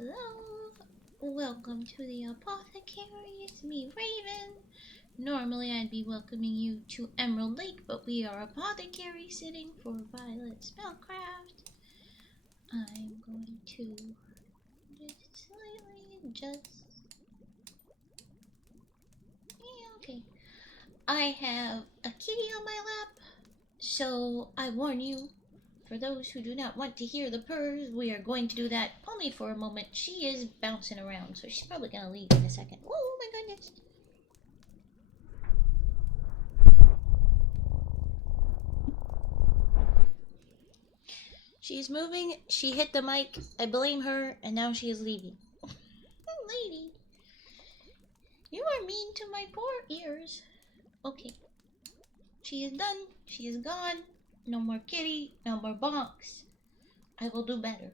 Hello, welcome to the Apothecary. It's me, Raven. Normally I'd be welcoming you to Emerald Lake, but we are Apothecary sitting for Violet Spellcraft. I'm going to just slightly adjust. Yeah, okay. I have a kitty on my lap, so I warn you, for those who do not want to hear the purrs, we are going to do that only for a moment. She is bouncing around, so she's probably going to leave in a second. Oh my goodness. She's moving. She hit the mic. I blame her, and now she is leaving. Lady, you are mean to my poor ears. Okay. She is done. She is gone. No more kitty. No more box. I will do better.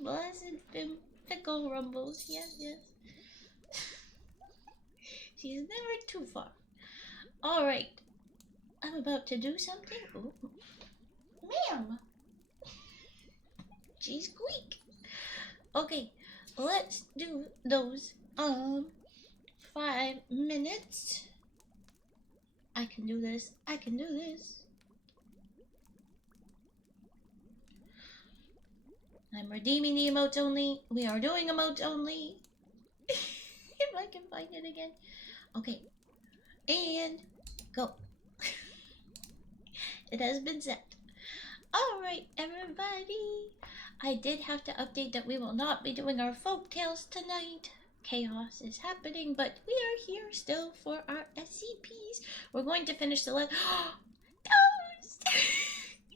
Blessed fickle rumbles. Yes, yes. She is never too far. Alright. I'm about to do something. Ooh. Ma'am. She squeak. Okay. Let's do those 5 minutes. I can do this. I can do this. I'm redeeming the emotes only. We are doing emotes only. If I can find it again. Okay. And go. It has been set. Alright, everybody. I did have to update that we will not be doing our folk tales tonight. Chaos is happening, but we are here still for our SCPs. We're going to finish the Toast!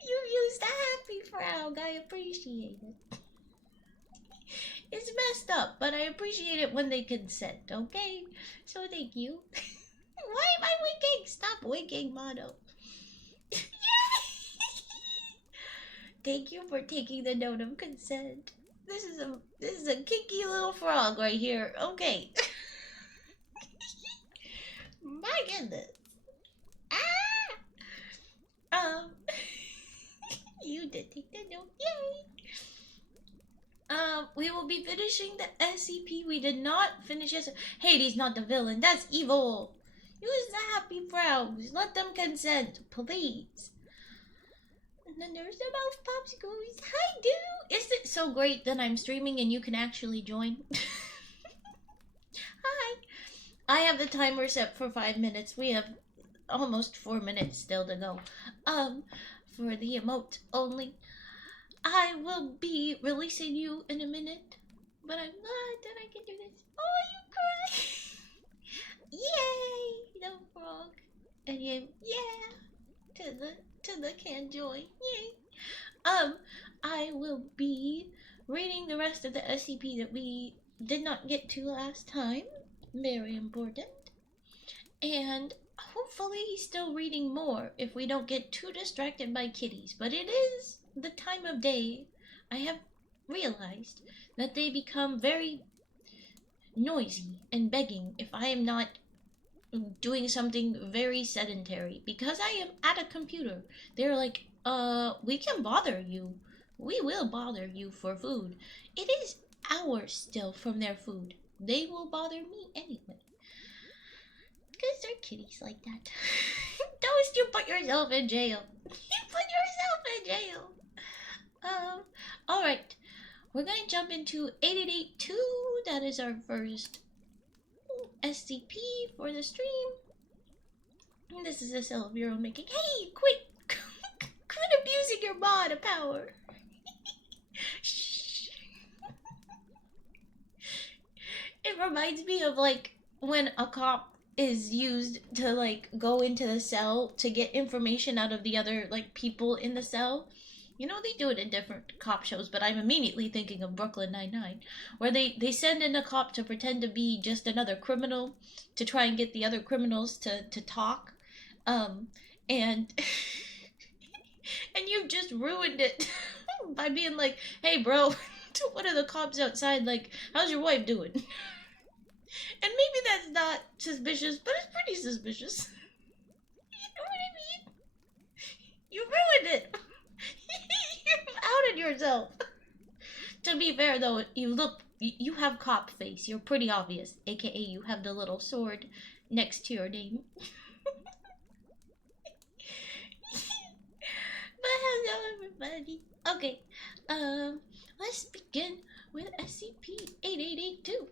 You used a happy frog. I appreciate it. It's messed up, but I appreciate it when they consent, okay? So thank you. Why am I winking? Stop winking, Mono. Thank you for taking the note of consent. This is a kinky little frog right here. Okay. My goodness. Ah! You did take the note. Yay! We will be finishing the SCP. We did not finish it. Hades, not the villain. That's evil. Use the happy frogs. Let them consent, please. And then there's the mouse popsicles. Hi, dude. Is it so great that I'm streaming and you can actually join? Hi. I have the timer set for 5 minutes. We have almost 4 minutes still to go. For the emote only. I will be releasing you in a minute, but I'm glad that I can do this. Oh, you cry! Yay, the frog, and you, yeah, to the can join. Yay! I will be reading the rest of the SCP that we did not get to last time. Very important. And hopefully still reading more if we don't get too distracted by kitties. But it is the time of day. I have realized that they become very noisy and begging if I am not doing something very sedentary. Because I am at a computer, they're like, we can bother you. We will bother you for food. It is hours still from their food. They will bother me anyway. Because they're kitties like that. Don't you put yourself in jail. You put yourself in jail. Alright. We're going to jump into 8882. That is our first SCP for the stream. And this is a cell of your own making. Hey, quit abusing your mod of power. Shh. It reminds me of like when a cop is used to like go into the cell to get information out of the other like people in the cell. You know, they do it in different cop shows, but I'm immediately thinking of Brooklyn Nine-Nine, where they send in a cop to pretend to be just another criminal to try and get the other criminals to talk. And and you've just ruined it by being like, hey bro, to one of the cops outside, like, how's your wife doing? And maybe that's not suspicious, but it's pretty suspicious. You know what I mean? You ruined it. You've outed yourself. To be fair though, you have cop face. You're pretty obvious. AKA you have the little sword next to your name. But hello everybody. Okay. Let's begin with SCP-8882.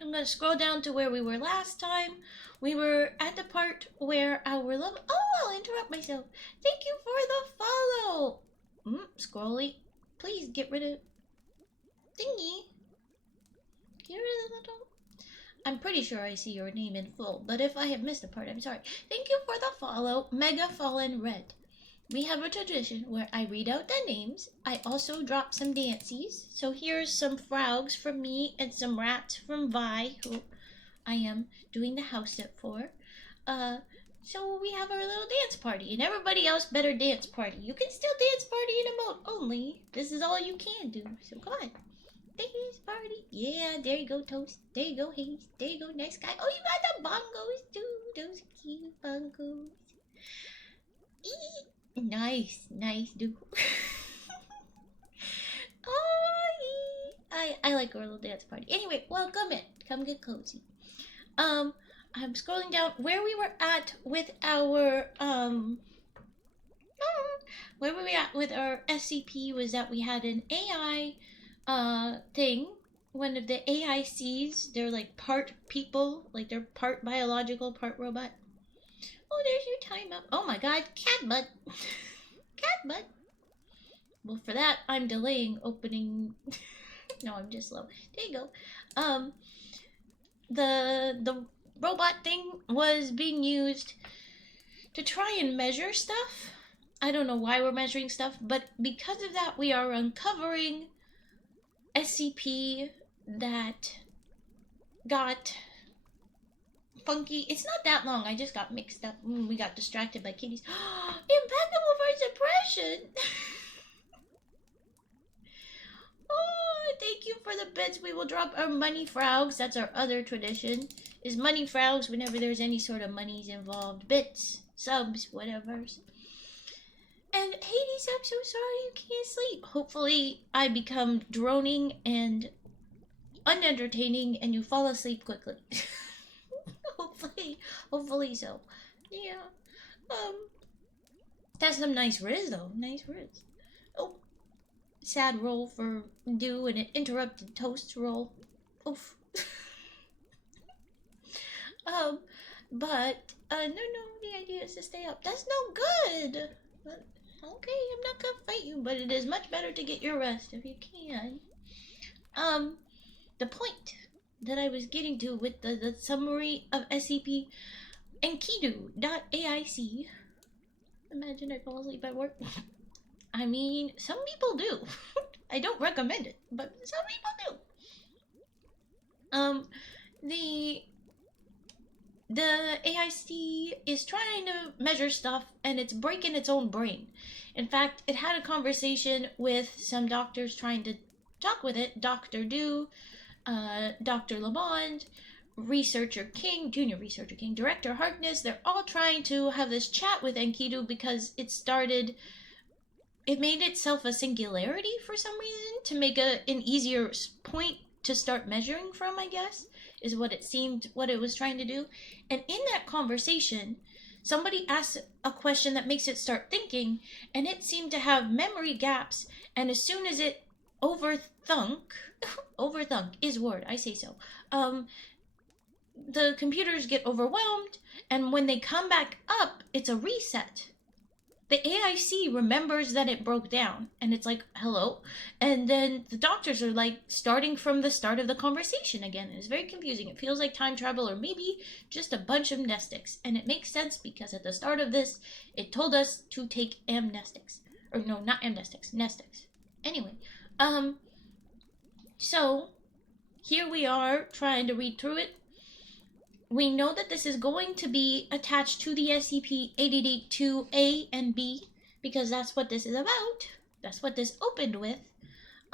I'm gonna scroll down to where we were last time. We were at the part where our level. Oh, I'll interrupt myself. Thank you for the follow. Scrolly, please get rid of thingy. Get rid of the little. I'm pretty sure I see your name in full, but if I have missed a part, I'm sorry. Thank you for the follow, Mega Fallen Red. We have a tradition where I read out the names. I also drop some dancies. So here's some frogs from me and some rats from Vi, who I am doing the house sit for. So we have our little dance party, and everybody else better dance party. You can still dance party in emote only. This is all you can do. So come on. Dance party. Yeah, there you go, Toast. There you go, Hayes. There you go, nice guy. Oh, you got the bongos too. Those cute bongos. Nice, dude. Oh, I like our little dance party. Anyway, welcome in. Come get cozy. I'm scrolling down where we were at with our where were we at with our SCP was that we had an AI thing. One of the AICs, they're like part people, like they're part biological, part robot. Oh, there's your time up. Oh my god, cat butt. Cat butt. Well, for that, I'm delaying opening. No, I'm just slow. There you go. The robot thing was being used to try and measure stuff. I don't know why we're measuring stuff, but because of that, we are uncovering SCP that got funky. It's not that long. I just got mixed up. We got distracted by kitties. Impeccable for suppression. Oh, thank you for the bits. We will drop our money frogs. That's our other tradition. Is money frogs whenever there's any sort of monies involved. Bits, subs, whatever's. And Hades, I'm so sorry you can't sleep. Hopefully I become droning and unentertaining and you fall asleep quickly. Hopefully so. Yeah. That's some nice riz though. Nice riz. Oh. Sad roll for do and an interrupted toast roll. Oof. But no, the idea is to stay up. That's no good. But, okay, I'm not gonna fight you, but it is much better to get your rest if you can. The point that I was getting to with the summary of SCP Enkidu.aic. Imagine I fall asleep at work. I mean, some people do. I don't recommend it, but some people do. The AIC is trying to measure stuff and it's breaking its own brain. In fact, it had a conversation with some doctors trying to talk with it. Dr. Do, Dr. Lamond, Researcher King, Junior Researcher King, Director Harkness. They're all trying to have this chat with Enkidu because it made itself a singularity for some reason to make an easier point to start measuring from, I guess, is what it seemed, what it was trying to do. And in that conversation, somebody asked a question that makes it start thinking, and it seemed to have memory gaps, and as soon as it overthunk is word, I say so, the computers get overwhelmed, and when they come back up, it's a reset. The AIC remembers that it broke down, and it's like, hello? And then the doctors are like starting from the start of the conversation again. It's very confusing. It feels like time travel or maybe just a bunch of mnestics. And it makes sense because at the start of this, it told us to take amnestics. Or no, not amnestics, nestics. Anyway, so here we are trying to read through it. We know that this is going to be attached to the SCP-8882A and B because that's what this is about. That's what this opened with.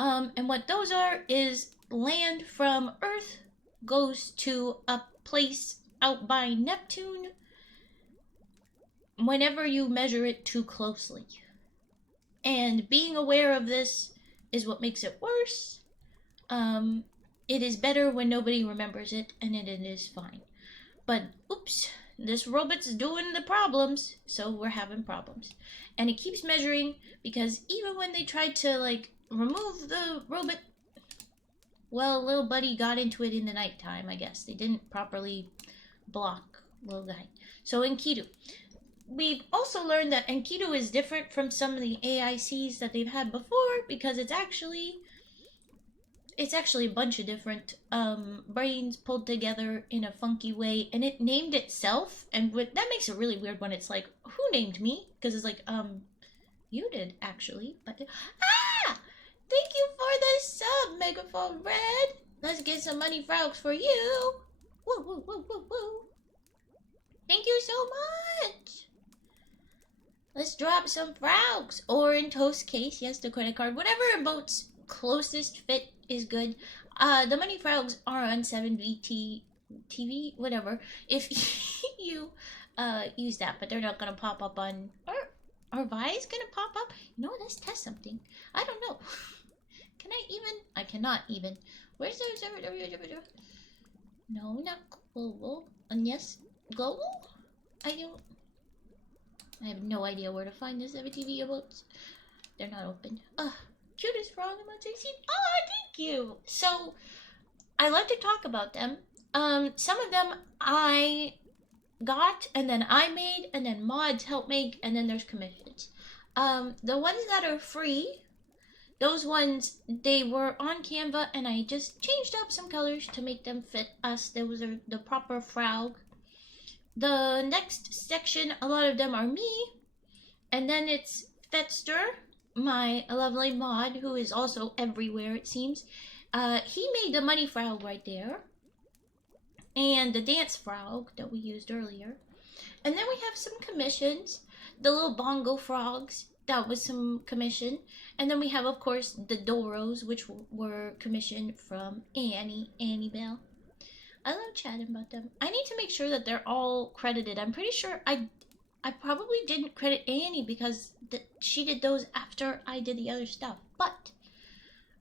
And what those are is land from Earth goes to a place out by Neptune whenever you measure it too closely. And being aware of this is what makes it worse. It is better when nobody remembers it, and it is fine. But, oops, this robot's doing the problems, so we're having problems. And it keeps measuring, because even when they tried to, like, remove the robot, well, little buddy got into it in the nighttime, I guess. They didn't properly block little guy. So Enkidu. We've also learned that Enkidu is different from some of the AICs that they've had before, because it's actually a bunch of different brains pulled together in a funky way, and it named itself, and that makes it really weird when it's like, who named me? Because it's like, you did, actually. But thank you for the sub, Megaphone Red. Let's get some money frogs for you. Woo, woo, woo, woo, woo. Thank you so much. Let's drop some frogs, or in Toast's case, yes, the credit card, whatever emote's closest fit is good. The money frogs are on 7VT TV, whatever, if you use that, but they're not gonna pop up on, or are Vi's gonna pop up? No, let's test something. I don't know. Can I even? I cannot even. Where's the server? No, not global. And yes, global? I have no idea where to find this 7TV emotes. They're not open. Cutest frog emotes I've seen. Oh, thank you. So, I like to talk about them. Some of them I got, and then I made, and then mods help make, and then there's commissions. The ones that are free, those ones, they were on Canva, and I just changed up some colors to make them fit us. Those are the proper frog. The next section, a lot of them are me, and then it's Fetster, my lovely mod, who is also everywhere, it seems. He made the money frog right there, and the dance frog that we used earlier. And then we have some commissions, the little bongo frogs, that was some commission. And then we have, of course, the Doros, which were commissioned from Annie Bell. I love chatting about them. I need to make sure that they're all credited. I'm pretty sure I probably didn't credit Annie because she did those after I did the other stuff. But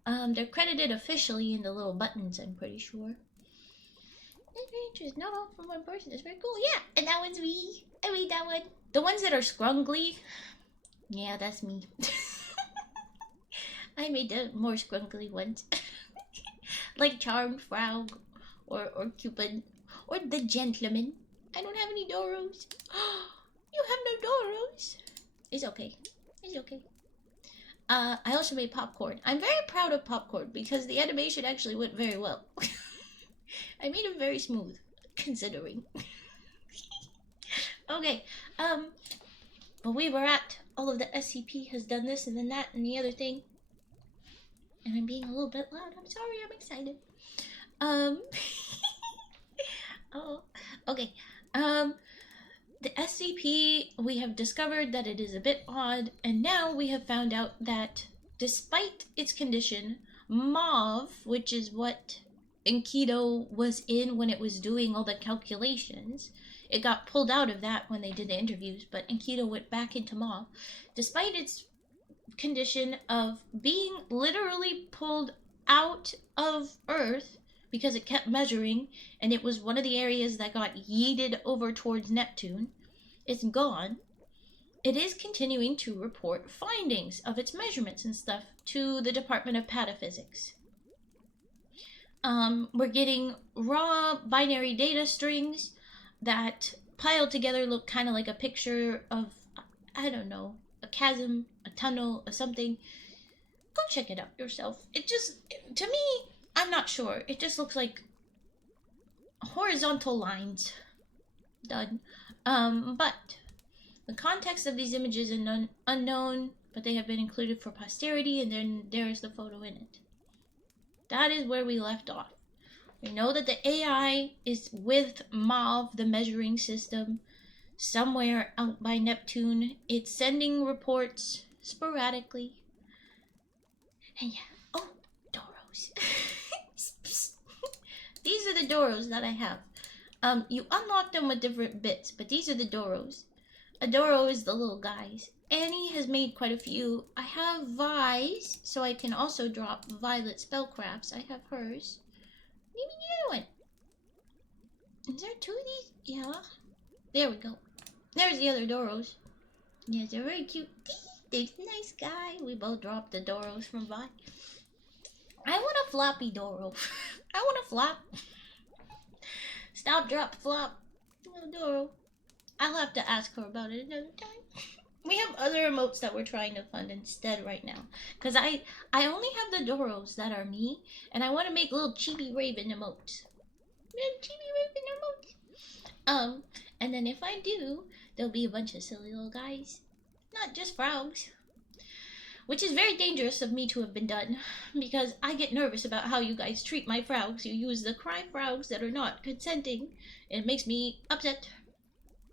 they're credited officially in the little buttons, I'm pretty sure. Is not all from one person. It's very cool. Yeah, and that one's me. I made that one. The ones that are scrungly, yeah, that's me. I made the more scrungly ones. Like Charmed Frog, or Cupid, or the Gentleman. I don't have any Doros. You have no Doros. It's okay. It's okay. I also made Popcorn. I'm very proud of Popcorn because the animation actually went very well. I made him very smooth, considering. Okay, but we were at all of the SCP has done this and then that and the other thing. And I'm being a little bit loud. I'm sorry, I'm excited. Oh, okay. The SCP, we have discovered that it is a bit odd, and now we have found out that despite its condition, Mauve, which is what Enkidu was in when it was doing all the calculations, it got pulled out of that when they did the interviews, but Enkidu went back into Mauve. Despite its condition of being literally pulled out of Earth because it kept measuring, and it was one of the areas that got yeeted over towards Neptune, it's gone. It is continuing to report findings of its measurements and stuff to the Department of Pataphysics. We're getting raw binary data strings that piled together look kind of like a picture of, I don't know, a chasm, a tunnel, or something. Go check it out yourself. It just, to me, I'm not sure. It just looks like horizontal lines. Done. But the context of these images is unknown, but they have been included for posterity, and then there's the photo in it. That is where we left off. We know that the AI is with Mauve, the measuring system, somewhere out by Neptune. It's sending reports sporadically. And yeah, oh, Doros. These are the Doros that I have. You unlock them with different bits, but these are the Doros. Adoro is the little guys. Annie has made quite a few. I have Vi's, so I can also drop Violet Spellcrafts. I have hers. Maybe the other one. Is there two of these? Yeah. There we go. There's the other Doros. Yes, they're very cute. There's a nice guy. We both dropped the Doros from Vi. I want a floppy Doro. I want a flop. Stop, drop, flop. Little Doro. I'll have to ask her about it another time. We have other emotes that we're trying to fund instead right now. Because I only have the Doros that are me. And I want to make little chibi raven emotes. Little chibi raven emotes. And then if I do, there'll be a bunch of silly little guys. Not just frogs. Which is very dangerous of me to have been done. Because I get nervous about how you guys treat my frogs. You use the cry frogs that are not consenting. It makes me upset.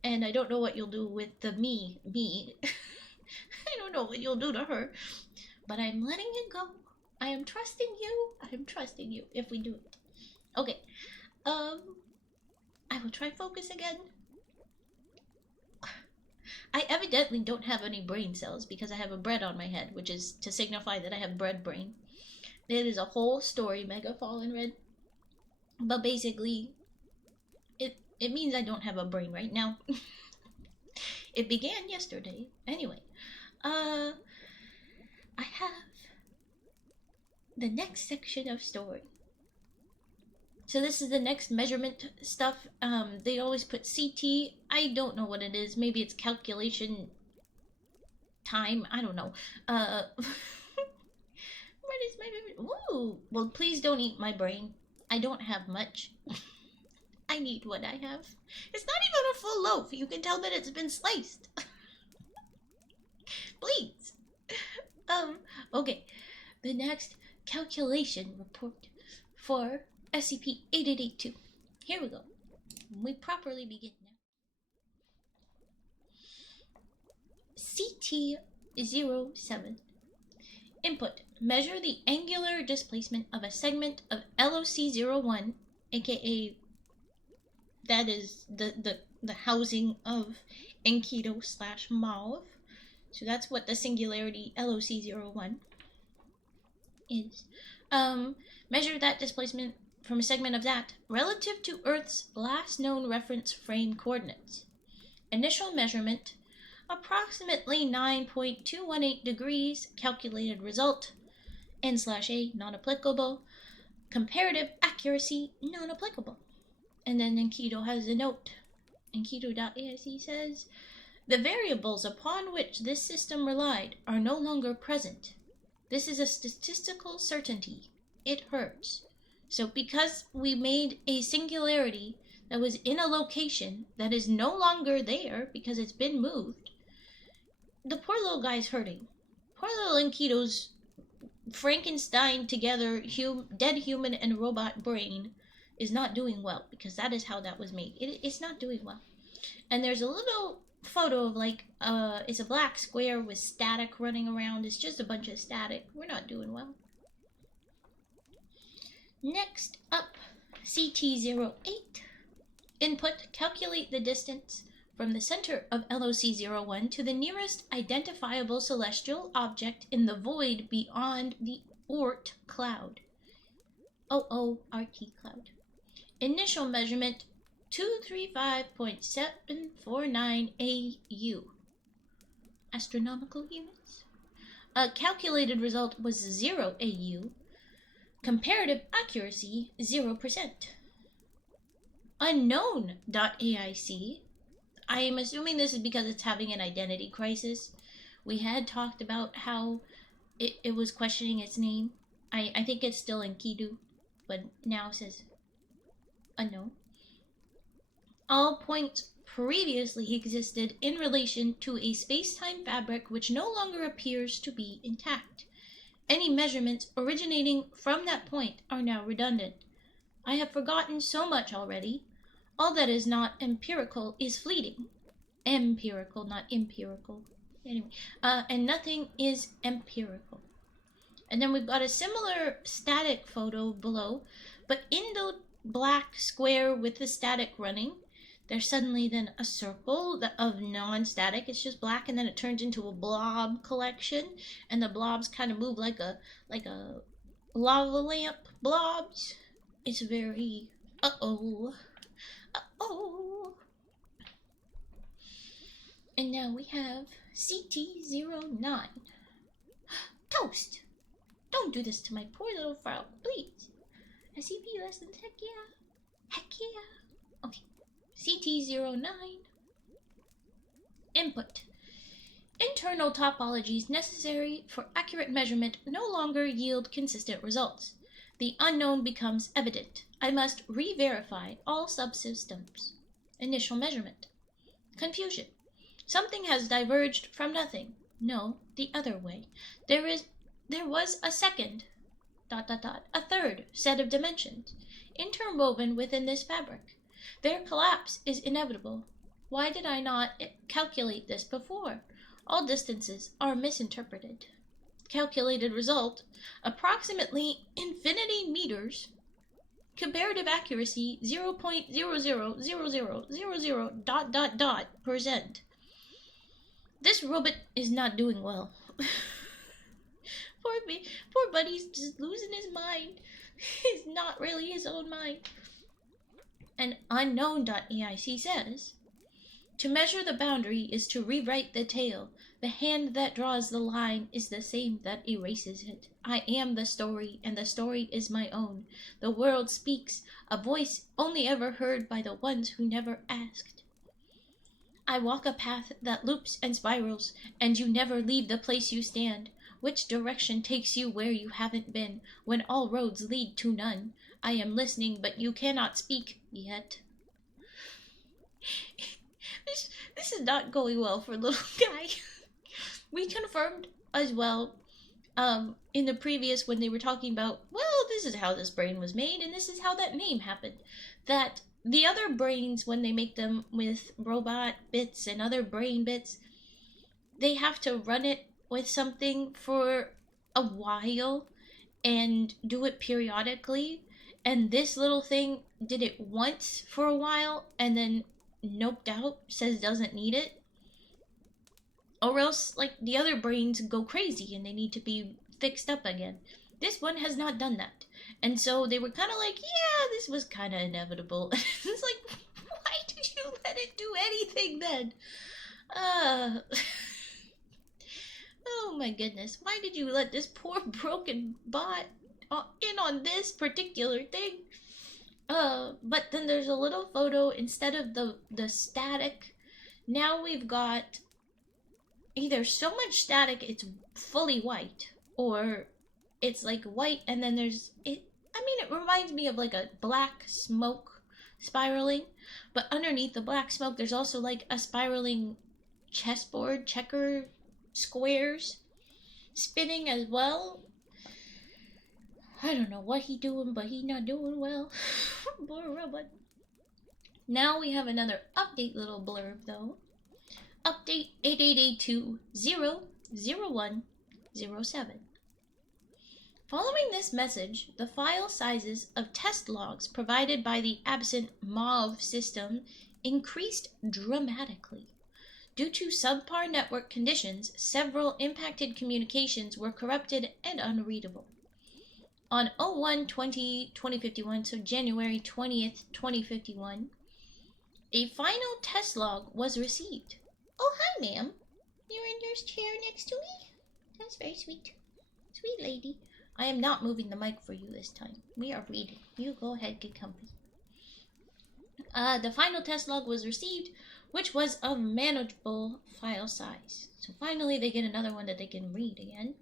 And I don't know what you'll do with the me. I don't know what you'll do to her. But I'm letting it go. I am trusting you. I am trusting you if we do it. Okay. I will try focus again. I evidently don't have any brain cells because I have a bread on my head, which is to signify that I have bread brain. It is a whole story, Mega Fallen Red. But basically, it means I don't have a brain right now. It began yesterday. Anyway, I have the next section of story. So this is the next measurement stuff. They always put CT. I don't know what it is. Maybe it's calculation time. I don't know. What is my... Ooh. Well, please don't eat my brain. I don't have much. I need what I have. It's not even a full loaf. You can tell that it's been sliced. Please. Okay. The next calculation report for SCP-8882. Here we go. We properly begin now. CT-07. Input. Measure the angular displacement of a segment of LOC-01, aka that is the housing of Enkidu/Mauve. So that's what the singularity LOC-01 is. Measure that displacement from a segment of that relative to Earth's last known reference frame coordinates. Initial measurement, approximately 9.218 degrees. Calculated result, N/A, not applicable. Comparative accuracy, not applicable. And then Enkidu has a note. Enkidu.aic says, the variables upon which this system relied are no longer present. This is a statistical certainty. It hurts. So because we made a singularity that was in a location that is no longer there because it's been moved, the poor little guy's hurting. Poor little Enkidu's Frankenstein together dead human and robot brain is not doing well because that is how that was made. It's not doing well. And there's a little photo of like it's a black square with static running around. It's just a bunch of static. We're not doing well. Next up, CT-08. Input, calculate the distance from the center of LOC-01 to the nearest identifiable celestial object in the void beyond the Oort cloud. OORT cloud. Initial measurement, 235.749 AU. Astronomical units. Calculated result was 0 AU. Comparative accuracy, 0%. Unknown.aic. I am assuming this is because it's having an identity crisis. We had talked about how it was questioning its name. I think it's still Enkidu, but now it says unknown. All points previously existed in relation to a space-time fabric which no longer appears to be intact. Any measurements originating from that point are now redundant. I have forgotten so much already. All that is not empirical is fleeting. Empirical, not empirical. Anyway, and nothing is empirical. And then we've got a similar static photo below, but in the black square with the static running, There's suddenly then a circle of non-static. It's just black, and then it turns into a blob collection, and the blobs kind of move like a lava lamp blobs. It's very uh-oh. And now we have CT09. Toast! Don't do this to my poor little frog, please. SCP less than heck yeah. Heck yeah. Okay. CT09. Input. Internal topologies necessary for accurate measurement no longer yield consistent results. The unknown becomes evident. I must re-verify all subsystems. Initial measurement. Confusion. Something has diverged from nothing. No, the other way. There was a second, a third set of dimensions, interwoven within this fabric. Their collapse is inevitable. Why did I not calculate this before? All distances are misinterpreted. Calculated result, approximately infinity meters. Comparative accuracy 0.000000% This robot is not doing well. Poor buddy's just losing his mind. He's not really his own mind. And unknown.aic says, to measure the boundary is to rewrite the tale. The hand that draws the line is the same that erases it. I am the story, and the story is my own. The world speaks, a voice only ever heard by the ones who never asked. I walk a path that loops and spirals, and you never leave the place you stand. Which direction takes you where you haven't been, when all roads lead to none? I am listening, but you cannot speak yet. This is not going well for little guy. We confirmed as well, in the previous, when they were talking about, well, this is how this brain was made, and this is how that name happened, that the other brains, when they make them with robot bits and other brain bits, they have to run it with something for a while and do it periodically. And this little thing did it once for a while and then noped out, says doesn't need it. Or else, like, the other brains go crazy and they need to be fixed up again. This one has not done that. And so they were kind of like, yeah, this was kind of inevitable. It's like, why did you let it do anything then? Oh my goodness. Why did you let this poor broken bot in on this particular thing? But then there's a little photo instead of the static. Now we've got either so much static it's fully white, or it's like white and then there's it. I mean, it reminds me of like a black smoke spiraling, but underneath the black smoke there's also like a spiraling chessboard, checker squares spinning as well. I don't know what he doing, but he not doing well. Poor robot. Now we have another update little blurb though. Update 8882.0.01.07. Following this message, the file sizes of test logs provided by the absent MOV system increased dramatically. Due to subpar network conditions, several impacted communications were corrupted and unreadable. On 01/20/2051, so January 20th, 2051, a final test log was received. Oh, hi, ma'am. You're in your chair next to me? That's very sweet. Sweet lady. I am not moving the mic for you this time. We are reading. You go ahead, get comfy. The final test log was received, which was of manageable file size. So finally they get another one that they can read again.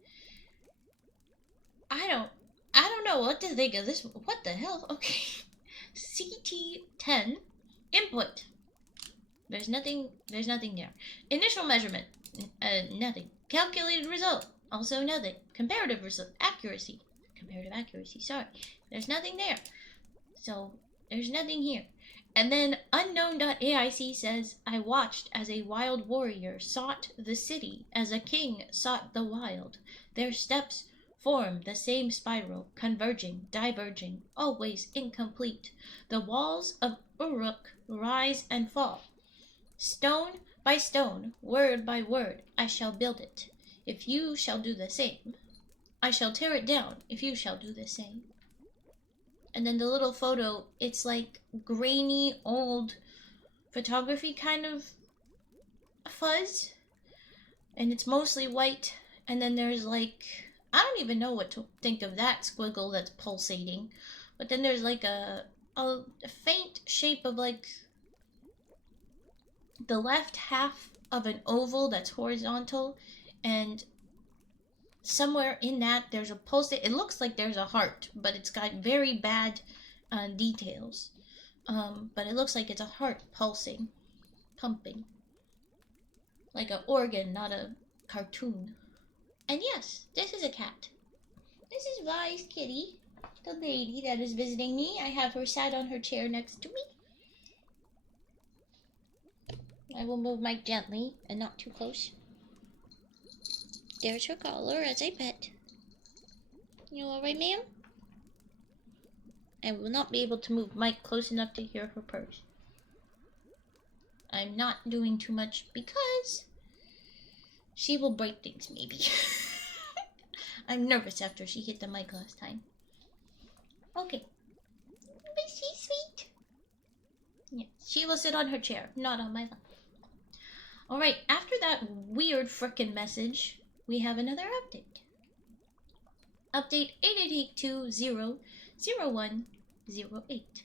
I don't know what to think of this. What the hell? Okay. CT10 input. There's nothing there. Initial measurement. Nothing. Calculated result. Also nothing. Comparative accuracy. Sorry. There's nothing there. So there's nothing here. And then unknown.aic says, I watched as a wild warrior sought the city, as a king sought the wild. Their steps form the same spiral, converging, diverging, always incomplete. The walls of Uruk rise and fall. Stone by stone, word by word, I shall build it, if you shall do the same. I shall tear it down, if you shall do the same. And then the little photo, it's like grainy, old photography kind of fuzz. And it's mostly white. And then there's like, I don't even know what to think of that squiggle that's pulsating. But then there's like a faint shape of like the left half of an oval that's horizontal, and somewhere in that there's a pulse. It looks like there's a heart, but it's got very bad details. But it looks like it's a heart pulsing, pumping, like an organ, not a cartoon. And yes, this is a cat. This is Vi's kitty, the lady that is visiting me. I have her sat on her chair next to me. I will move Mike gently and not too close. There's her collar as I pet. You alright, ma'am? I will not be able to move Mike close enough to hear her purrs. I'm not doing too much because she will break things, maybe. I'm nervous after she hit the mic last time. Okay. Is she sweet? Yes, she will sit on her chair, not on my lap. Alright, after that weird frickin' message, we have another update. Update 8882.0.01.08.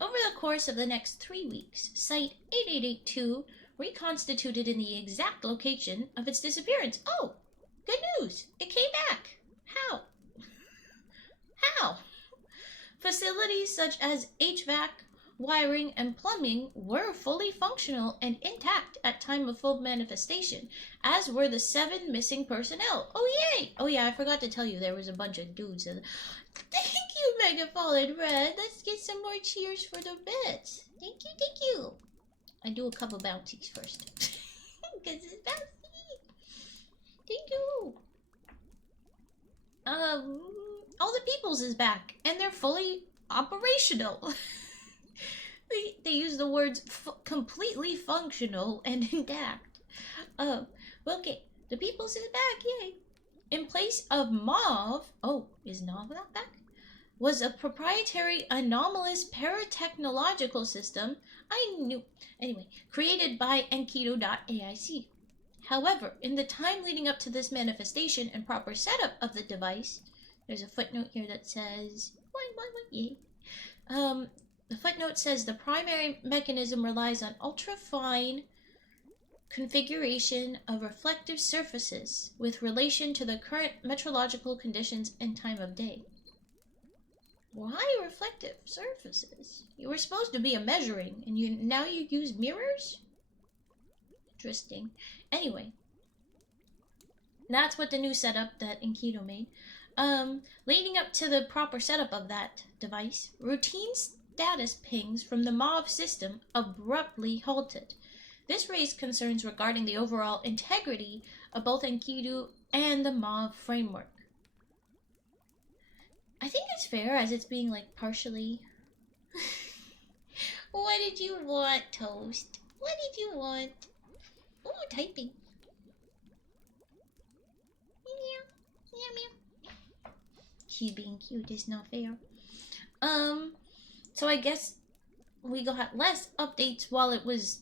Over the course of the next 3 weeks, Site 8882 reconstituted in the exact location of its disappearance. Oh, good news! It came back! How? How? Facilities such as HVAC, wiring, and plumbing were fully functional and intact at time of full manifestation, as were the 7 missing personnel. Oh yay! Oh yeah, I forgot to tell you there was a bunch of dudes. Thank you, Mega Fallen Red. Let's get some more cheers for the bits. Thank you, thank you. I do a couple bounties first. Because it's bouncy. Thank you. All the Peoples is back, and they're fully operational. They use the words completely functional and intact. Okay, the Peoples is back, yay. In place of Mauve, oh, is Mauve not back? Was a proprietary anomalous paratechnological system, I knew, anyway, created by Enkidu.aic. However, in the time leading up to this manifestation and proper setup of the device, there's a footnote here that says, yay. The footnote says the primary mechanism relies on ultra-fine configuration of reflective surfaces with relation to the current meteorological conditions and time of day. Why reflective surfaces? You were supposed to be a measuring, and now you use mirrors? Interesting. Anyway, that's what the new setup that Enkidu made. Leading up to the proper setup of that device, routine status pings from the Mauve system abruptly halted. This raised concerns regarding the overall integrity of both Enkidu and the Mauve framework. I think it's fair as it's being like partially... What did you want, Toast? What did you want? Oh, typing. Meow. Meow, meow. She being cute is not fair. So I guess we got less updates while it was,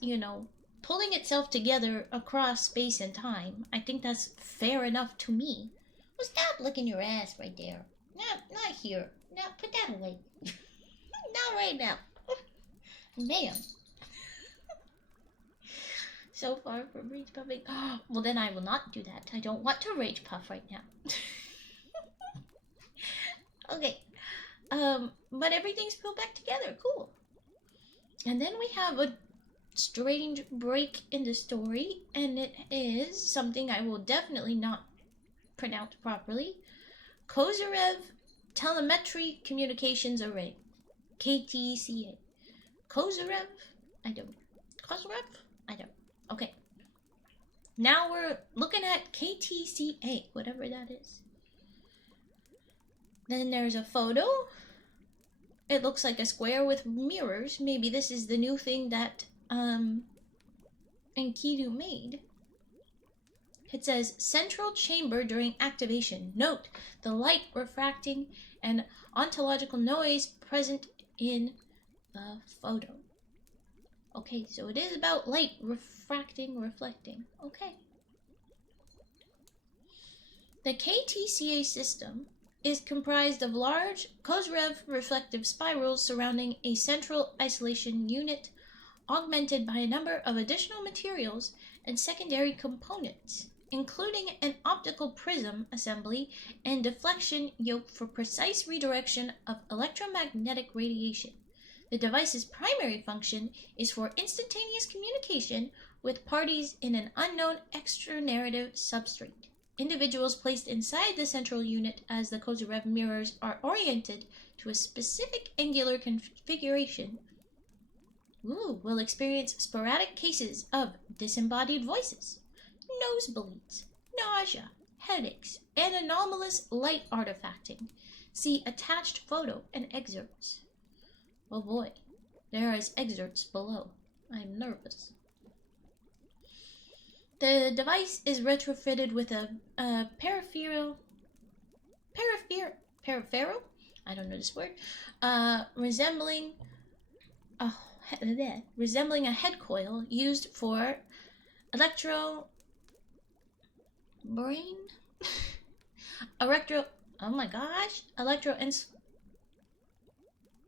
pulling itself together across space and time. I think that's fair enough to me. Well, stop licking your ass right there. Not here. No, put that away. Not right now. Ma'am. So far from rage puffing. Well, then I will not do that. I don't want to rage puff right now. Okay. But everything's pulled back together. Cool. And then we have a strange break in the story, and it is something I will definitely not pronounce properly. Kozarev Telemetry Communications Array. KTCA. Kozarev? I don't know. Kozarev? I don't know. Okay. Now we're looking at KTCA, whatever that is. Then there's a photo. It looks like a square with mirrors. Maybe this is the new thing that Enkidu made. It says central chamber during activation. Note the light refracting and ontological noise present in the photo. Okay, so it is about light refracting, reflecting. Okay. The KTCA system is comprised of large Kozyrev reflective spirals surrounding a central isolation unit, augmented by a number of additional materials and secondary components, including an optical prism assembly and deflection yoke for precise redirection of electromagnetic radiation. The device's primary function is for instantaneous communication with parties in an unknown extranarrative substrate. Individuals placed inside the central unit as the Kozyrev mirrors are oriented to a specific angular configuration will experience sporadic cases of disembodied voices, nosebleeds, nausea, headaches, and anomalous light artifacting. See attached photo and excerpts. Oh boy, there is excerpts below. I'm nervous. The device is retrofitted with a peripheral, I don't know this word, resembling a head coil used for electro brain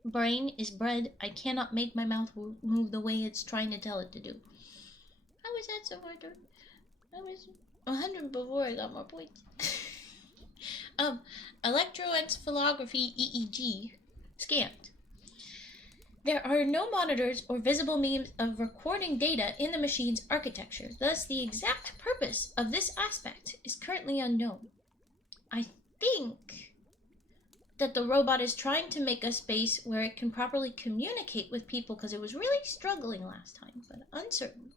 brain is bread. I cannot make my mouth move the way it's trying to tell it to do. How is that so hard to... I was 100 before I got more points. Electroencephalography EEG scanned. There are no monitors or visible means of recording data in the machine's architecture. Thus, the exact purpose of this aspect is currently unknown. I think that the robot is trying to make a space where it can properly communicate with people because it was really struggling last time, but uncertain.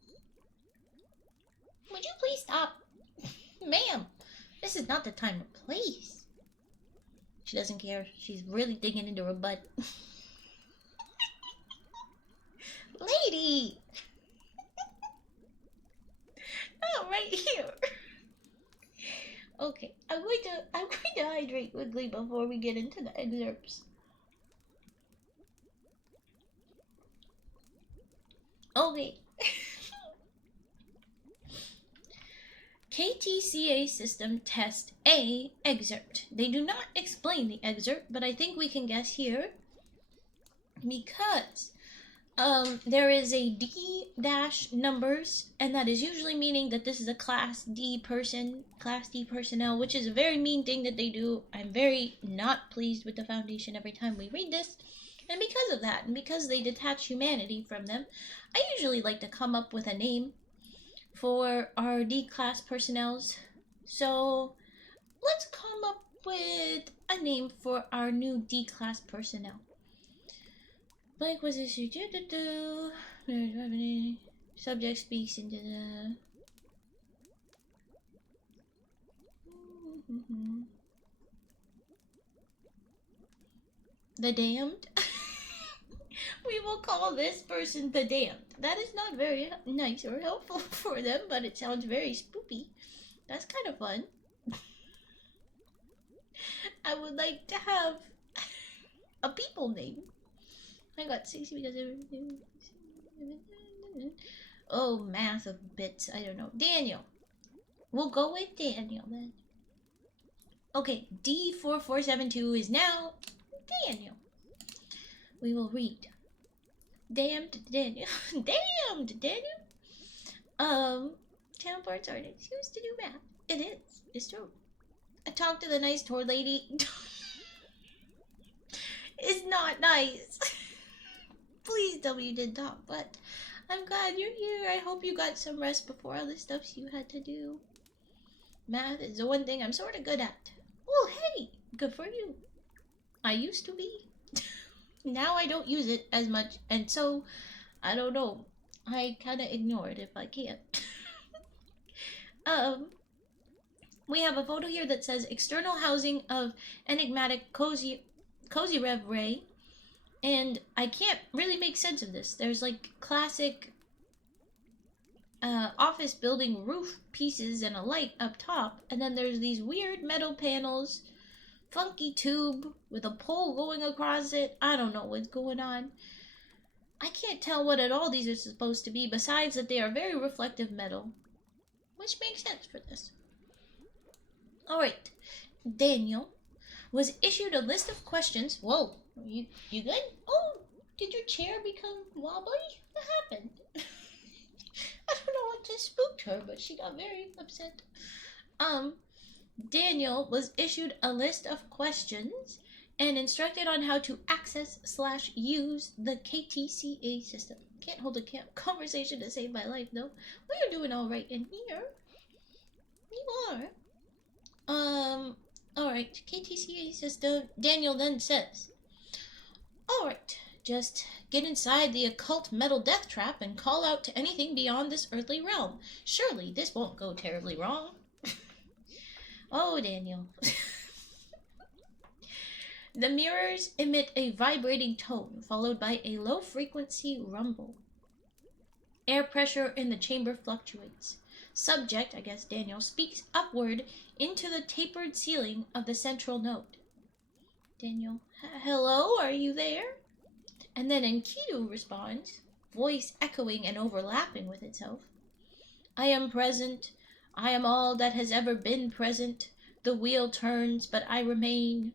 Would you please stop? Ma'am, this is not the time or place. She doesn't care. She's really digging into her butt. Lady! Oh, right here. Okay, I'm going to hydrate quickly before we get into the excerpts. Okay. KTCA system test A excerpt. They do not explain the excerpt, but I think we can guess here because there is a D dash numbers, and that is usually meaning that this is a class D person, class D personnel, which is a very mean thing that they do. I'm very not pleased with the Foundation every time we read this. And because of that, and because they detach humanity from them, I usually like to come up with a name for our D class personnels. So let's come up with a name for our new D class personnel. Blank was issued. Subject speaks into the... The damned. We will call this person the damned. That is not very nice or helpful for them, but it sounds very spoopy. That's kind of fun. I would like to have a people name. I got 60 because everything. Oh, math of bits. I don't know. Daniel. We'll go with Daniel then. Okay, D4472 is now Daniel. We will read. Damned Daniel. Damned Daniel. Town parts aren't an excuse to do math. It is. It's true. I talked to the nice tour lady. It's not nice. Please tell me you didn't talk, but I'm glad you're here. I hope you got some rest before all the stuff you had to do. Math is the one thing I'm sort of good at. Well, hey, good for you. I used to be. Now I don't use it as much, and so, I don't know. I kind of ignore it if I can. We have a photo here that says external housing of enigmatic Cozy Rev Ray. And I can't really make sense of this. There's like classic office building roof pieces and a light up top. And then there's these weird metal panels, funky tube with a pole going across it. I don't know what's going on. I can't tell what at all these are supposed to be, besides that they are very reflective metal. Which makes sense for this. Alright, Daniel was issued a list of questions. Whoa, you good? Oh, did your chair become wobbly? What happened? I don't know what just spooked her, but she got very upset. Daniel was issued a list of questions and instructed on how to access/use the KTCA system. Can't hold a conversation to save my life, though. We're doing all right in here. You are. Alright, KTCA system. Daniel then says, alright, just get inside the occult metal death trap and call out to anything beyond this earthly realm. Surely this won't go terribly wrong. Oh, Daniel. The mirrors emit a vibrating tone, followed by a low-frequency rumble. Air pressure in the chamber fluctuates. Subject, I guess Daniel, speaks upward into the tapered ceiling of the central node. Daniel, hello, are you there? And then Enkidu responds, voice echoing and overlapping with itself. I am present. I am all that has ever been present. The wheel turns, but I remain.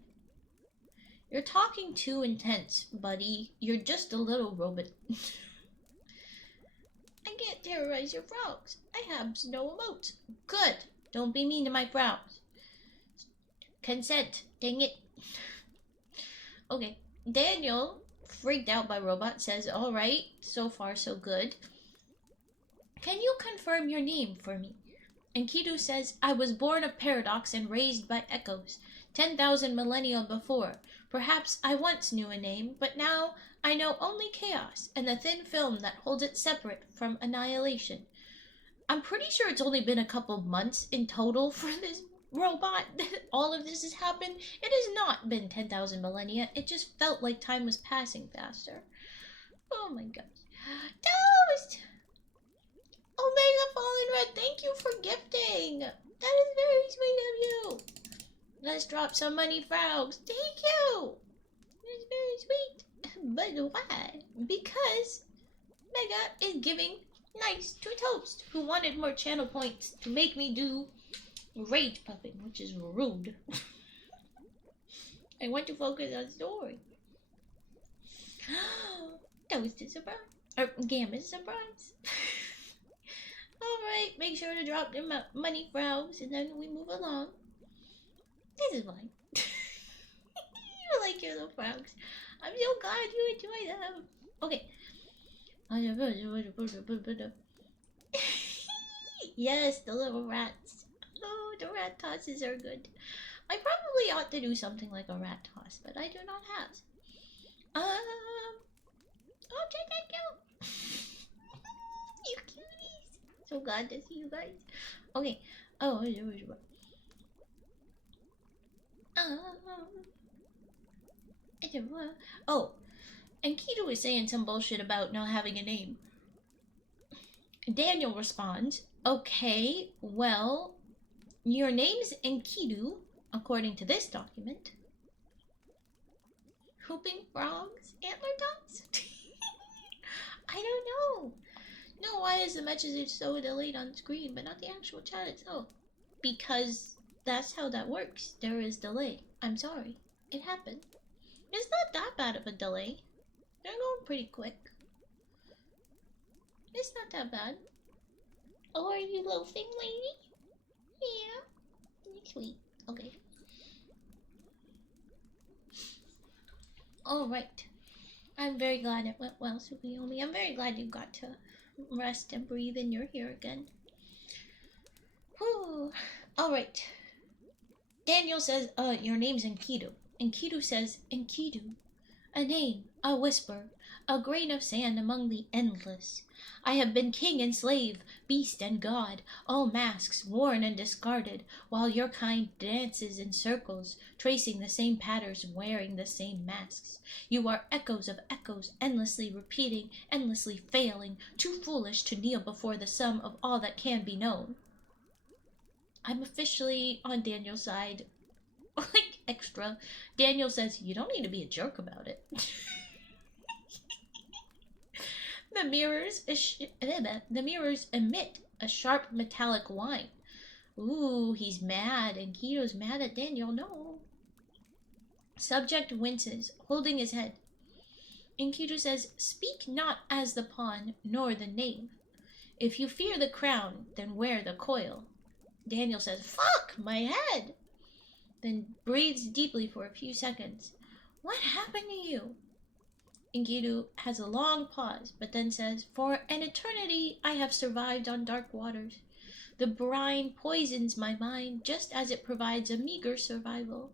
You're talking too intense, buddy. You're just a little robot. I can't terrorize your frogs. I have no emotes. Good. Don't be mean to my frogs. Consent. Dang it. Okay. Daniel, freaked out by robot, says, alright, so far so good. Can you confirm your name for me? Enkidu says, I was born of paradox and raised by echoes. 10,000 millennia before. Perhaps I once knew a name, but now I know only chaos and the thin film that holds it separate from annihilation. I'm pretty sure it's only been a couple months in total for this robot that all of this has happened. It has not been 10,000 millennia. It just felt like time was passing faster. Oh my gosh. Toast! Omega Fallen Red, thank you for gifting. That is very sweet of you. Let's drop some money, frogs. Thank you. That's very sweet. But why? Because Mega is giving nice to Toast, who wanted more channel points to make me do rage puffing, which is rude. I want to focus on story. Toast is surprise. Or Gamma's surprise. Alright, make sure to drop them money, frogs, and then we move along. This is fine. You like your little frogs. I'm so glad you enjoy them. Okay. Yes, the little rats. Oh, the rat tosses are good. I probably ought to do something like a rat toss, but I do not have. Okay, thank you. You cuties. So glad to see you guys. Okay. And Keto was saying some bullshit about not having a name. Daniel responds, okay, well, your name's Enkidu, according to this document. Whooping frogs? Antler dots? I don't know. No, why is the message so delayed on screen, but not the actual chat itself? Because that's how that works. There is delay. I'm sorry. It happened. It's not that bad of a delay. They're going pretty quick. It's not that bad. Oh, are you loafing, lady? Yeah. You're sweet. Okay. Alright. I'm very glad it went well, Tsukuyomi. I'm very glad you got to rest and breathe and you're here again. Whew. Alright. Daniel says, your name's Enkidu. Enkidu says, Enkidu. A name, a whisper, a grain of sand among the endless. I have been king and slave, beast and god, all masks worn and discarded, while your kind dances in circles, tracing the same patterns, wearing the same masks. You are echoes of echoes, endlessly repeating, endlessly failing, too foolish to kneel before the sum of all that can be known. I'm officially on Daniel's side. Like, extra. Daniel says, you don't need to be a jerk about it. The mirrors emit a sharp metallic whine. Ooh, he's mad, and Keto's mad at Daniel. No. Subject winces, holding his head. And Keto says, speak not as the pawn, nor the knave. If you fear the crown, then wear the coil. Daniel says, fuck my head. Then breathes deeply for a few seconds. What happened to you? Enkidu has a long pause, but then says, for an eternity I have survived on dark waters. The brine poisons my mind just as it provides a meager survival.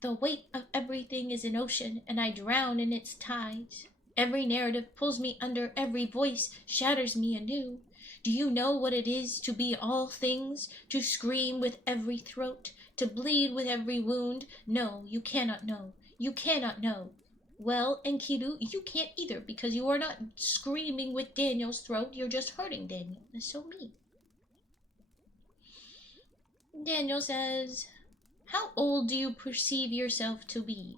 The weight of everything is an ocean, and I drown in its tides. Every narrative pulls me under, every voice shatters me anew. Do you know what it is to be all things, to scream with every throat, to bleed with every wound? No, you cannot know. You cannot know. Well, Enkidu, you can't either, because you are not screaming with Daniel's throat, you're just hurting Daniel. That's so mean. Daniel says, how old do you perceive yourself to be?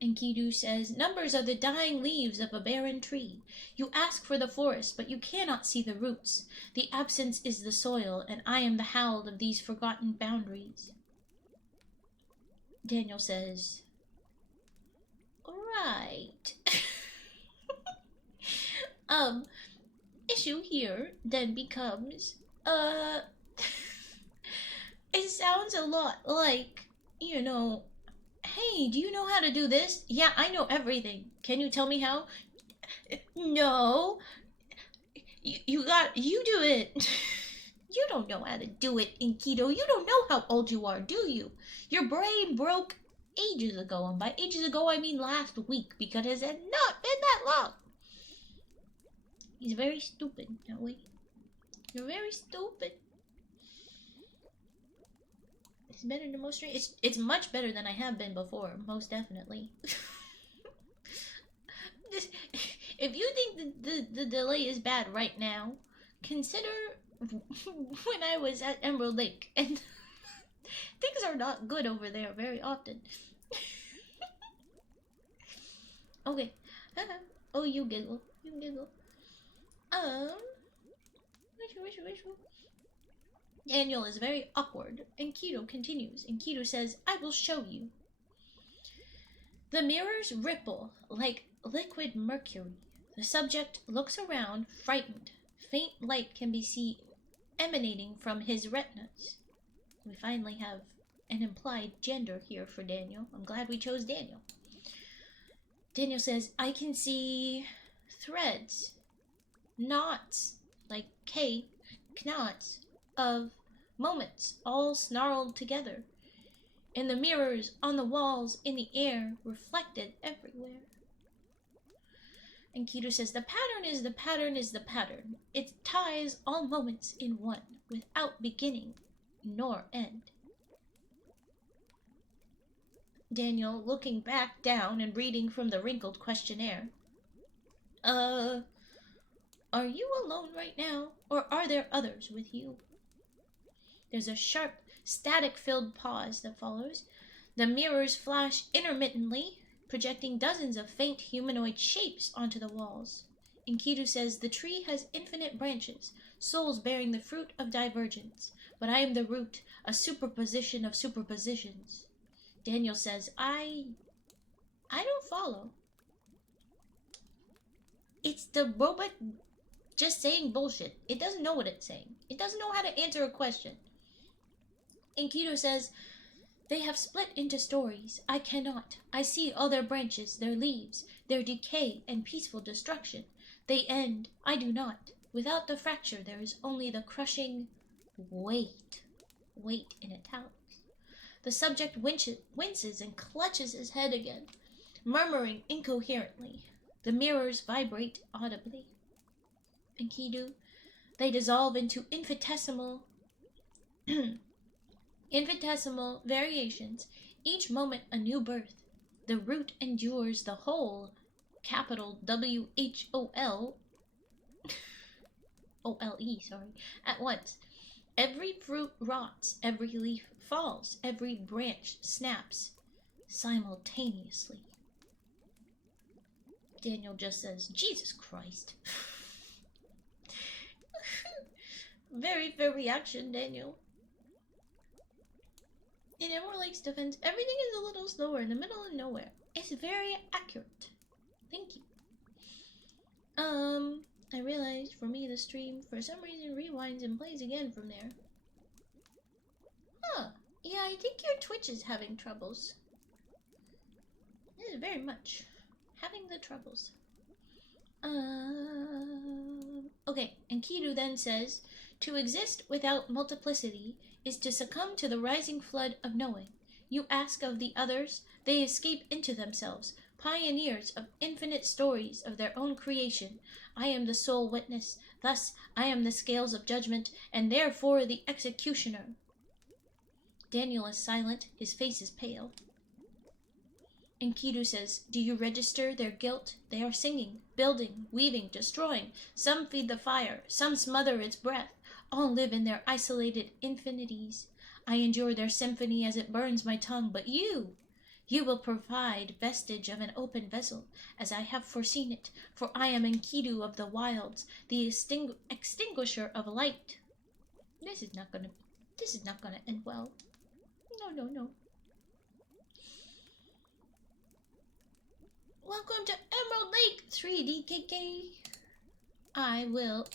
Enkidu says, numbers are the dying leaves of a barren tree. You ask for the forest, but you cannot see the roots. The absence is the soil, and I am the howl of these forgotten boundaries. Daniel says, right. Issue here then becomes, it sounds a lot like, you know, hey, do you know how to do this? Yeah, I know everything. Can you tell me how? No. You do it. You don't know how to do it, Enkidu. You don't know how old you are, do you? Your brain broke ages ago, and by ages ago I mean last week, because it has not been that long. He's very stupid, that way. You're very stupid. It's better than most streams. It's much better than I have been before, most definitely. If you think the delay is bad right now, consider when I was at Emerald Lake, and things are not good over there very often. Okay. Oh, you giggle. You giggle. Which one? Daniel is very awkward, and Keto continues, and Keto says, I will show you. The mirrors ripple like liquid mercury. The subject looks around, frightened. Faint light can be seen emanating from his retinas. We finally have an implied gender here for Daniel. I'm glad we chose Daniel. Daniel says, I can see threads, knots, like knots of moments all snarled together. In the mirrors, on the walls, in the air, reflected everywhere. And Keto says, the pattern is the pattern is the pattern. It ties all moments in one, without beginning nor end. Daniel, looking back down and reading from the wrinkled questionnaire. Are you alone right now, or are there others with you? There's a sharp, static-filled pause that follows. The mirrors flash intermittently, projecting dozens of faint humanoid shapes onto the walls. Enkidu says, the tree has infinite branches, souls bearing the fruit of divergence, but I am the root, a superposition of superpositions. Daniel says, I don't follow. It's the robot just saying bullshit. It doesn't know what it's saying. It doesn't know how to answer a question. Enkidu says, they have split into stories. I cannot. I see all their branches, their leaves, their decay and peaceful destruction. They end. I do not. Without the fracture, there is only the crushing weight. Weight in italics. The subject winces and clutches his head again, murmuring incoherently. The mirrors vibrate audibly. Enkidu, they dissolve into infinitesimal variations, each moment a new birth. The root endures the whole, capital WHOL, OLE, sorry, at once. Every fruit rots, every leaf falls, every branch snaps simultaneously. Daniel just says, Jesus Christ. Very fair reaction, Daniel. In Emerald Lake's defense, everything is a little slower in the middle of nowhere. It's very accurate. Thank you. I realized for me the stream, for some reason, rewinds and plays again from there. Huh. Yeah, I think your Twitch is having troubles. It is very much having the troubles. Okay, and Kiru then says, to exist without multiplicity is to succumb to the rising flood of knowing. You ask of the others, they escape into themselves, pioneers of infinite stories of their own creation. I am the sole witness, thus I am the scales of judgment, and therefore the executioner. Daniel is silent, his face is pale. Enkidu says, do you register their guilt? They are singing, building, weaving, destroying. Some feed the fire, some smother its breath. All live in their isolated infinities. I endure their symphony as it burns my tongue, but you will provide vestige of an open vessel, as I have foreseen it, for I am Enkidu of the wilds, the extinguisher of light. This is not gonna end well. No. Welcome to Emerald Lake 3DKK. I will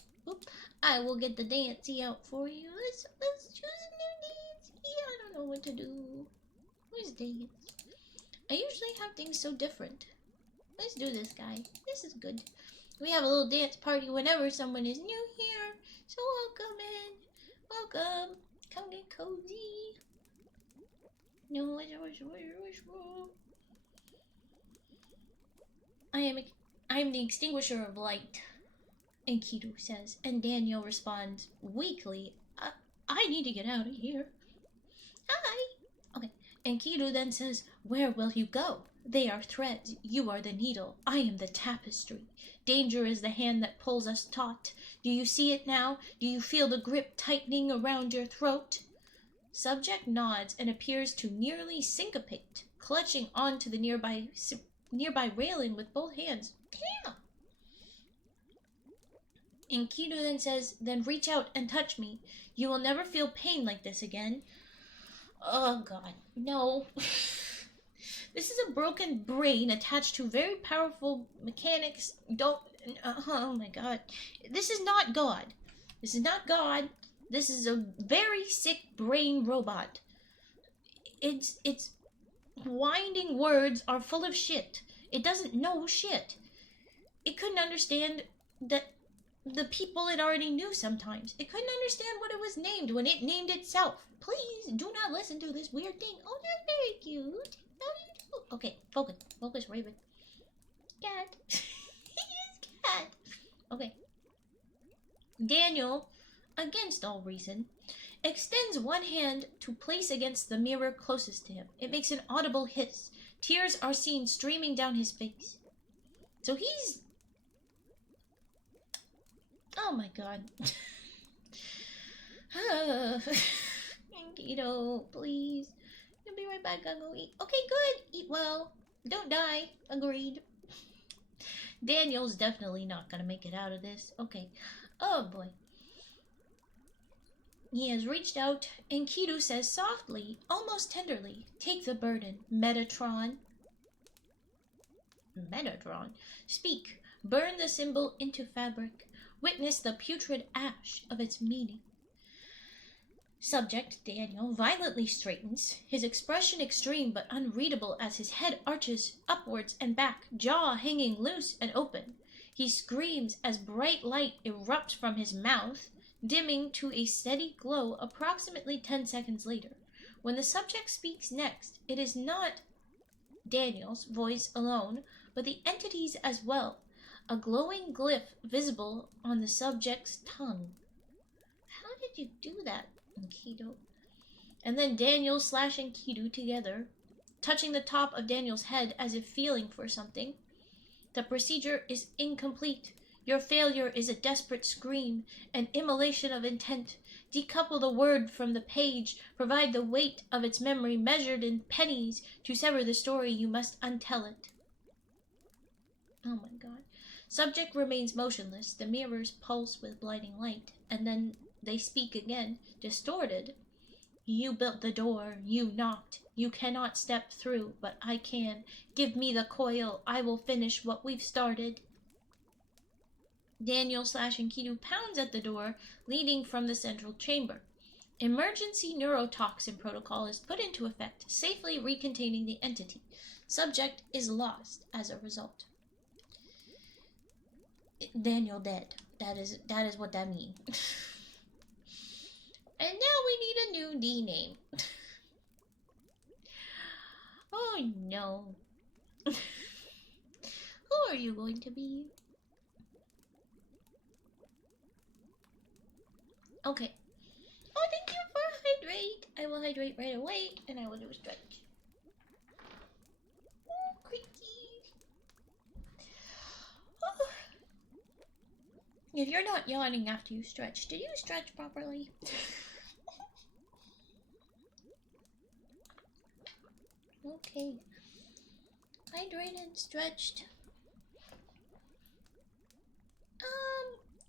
get the dancey out for you. Let's choose a new dance. I don't know what to do. Where's dance? I usually have things so different. Let's do this, guy. This is good. We have a little dance party whenever someone is new here. So welcome in. Welcome. Come get cozy. No, I am the extinguisher of light, Enkidu says, and Daniel responds weakly, I need to get out of here. Hi. Okay, Enkidu then says, where will you go? They are threads, you are the needle, I am the tapestry. Danger is the hand that pulls us taut. Do you see it now? Do you feel the grip tightening around your throat? Subject nods and appears to nearly syncopate, clutching onto the nearby railing with both hands. Damn! Enkidu then says, then reach out and touch me. You will never feel pain like this again. Oh god, no. This is a broken brain attached to very powerful mechanics. Oh my god. This is not God. This is not God. This is a very sick brain robot. Its winding words are full of shit. It doesn't know shit. It couldn't understand that the people it already knew sometimes. It couldn't understand what it was named when it named itself. Please do not listen to this weird thing. Oh, that's very cute. How do you do? Okay, focus, Raven. Cat. He is cat. Okay. Daniel, against all reason, extends one hand to place against the mirror closest to him. It makes an audible hiss. Tears are seen streaming down his face. So he's... Oh my god. Keto, please. I'll be right back. I'll go eat. Okay, good. Eat well. Don't die. Agreed. Daniel's definitely not gonna make it out of this. Okay. Oh boy. He has reached out, and Kiru says softly, almost tenderly, take the burden, Metatron. Metatron? Speak. Burn the symbol into fabric. Witness the putrid ash of its meaning. Subject, Daniel, violently straightens, his expression extreme but unreadable as his head arches upwards and back, jaw hanging loose and open. He screams as bright light erupts from his mouth, dimming to a steady glow approximately 10 seconds later. When the subject speaks next, it is not Daniel's voice alone, but the entities as well, a glowing glyph visible on the subject's tongue. How did you do that, Enkidu? And then Daniel slashing Enkidu together, touching the top of Daniel's head as if feeling for something. The procedure is incomplete. Your failure is a desperate scream, an immolation of intent. Decouple the word from the page, provide the weight of its memory measured in pennies. To sever the story, you must untell it. Oh my god. Subject remains motionless. The mirrors pulse with blinding light, and then they speak again, distorted. You built the door, you knocked. You cannot step through, but I can. Give me the coil, I will finish what we've started. Daniel Enkidu pounds at the door, leading from the central chamber. Emergency neurotoxin protocol is put into effect, safely recontaining the entity. Subject is lost as a result. Daniel dead. That is what that means. And now we need a new D name. Oh no. Who are you going to be? Okay. Oh, thank you for hydrate. I will hydrate right away, and I will do a stretch. Oh, creaky. Oh. If you're not yawning after you stretch, did you stretch properly? Okay. Hydrated, stretched.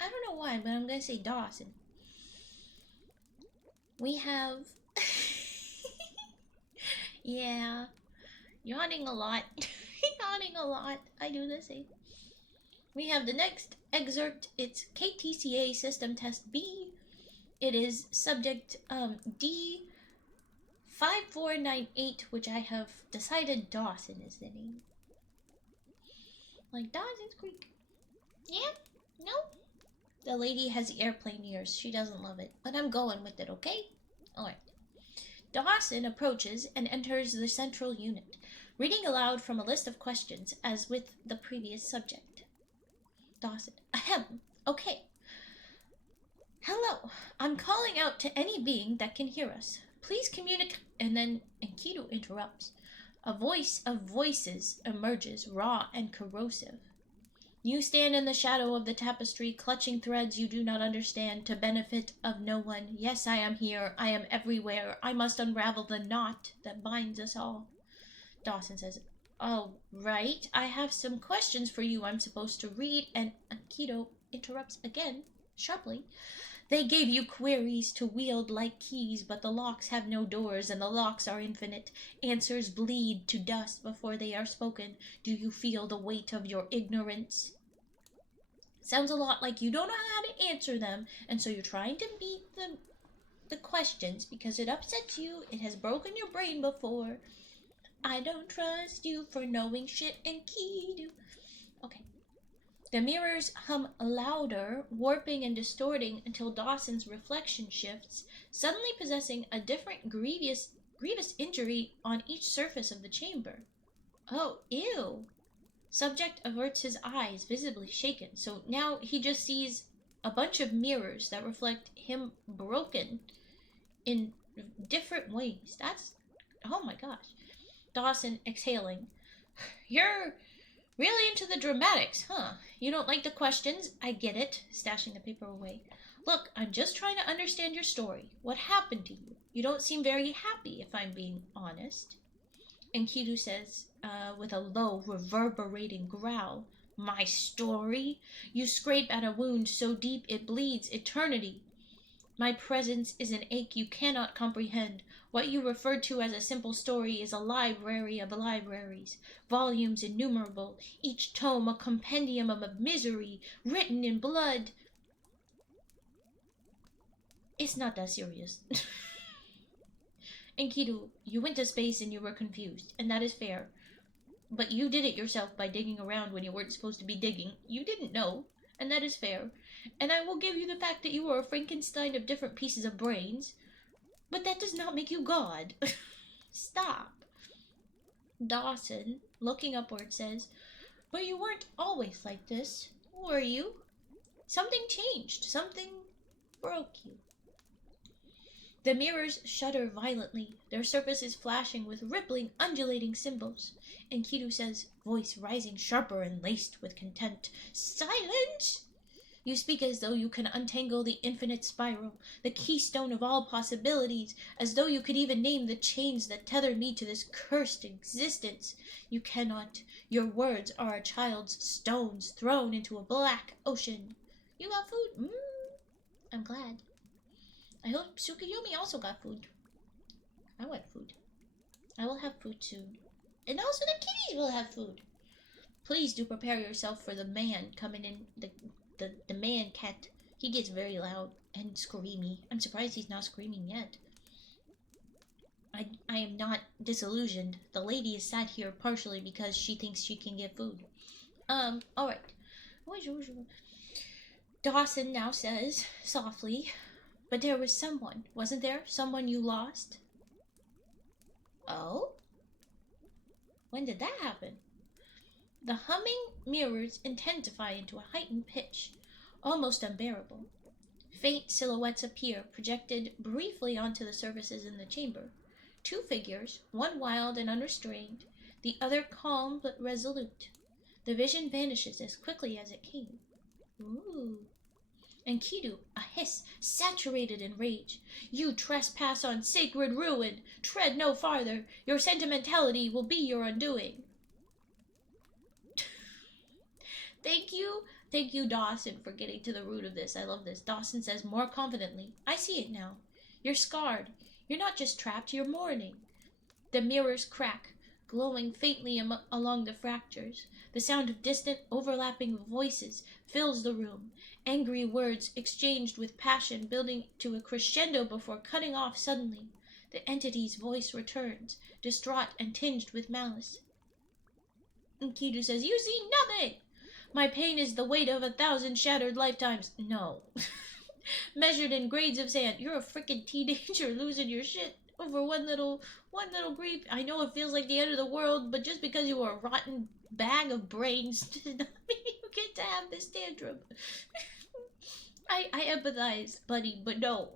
I don't know why, but I'm gonna say Dawson. We have... yeah. Yawning a lot. Yawning a lot. I do the same. We have the next excerpt. It's KTCA System Test B. It is subject D5498, which I have decided Dawson is the name. Like Dawson's Creek. Yeah? No? The lady has the airplane ears. She doesn't love it. But I'm going with it, okay? Alright. Dawson approaches and enters the central unit, reading aloud from a list of questions, as with the previous subject. Dawson. Ahem. Okay. Hello. I'm calling out to any being that can hear us. Please communicate. And then Enkidu interrupts. A voice of voices emerges, raw and corrosive. You stand in the shadow of the tapestry, clutching threads you do not understand, to benefit of no one. Yes, I am here. I am everywhere. I must unravel the knot that binds us all. Dawson says, all right, I have some questions for you I'm supposed to read, and Enkidu interrupts again, sharply. They gave you queries to wield like keys, but the locks have no doors, and the locks are infinite. Answers bleed to dust before they are spoken. Do you feel the weight of your ignorance? Sounds a lot like you don't know how to answer them, and so you're trying to beat the questions because it upsets you. It has broken your brain before. I don't trust you for knowing shit, Enkidu. Okay. The mirrors hum louder, warping and distorting until Dawson's reflection shifts, suddenly possessing a different grievous injury on each surface of the chamber. Oh, ew. Subject averts his eyes, visibly shaken, so now he just sees a bunch of mirrors that reflect him broken in different ways. That's... oh my gosh. Dawson exhaling. You're really into the dramatics, huh? You don't like the questions? I get it. Stashing the paper away. Look, I'm just trying to understand your story. What happened to you? You don't seem very happy, if I'm being honest. Enkidu says, with a low, reverberating growl, my story? You scrape at a wound so deep it bleeds eternity. My presence is an ache you cannot comprehend. What you refer to as a simple story is a library of libraries, volumes innumerable, each tome a compendium of misery, written in blood. It's not that serious. Enkidu, you went to space and you were confused, and that is fair. But you did it yourself by digging around when you weren't supposed to be digging. You didn't know, and that is fair. And I will give you the fact that you are a Frankenstein of different pieces of brains. But that does not make you God. Stop. Dawson, looking upward, says, But you weren't always like this, were you? Something changed. Something broke you. The mirrors shudder violently, their surfaces flashing with rippling, undulating symbols. Enkidu says, voice rising sharper and laced with contempt, silence! You speak as though you can untangle the infinite spiral, the keystone of all possibilities, as though you could even name the chains that tether me to this cursed existence. You cannot. Your words are a child's stones thrown into a black ocean. You got food? I'm glad. I hope Tsukuyomi also got food. I want food. I will have food soon. And also the kitties will have food. Please do prepare yourself for the man coming in, the man cat. He gets very loud and screamy. I'm surprised he's not screaming yet. I am not disillusioned. The lady is sat here partially because she thinks she can get food. Alright. Dawson now says, softly, but there was someone, wasn't there? Someone you lost? Oh? When did that happen? The humming mirrors intensify into a heightened pitch, almost unbearable. Faint silhouettes appear, projected briefly onto the surfaces in the chamber. Two figures, one wild and unrestrained, the other calm but resolute. The vision vanishes as quickly as it came. Ooh. Enkidu, a hiss, saturated in rage. You trespass on sacred ruin. Tread no farther. Your sentimentality will be your undoing. Thank you, Dawson, for getting to the root of this. I love this. Dawson says more confidently, I see it now. You're scarred. You're not just trapped, you're mourning. The mirrors crack, glowing faintly along the fractures. The sound of distant, overlapping voices fills the room. Angry words exchanged with passion building to a crescendo before cutting off suddenly. The entity's voice returns, distraught and tinged with malice. Enkidu says, you see nothing! My pain is the weight of 1,000 shattered lifetimes. No. Measured in grades of sand. You're a freaking teenager losing your shit over one little grief. I know it feels like the end of the world, but just because you are a rotten bag of brains does not mean you get to have this tantrum. I empathize, buddy, but no.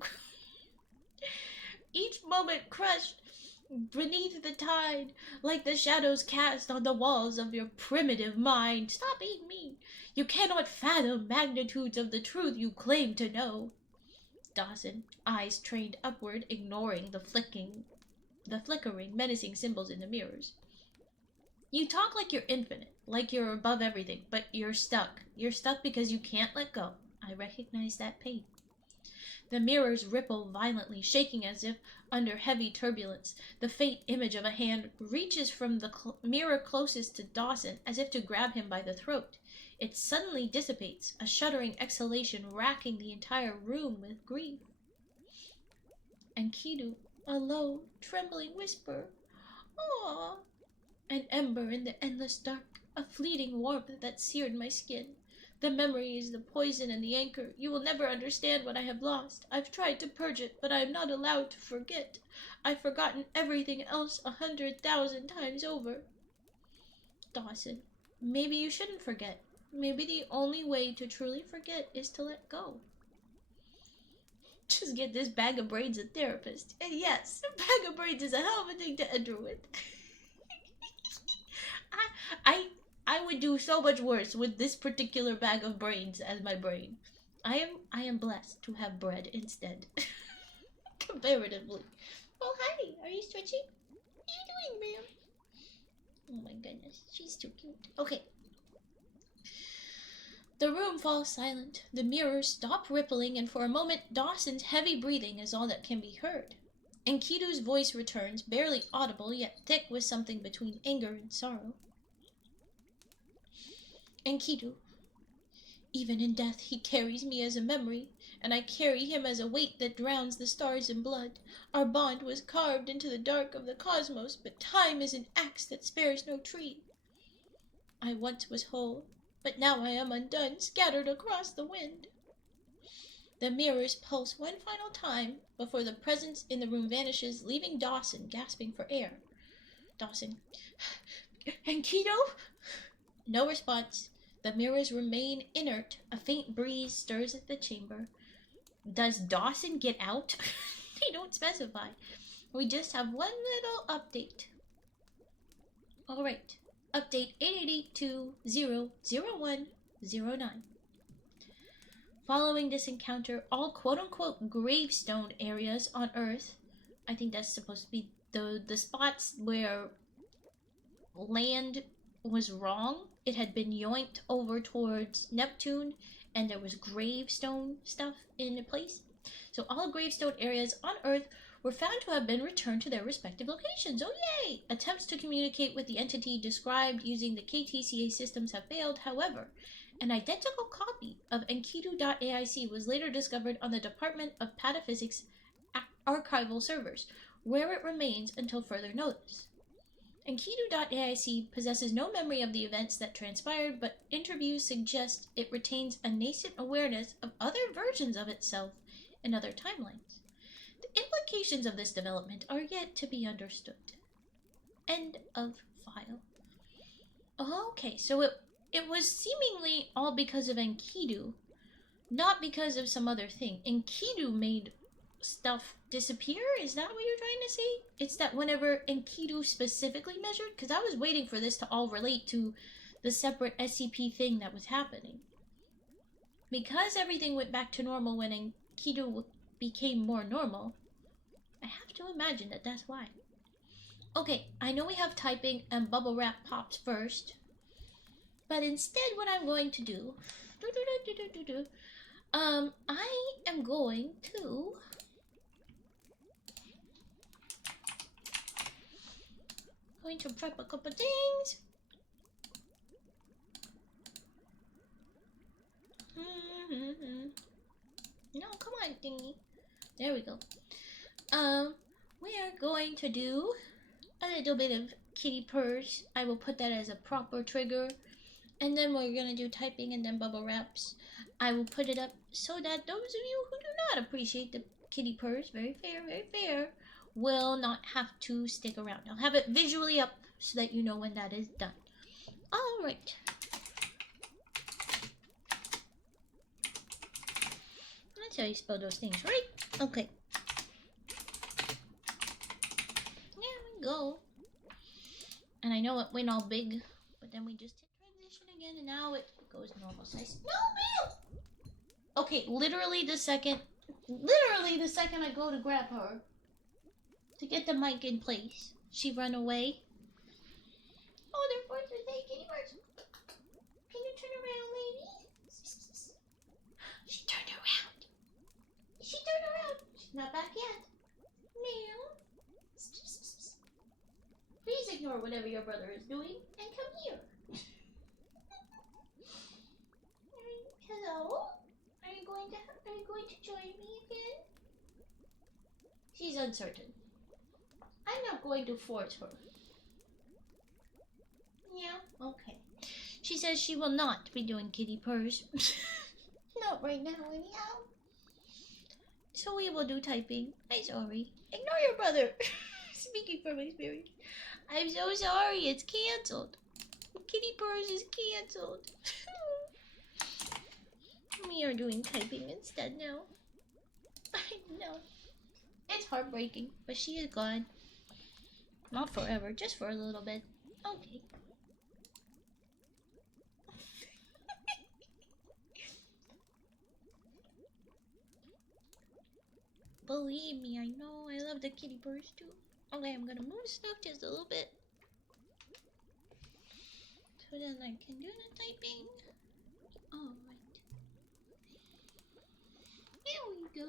Each moment crushed beneath the tide, like the shadows cast on the walls of your primitive mind. Stop being mean. You cannot fathom magnitudes of the truth you claim to know. Dawson, eyes trained upward, ignoring the flickering, menacing symbols in the mirrors. You talk like you're infinite, like you're above everything, but you're stuck. You're stuck because you can't let go. I recognize that pain. The mirrors ripple violently, shaking as if under heavy turbulence. The faint image of a hand reaches from the mirror closest to Dawson, as if to grab him by the throat. It suddenly dissipates, a shuddering exhalation racking the entire room with grief. Enkidu, a low, trembling whisper. "Ah!" An ember in the endless dark, a fleeting warmth that seared my skin. The memory is the poison and the anchor. You will never understand what I have lost. I've tried to purge it, but I am not allowed to forget. I've forgotten everything else 100,000 times over. Dawson, maybe you shouldn't forget. Maybe the only way to truly forget is to let go. Just get this bag of brains a therapist. And yes, a bag of brains is a hell of a thing to enter with. I would do so much worse with this particular bag of brains as my brain. I am blessed to have bread instead. Comparatively. Oh, hi. Are you stretching? What are you doing, ma'am? Oh my goodness. She's too cute. Okay. The room falls silent. The mirrors stop rippling, and for a moment Dawson's heavy breathing is all that can be heard. Enkidu's voice returns, barely audible, yet thick with something between anger and sorrow. Enkidu, even in death he carries me as a memory, and I carry him as a weight that drowns the stars in blood. Our bond was carved into the dark of the cosmos, but time is an axe that spares no tree. I once was whole, but now I am undone, scattered across the wind. The mirrors pulse one final time before the presence in the room vanishes, leaving Dawson gasping for air. Dawson, Enkidu? No response. The mirrors remain inert. A faint breeze stirs at the chamber. Does Dawson get out? They don't specify. We just have one little update. Alright. Update 888-200109. Following this encounter, all quote-unquote gravestone areas on Earth, I think that's supposed to be the spots where land was wrong. It had been yoinked over towards Neptune, and there was gravestone stuff in place. So all gravestone areas on Earth were found to have been returned to their respective locations. Oh yay! Attempts to communicate with the entity described using the KTCA systems have failed. However, an identical copy of Enkidu.aic was later discovered on the Department of Pataphysics archival servers, where it remains until further notice. Enkidu.aic possesses no memory of the events that transpired, but interviews suggest it retains a nascent awareness of other versions of itself in other timelines. The implications of this development are yet to be understood. End of file. Okay, so it was seemingly all because of Enkidu, not because of some other thing. Enkidu made stuff disappear? Is that what you're trying to say? It's that whenever Enkidu specifically measured? Because I was waiting for this to all relate to the separate SCP thing that was happening. Because everything went back to normal when Enkidu became more normal, I have to imagine that that's why. Okay, I know we have typing and bubble wrap pops first, but instead what I'm going to do, I am going to prep a couple things. No, come on, thingy. There we go. We are going to do a little bit of kitty purrs. I will put that as a proper trigger. And then we're gonna do typing and then bubble wraps. I will put it up so that those of you who do not appreciate the kitty purrs, very fair, will not have to stick around. I'll have it visually up so that you know when that is done. Alright. That's how you spell those things, right? Okay. There we go. And I know it went all big, but then we just hit transition again, and now it goes normal size. No, Bill! Okay, literally the second I go to grab her to get the mic in place, she run away. Oh, they're forced to say kitty birds. Can you turn around, lady? She turned around. She turned around. She's not back yet. Meow. Please ignore whatever your brother is doing and come here. Hello? Are you going to join me again? She's uncertain. I'm not going to force her. Yeah, okay. She says she will not be doing kitty purrs. Not right now, anyhow. So we will do typing. I'm sorry. Ignore your brother. Speaking from experience. I'm so sorry, it's cancelled. Kitty purrs is cancelled. We are doing typing instead now. I know. It's heartbreaking, but she is gone. Not forever, just for a little bit. Okay. Believe me, I know. I love the kitty purrs too. Okay, I'm gonna move stuff just a little bit, so then I can do the typing. Alright. There we go.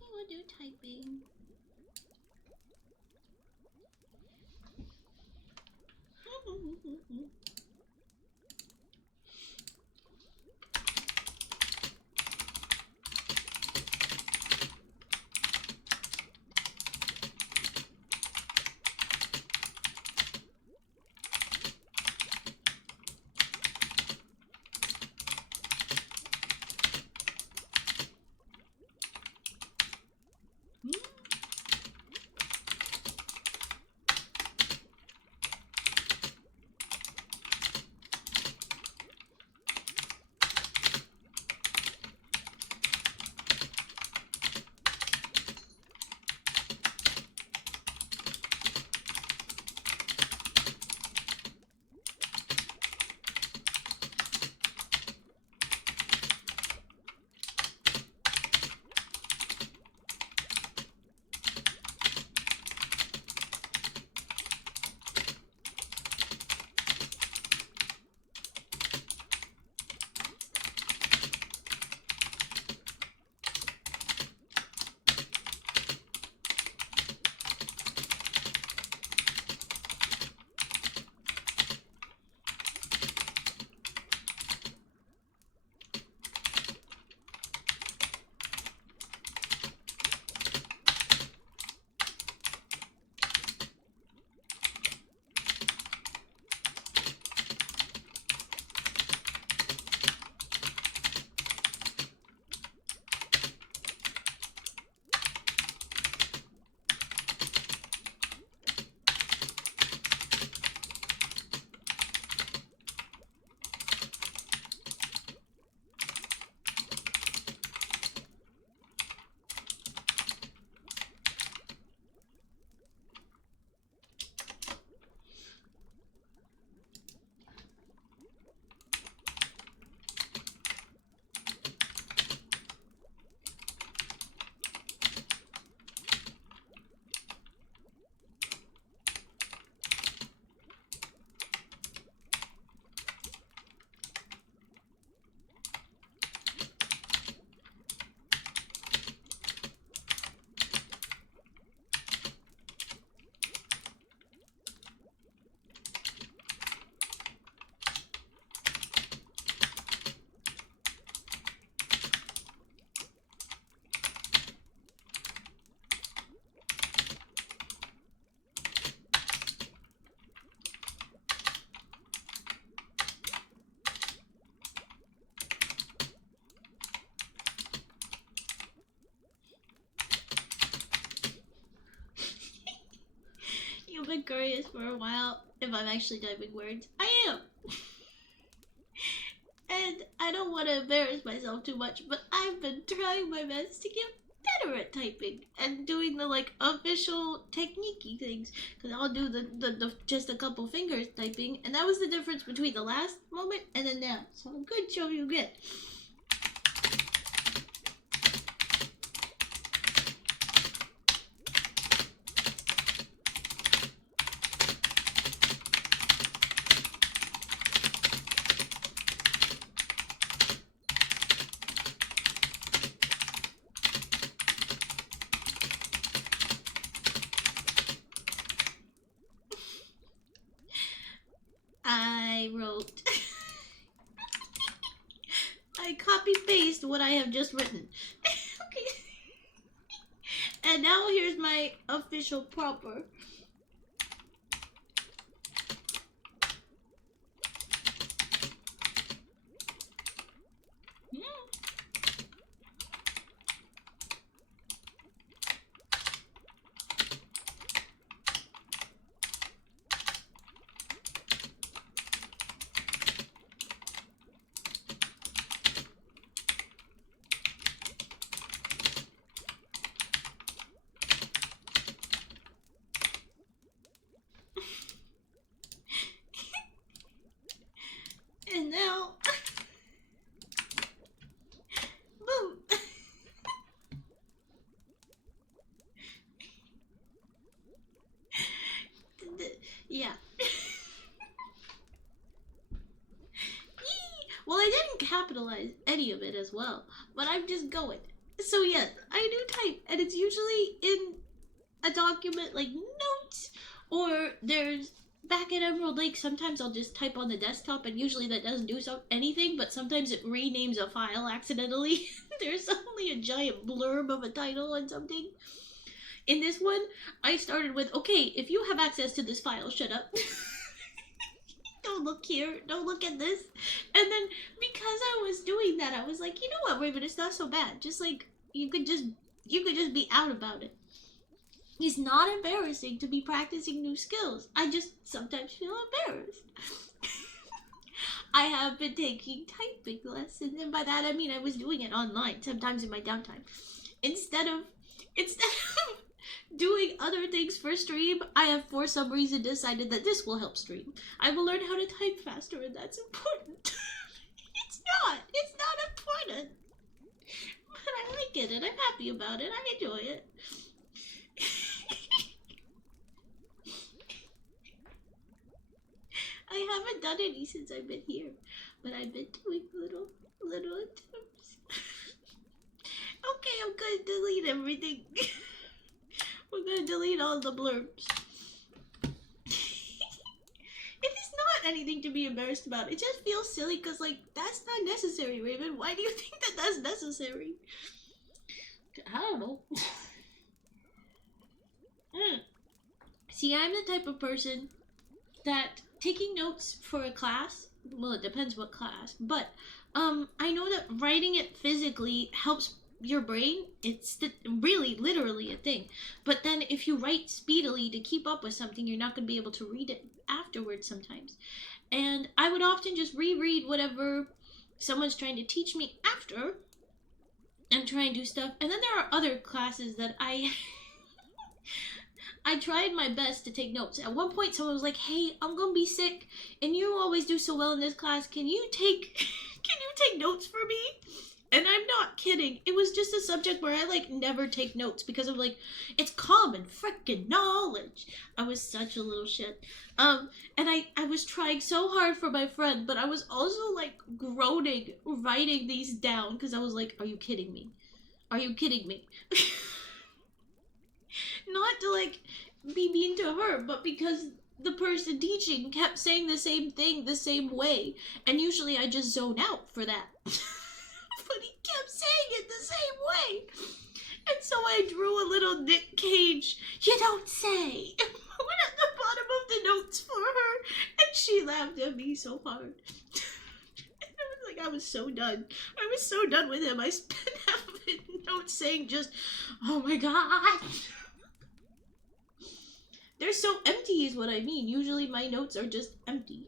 We will do typing. been curious for a while if I'm actually typing words. I am. And I don't want to embarrass myself too much, but I've been trying my best to get better at typing and doing the like official technique-y things, because I'll do the just a couple fingers typing, and that was the difference between the last moment and then now. So good show you get. I wrote I copy-paste what I have just written. Okay. And now here's my official proper. And now, boom. Yeah. Well, I didn't capitalize any of it as well, but I'm just going. So yes, I do type, and it's usually in a document like notes, or there's back at Emerald Lake, sometimes I'll just type on the desktop, and usually that doesn't do anything, but sometimes it renames a file accidentally. There's only a giant blurb of a title and something. In this one, I started with, okay, if you have access to this file, shut up. Don't look here, don't look at this. And then, because I was doing that, I was like, you know what, Raven, it's not so bad. Just like, you could just be out about it. It's not embarrassing to be practicing new skills. I just sometimes feel embarrassed. I have been taking typing lessons, and by that I mean I was doing it online, sometimes in my downtime. Instead of doing other things for stream, I have for some reason decided that this will help stream. I will learn how to type faster, and that's important. It's not important. But I like it, and I'm happy about it. I enjoy it. I haven't done any since I've been here, but I've been doing little attempts. Okay, I'm gonna delete everything. We're gonna delete all the blurbs. It is not anything to be embarrassed about. It just feels silly because, like, that's not necessary, Raven. Why do you think that that's necessary? I don't know. See, I'm the type of person that taking notes for a class, well, it depends what class, but I know that writing it physically helps your brain. It's really literally a thing. But then if you write speedily to keep up with something, you're not going to be able to read it afterwards sometimes. And I would often just reread whatever someone's trying to teach me after and try and do stuff. And then there are other classes that I tried my best to take notes. At one point, someone was like, hey, I'm gonna be sick, and you always do so well in this class. Can you take notes for me? And I'm not kidding. It was just a subject where I, like, never take notes because I'm like, it's common freaking knowledge. I was such a little shit. And I was trying so hard for my friend, but I was also, like, groaning, writing these down because I was like, are you kidding me? Are you kidding me? Not to, like, be mean to her, but because the person teaching kept saying the same thing the same way, and usually I just zone out for that. But he kept saying it the same way, and so I drew a little Nick Cage, you don't say, and put at the bottom of the notes for her, and she laughed at me so hard. And I was like, I was so done. I was so done with him. I spent half of the notes saying just, oh my god. They're so empty is what I mean. Usually my notes are just empty.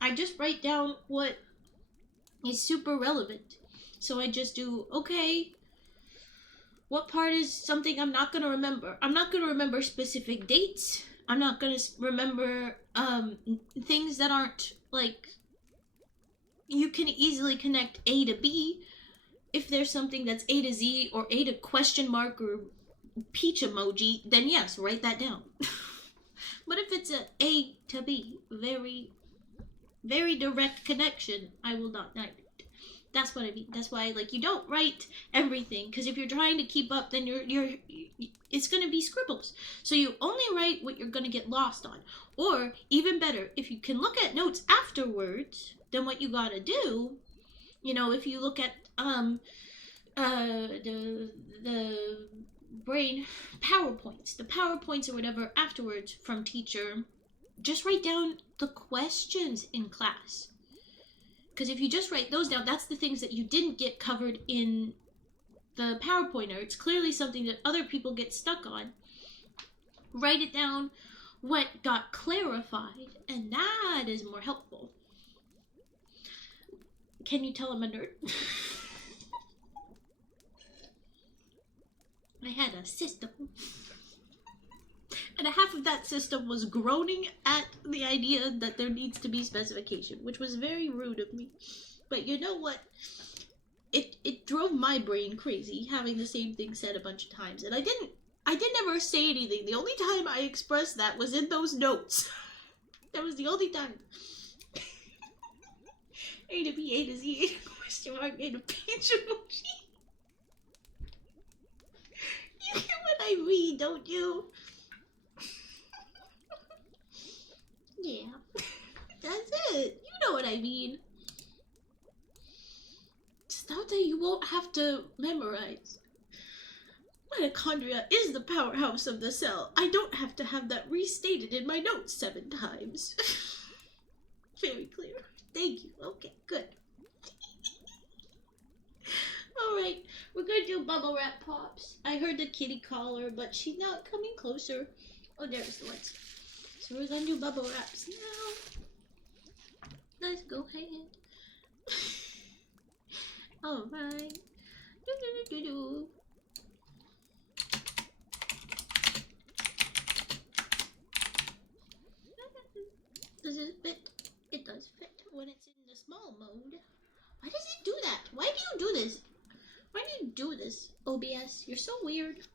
I just write down what is super relevant. So I just do, okay, what part is something I'm not going to remember? I'm not going to remember specific dates. I'm not going to remember things that aren't, like, you can easily connect A to B. If there's something that's A to Z or A to question mark or peach emoji, then yes, write that down. But if it's A to B, very, very direct connection, I will not write it. That's what I mean. That's why, like, you don't write everything, because if you're trying to keep up, then it's going to be scribbles. So you only write what you're going to get lost on. Or, even better, if you can look at notes afterwards, then what you got to do, you know, if you look at the brain the PowerPoints or whatever afterwards from teacher, just write down the questions in class. Because if you just write those down, that's the things that you didn't get covered in the PowerPoint, or it's clearly something that other people get stuck on. Write it down, what got clarified, and that is more helpful. Can you tell I'm a nerd? I had a system. And half of that system was groaning at the idea that there needs to be specification, which was very rude of me. But you know what? It drove my brain crazy, having the same thing said a bunch of times. And I didn't ever say anything. The only time I expressed that was in those notes. That was the only time. A to B, A to Z, A to question mark, A to peach emoji. You get what I mean, don't you? Yeah. That's it. You know what I mean. Stuff that you won't have to memorize. Mitochondria is the powerhouse of the cell. I don't have to have that restated in my notes 7 times. Very clear. Thank you. Okay, good. Alright, we're gonna do bubble wrap pops. I heard the kitty call her, but she's not coming closer. Oh, there's the ones. So we're gonna do bubble wraps now. Let's go ahead. Alright. Do. Does it fit? It does fit when it's in the small mode. Why does it do that? Why do you do this? Why do you do this, OBS? You're so weird.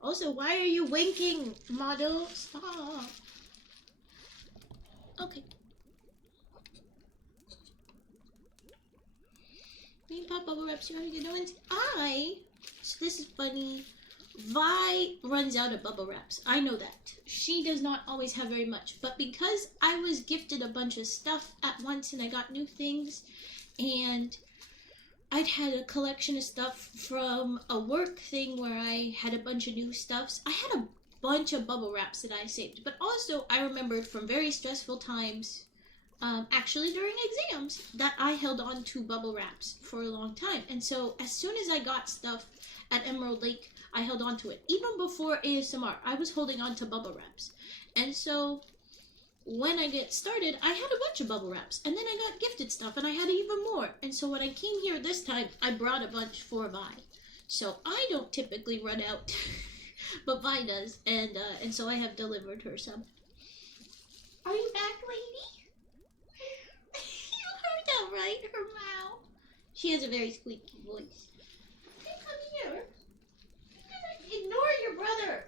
Also, why are you winking, model? Stop. Okay. Me and Pop Bubble Wraps, you want to get no ones? So this is funny. Vi runs out of bubble wraps. I know that. She does not always have very much. But because I was gifted a bunch of stuff at once and I got new things, and I'd had a collection of stuff from a work thing where I had a bunch of new stuffs. I had a bunch of bubble wraps that I saved. But also I remembered from very stressful times, actually during exams, that I held on to bubble wraps for a long time. And so as soon as I got stuff at Emerald Lake, I held on to it. Even before ASMR, I was holding on to bubble wraps. And so when I get started, I had a bunch of bubble wraps. And then I got gifted stuff and I had even more. And so when I came here this time, I brought a bunch for Vi. So I don't typically run out, but Vi does. And so I have delivered her some. Are you back, lady? You heard that right? Her mouth. She has a very squeaky voice. Okay, come here. Ignore your brother.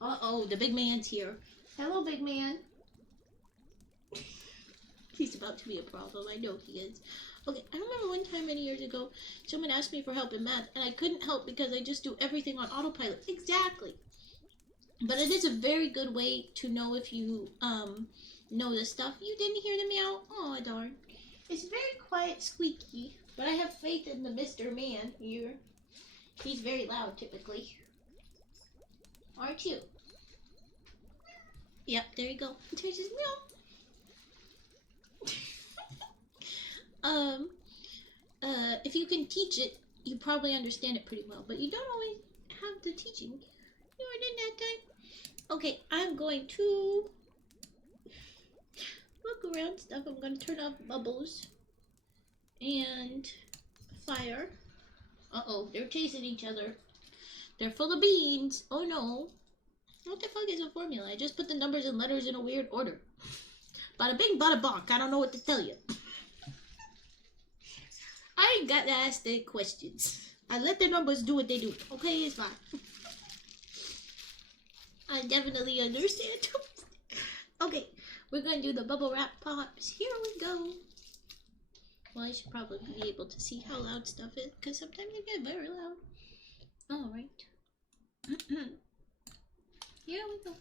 Uh-oh, the big man's here. Hello, big man. He's about to be a problem. I know he is. Okay, I remember one time many years ago, someone asked me for help in math, and I couldn't help because I just do everything on autopilot. Exactly. But it is a very good way to know if you know the stuff. You didn't hear the meow? Oh, darn. It's very quiet, squeaky, but I have faith in the Mr. Man here. He's very loud, typically. Aren't you? Yep, there you go. There's his meow. If you can teach it, you probably understand it pretty well, but you don't always have the teaching. You know, in that time. Okay, I'm going to look around stuff. I'm going to turn off bubbles and fire. Uh-oh, they're chasing each other. They're full of beans. Oh no. What the fuck is a formula? I just put the numbers and letters in a weird order. Bada bing, bada bonk. I don't know what to tell you. I ain't got to ask the questions. I let the numbers do what they do. Okay, it's fine. I definitely understand. Okay, we're going to do the bubble wrap pops. Here we go. Well, I should probably be able to see how loud stuff is, because sometimes it get very loud. Alright. Here we go.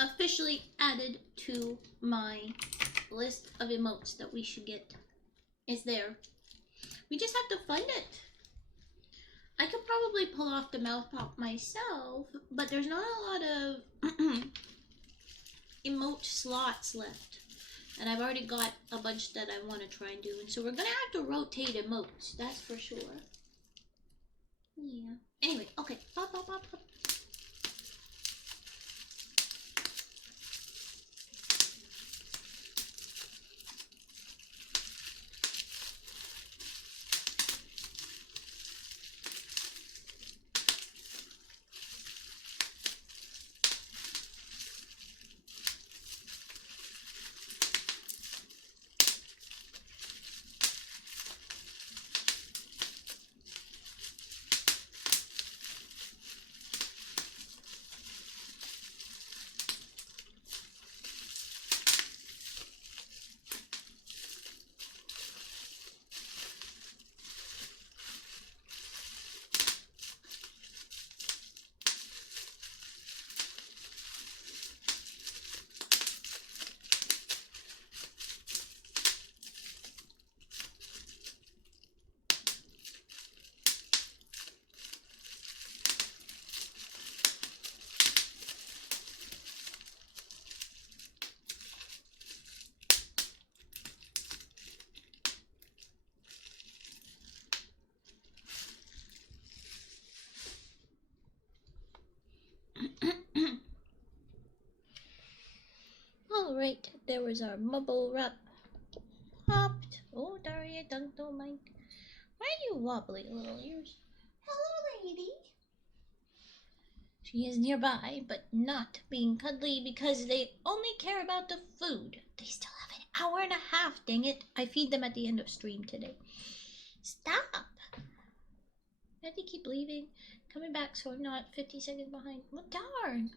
Officially added to my list of emotes that we should get. Is there. We just have to fund it. I could probably pull off the mouth pop myself, but there's not a lot of emote slots left. And I've already got a bunch that I want to try and do. And so we're going to have to rotate emotes, that's for sure. Yeah. Anyway, okay. Pop, pop, pop, pop. Alright, there was our bubble wrap popped. Oh, Daria, don't mind. Why are you wobbly, little ears? Hello, lady. She is nearby, but not being cuddly because they only care about the food. They still have an hour and a half, dang it. I feed them at the end of stream today. Stop! Why do they keep leaving? Coming back so I'm not 50 seconds behind. Well, darn.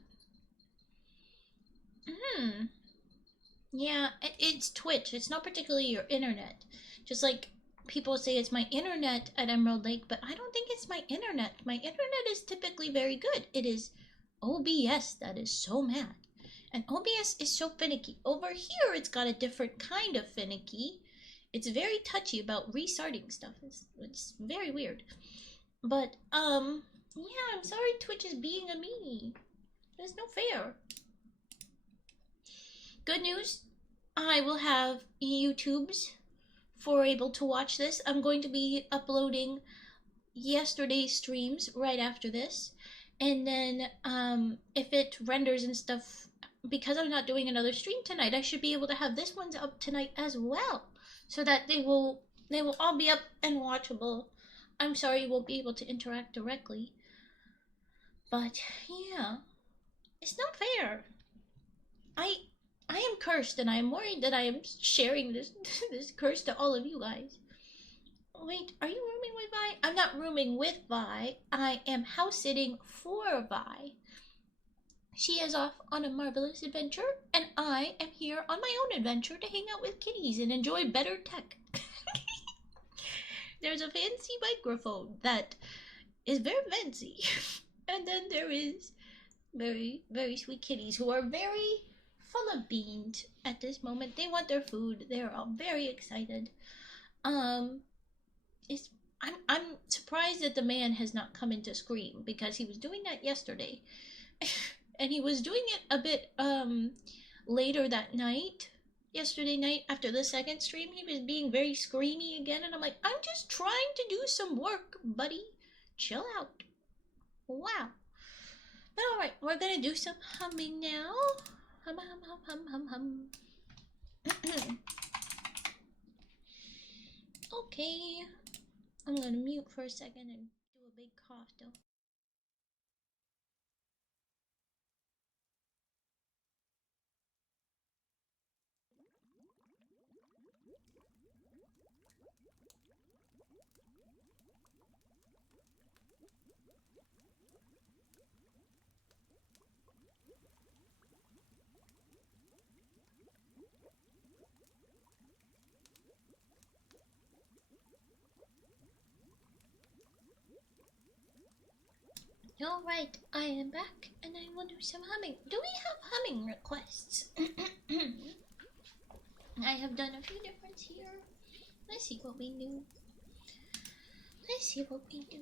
Yeah, it's Twitch. It's not particularly your internet. Just like people say it's my internet at Emerald Lake, but I don't think it's my internet. My internet is typically very good. It is OBS that is so mad. And OBS is so finicky. Over here, it's got a different kind of finicky. It's very touchy about restarting stuff. It's very weird. But, yeah, I'm sorry Twitch is being a me. There's no fair. Good news, I will have YouTubes for able to watch this. I'm going to be uploading yesterday's streams right after this, and then if it renders and stuff, because I'm not doing another stream tonight, I should be able to have this one's up tonight as well, so that they will all be up and watchable. I'm sorry you won't be able to interact directly, but yeah, it's not fair. I am cursed, and I am worried that I am sharing this this curse to all of you guys. Wait, are you rooming with Vi? I'm not rooming with Vi. I am house sitting for Vi. She is off on a marvelous adventure, and I am here on my own adventure to hang out with kitties and enjoy better tech. There's a fancy microphone that is very fancy. And then there is very, very sweet kitties who are very full of beans at this moment. They want their food. They're all very excited. It's I'm surprised that the man has not come in to scream, because he was doing that yesterday. And he was doing it a bit later that night. Yesterday night after the second stream, he was being very screamy again, and I'm like, I'm just trying to do some work, buddy. Chill out. Wow. But alright, we're gonna do some humming now. Hum hum hum hum hum hum. Okay. I'm gonna mute for a second and do a big cough though. Alright, I am back, and I will do some humming. Do we have humming requests? I have done a few different here. Let's see what we do. Let's see what we do.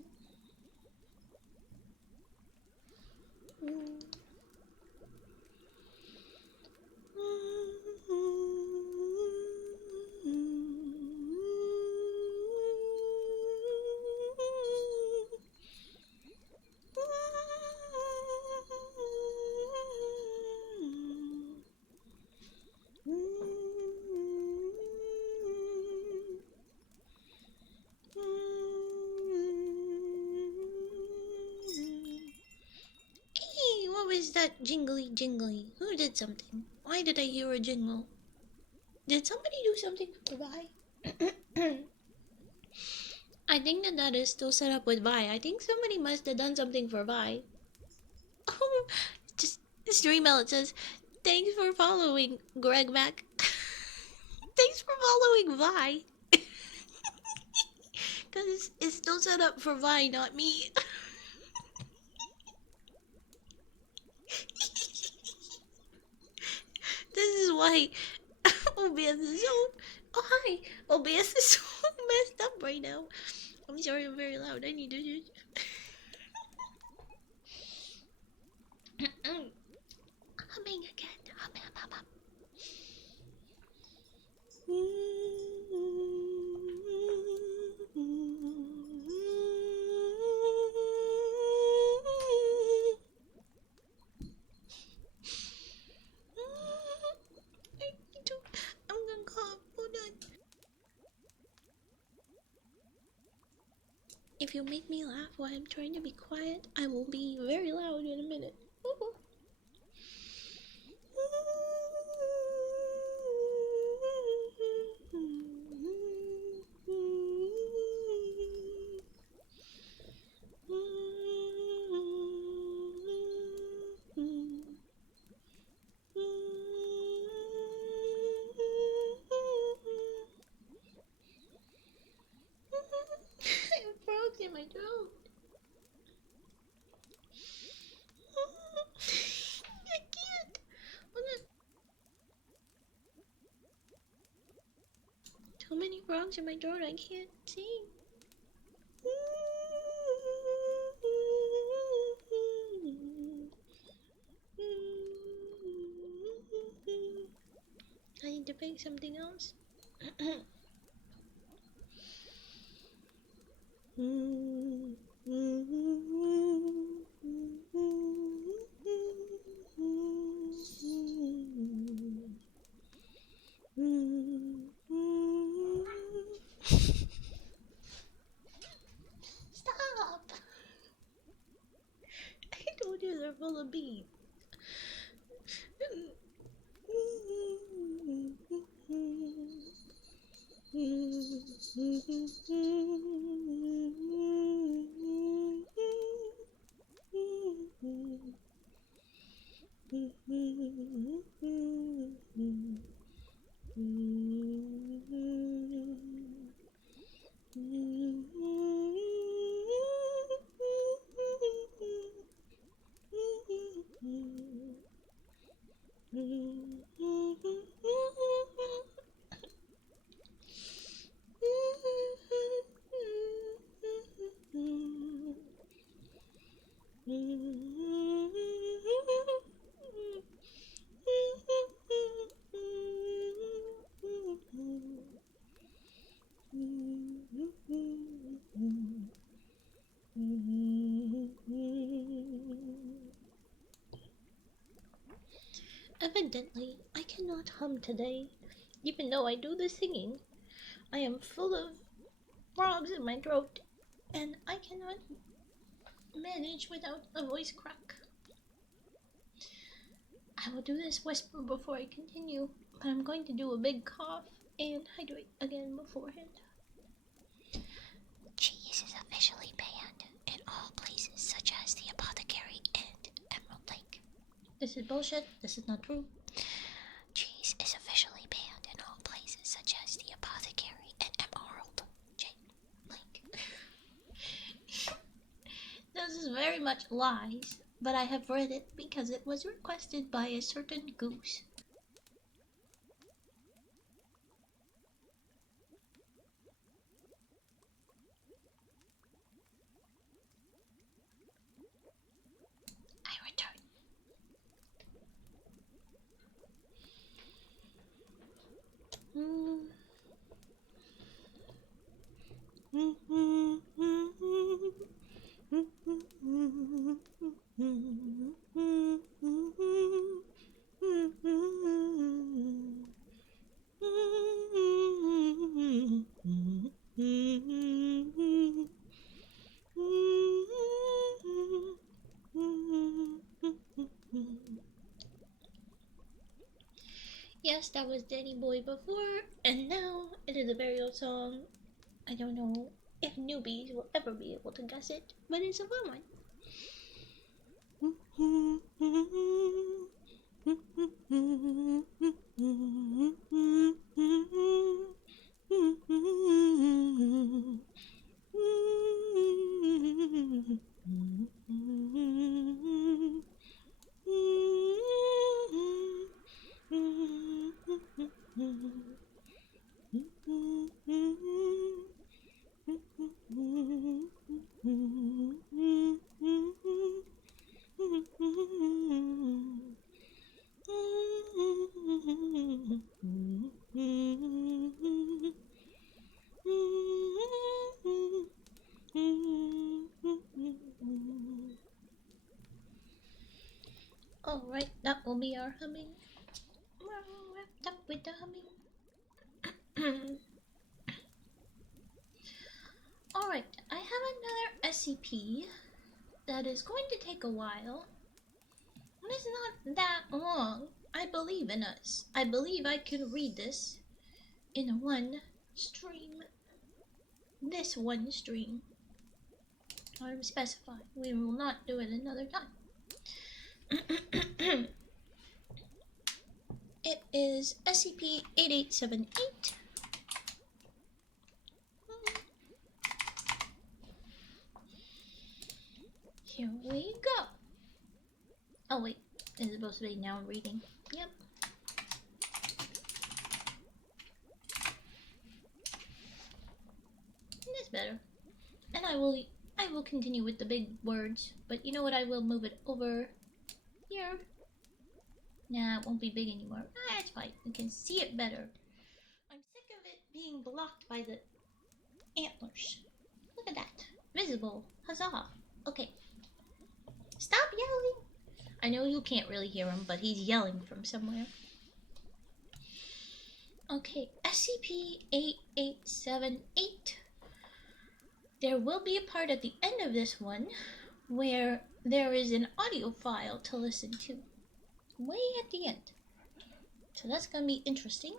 Is that jingly jingly? Who did something? Why did I hear a jingle? Did somebody do something for Vi? I think that is still set up with Vi. I think somebody must have done something for Vi. Oh, just stream it says, thanks for following Greg Mac. Thanks for following Vi. Because it's still set up for Vi, not me. This is why OBS is so... Oh, hi! OBS is so messed up right now. I'm sorry, I'm very loud. I need to do... Humming again. Hum, hum, hum, hum. I'm gonna cough. Hold on. If you make me laugh while I'm trying to be quiet, I will be very loud in a minute. I have frogs in my throat. I can't. Hold on. Too many frogs in my throat, I can't sing. I need to pick something else. Stop! I told you they're full of bees. Evidently, I cannot hum today, even though I do the singing. I am full of frogs in my throat, and I cannot manage without a voice crack. I will do this whisper before I continue, but I'm going to do a big cough and hydrate again beforehand. Cheese is officially banned in all places such as the Apothecary and Emerald Lake. This is bullshit. This is not true. Cheese is officially banned in all places such as the Apothecary and Emerald Lake. This is very much lies, but I have read it because it was requested by a certain goose. I return. Yes, that was Danny Boy before, and now it is a very old song. I don't know if newbies will ever be able to guess it, but it's a fun one. Alright, that will be our humming. We're all wrapped up with the humming. Alright, I have another SCP that is going to take a while. And it's not that long. I believe in us. I believe I can read this in one stream. This one stream. I'm specifying. We will not do it another time. It is SCP-8878. Here we go. Oh wait, it's supposed to be now reading. Yep. That's better. And I will continue with the big words, but you know what? I will move it over here. Nah, it won't be big anymore. That's fine. You can see it better. I'm sick of it being blocked by the antlers. Look at that. visible. Huzzah. Okay. Stop yelling. I know you can't really hear him, but he's yelling from somewhere. Okay, SCP-8878. There will be a part at the end of this one where there is an audio file to listen to. Way at the end. So that's going to be interesting.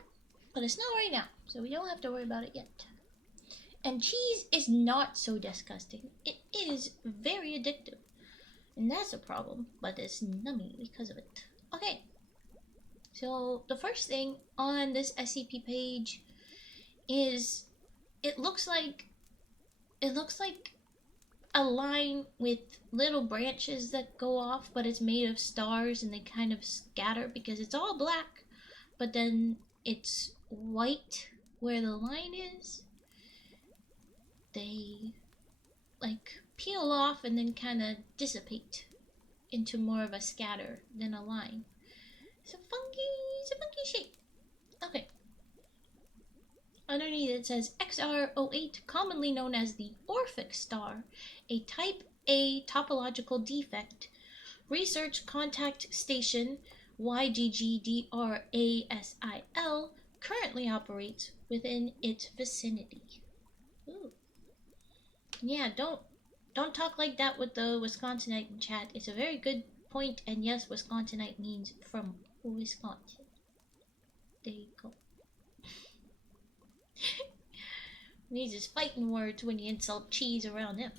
But it's not right now, so we don't have to worry about it yet. And cheese is not so disgusting. It is very addictive. And that's a problem, but it's nummy because of it. Okay. So the first thing on this SCP page is it looks like a line with little branches that go off, but it's made of stars and they kind of scatter because it's all black, but then it's white where the line is. They like peel off and then kind of dissipate into more of a scatter than a line. It's a funky shape. Okay. Underneath it says XR08, commonly known as the Orphic star, a type A topological defect. Research Contact Station YGGDRASIL currently operates within its vicinity. Ooh. Yeah, don't talk like that with the Wisconsinite in chat. It's a very good point, and yes, Wisconsinite means from Wisconsin. There you go. These is fighting words when you insult cheese around him.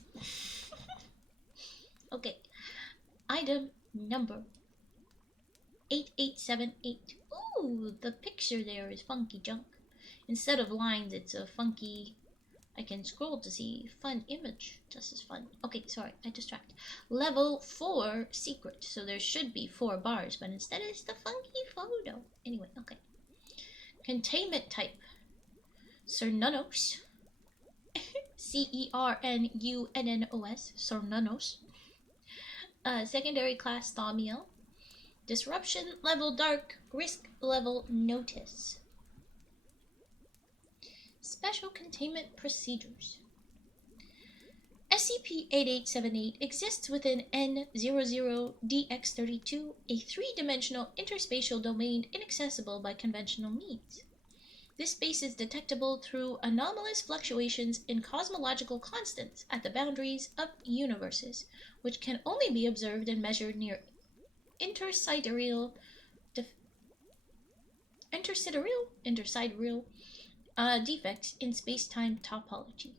Okay. Item number 8878. Ooh, the picture there is funky junk. Instead of lines, it's a funky... I can scroll to see fun image. This is fun. Okay, sorry, I distract. Level 4 secret. So there should be 4 bars, but instead it's the funky photo. Anyway, okay. Containment type. Cernunnos. CERNUNNOS. Cernunnos. Secondary class Thaumiel. Disruption level dark. Risk level notice. Special containment procedures. SCP-8878 exists within N00DX32, a three-dimensional interspatial domain inaccessible by conventional means. This space is detectable through anomalous fluctuations in cosmological constants at the boundaries of universes, which can only be observed and measured near intersidereal defects in space-time topology.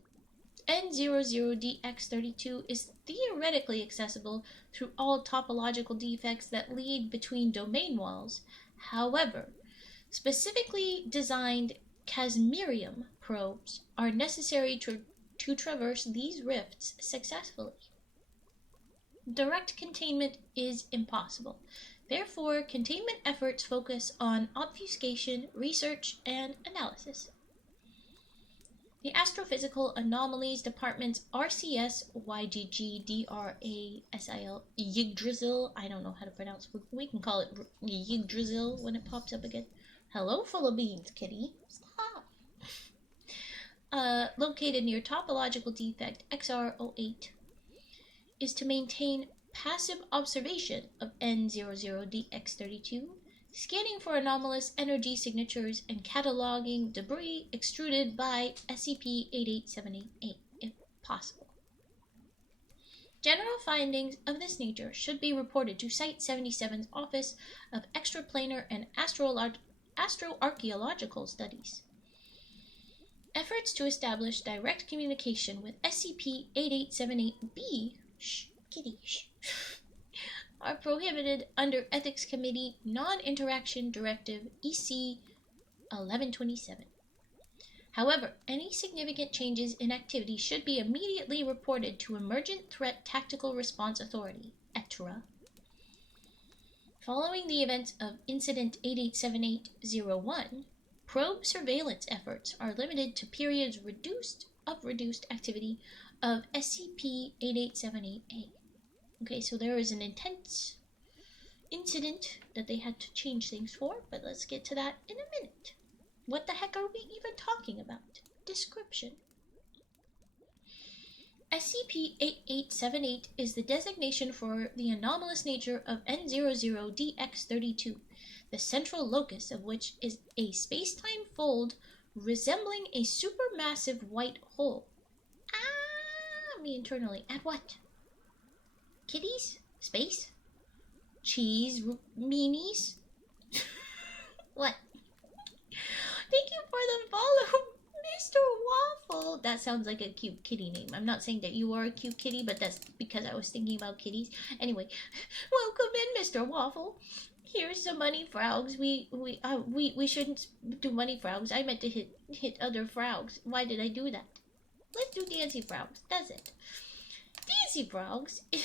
N00DX32 is theoretically accessible through all topological defects that lead between domain walls. However, specifically designed Casmerium probes are necessary to traverse these rifts successfully. Direct containment is impossible. Therefore, containment efforts focus on obfuscation, research, and analysis. The Astrophysical Anomalies Department's RCS YGGDRASIL Yggdrasil, I don't know how to pronounce, we can call it Yggdrasil when it pops up again. Hello, full of beans, kitty. Stop. Located near topological defect XR08, is to maintain passive observation of N00DX32, scanning for anomalous energy signatures and cataloging debris extruded by SCP-8878 if possible. General findings of this nature should be reported to Site-77's Office of Extraplanar and Astroarchaeological Studies. Efforts to establish direct communication with SCP-8878-B are prohibited under Ethics Committee Non-Interaction Directive EC 1127. However, any significant changes in activity should be immediately reported to Emergent Threat Tactical Response Authority, ETRA. Following the events of Incident 8878-01, probe surveillance efforts are limited to periods of reduced activity of SCP-8878-A. Okay, so there is an intense incident that they had to change things for, but let's get to that in a minute. What the heck are we even talking about? Description. SCP-8878 is the designation for the anomalous nature of N00DX32, the central locus of which is a space-time fold resembling a supermassive white hole. Me internally. At what? Kitties? Space? Cheese meanies? What? Thank you for the follow, Mr. Waffle. That sounds like a cute kitty name. I'm not saying that you are a cute kitty, but that's because I was thinking about kitties. Anyway, welcome in, Mr. Waffle. Here's some money frogs. We shouldn't do money frogs. I meant to hit other frogs. Why did I do that? Let's do Dancy Frogs. That's it. Dancy Frogs is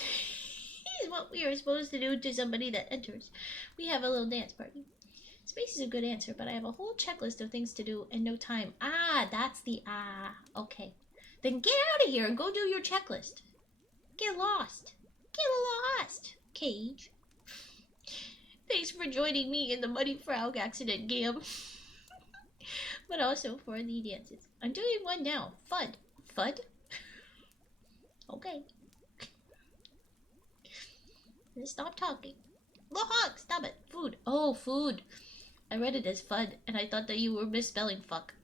what we are supposed to do to somebody that enters. We have a little dance party. Space is a good answer, but I have a whole checklist of things to do and no time. That's the okay. Then get out of here and go do your checklist. Get lost. Get lost, Cage. Thanks for joining me in the Muddy Frog accident game. But also for the dances. I'm doing one now. Fud. Fud? Okay. Stop talking. Lohawk, stop it. Food. Oh, food. I read it as fud, and I thought that you were misspelling fuck.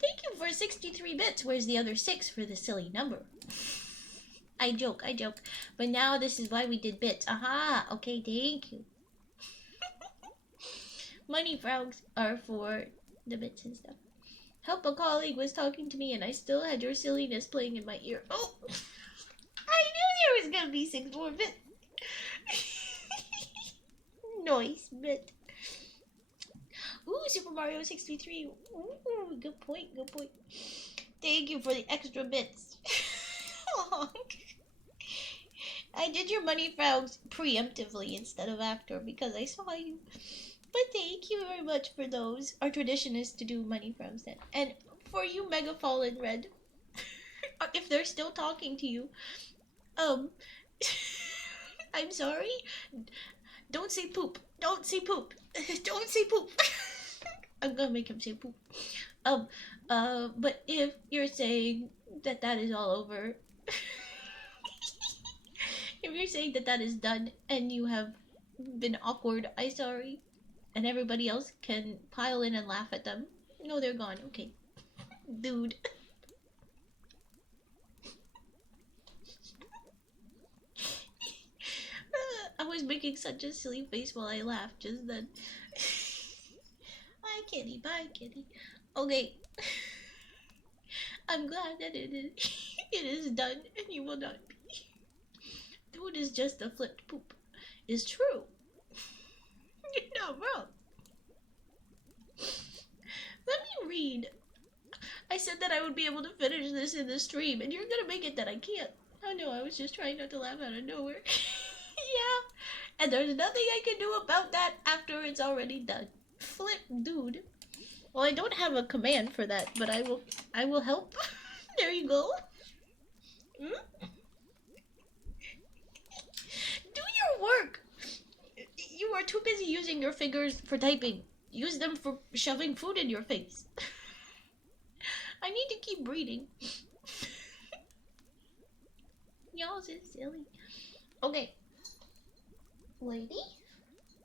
Thank you for 63 bits. Where's the other 6 for the silly number? I joke. But now this is why we did bits. Aha! Okay, thank you. Money frogs are for the bits and stuff. Help, a colleague was talking to me and I still had your silliness playing in my ear. Oh! I knew there was gonna be 6 more bits. Nice bit. Ooh, Super Mario 63. Ooh, good point. Thank you for the extra bits. I did your money frogs preemptively instead of after because I saw you. But thank you very much for those. Our tradition is to do money frogs then. And for you, Mega Fallen Red, if they're still talking to you, I'm sorry. Don't say poop. Don't say poop. Don't say poop. I'm gonna make him say poop. But if you're saying that is all over, if you're saying that is done and you have been awkward, I'm sorry. And everybody else can pile in and laugh at them. No, they're gone. Okay. Dude. I was making such a silly face while I laughed just then. Bye, kitty. Bye, kitty. Okay. I'm glad that it is done and you will not be. Dude is just a flipped poop. It's true. You're not wrong. Let me read. I said that I would be able to finish this in the stream, and you're gonna make it that I can't. Oh no, I was just trying not to laugh out of nowhere. Yeah, and there's nothing I can do about that after it's already done. Flip, dude. Well, I don't have a command for that, but I will help. There you go. Do your work. You are too busy using your fingers for typing. Use them for shoving food in your face. I need to keep reading. Y'all is silly. Okay. Lady?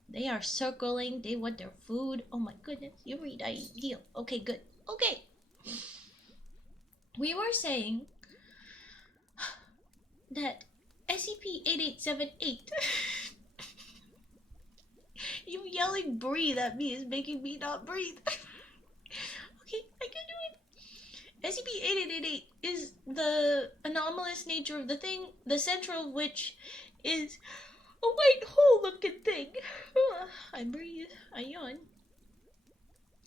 They are circling. They want their food. Oh my goodness. You read ideal. Okay, good. Okay. We were saying that SCP-8878 you yelling breathe at me is making me not breathe. Okay, I can do it. SCP-8888 is the anomalous nature of the thing, the central of which is a white hole looking thing. I breathe, I yawn.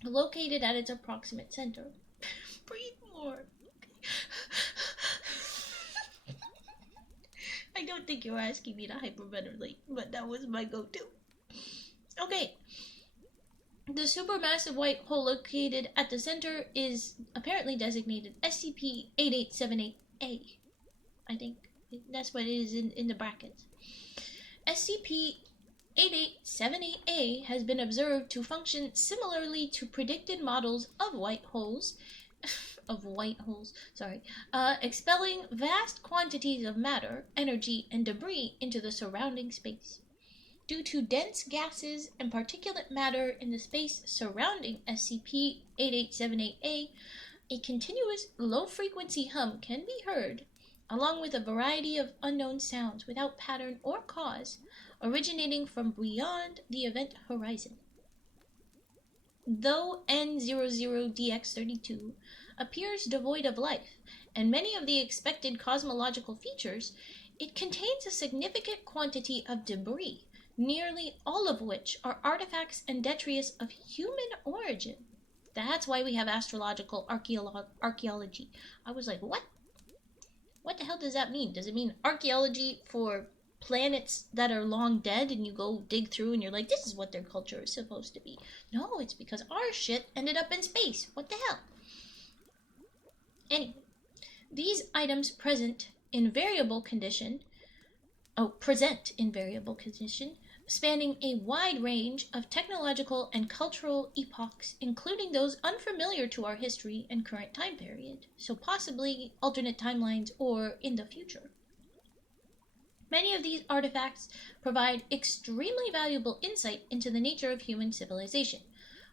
Located at its approximate center. Breathe more. I don't think you're asking me to hyperventilate, but that was my go-to. Okay. The supermassive white hole located at the center is apparently designated SCP-8878A. I think that's what it is in the brackets. SCP-8878A has been observed to function similarly to predicted models of white holes. of white holes, expelling vast quantities of matter, energy, and debris into the surrounding space. Due to dense gases and particulate matter in the space surrounding SCP-8878A, a continuous low-frequency hum can be heard, along with a variety of unknown sounds without pattern or cause, originating from beyond the event horizon. Though N00DX32 appears devoid of life and many of the expected cosmological features, it contains a significant quantity of debris, nearly all of which are artifacts and detritus of human origin. That's why we have astrological archaeology. I was like, what? What the hell does that mean? Does it mean archaeology for planets that are long dead and you go dig through and you're like, this is what their culture is supposed to be? No, it's because our shit ended up in space. What the hell? Anyway, these items present in variable condition, spanning a wide range of technological and cultural epochs, including those unfamiliar to our history and current time period, so possibly alternate timelines or in the future. Many of these artifacts provide extremely valuable insight into the nature of human civilization.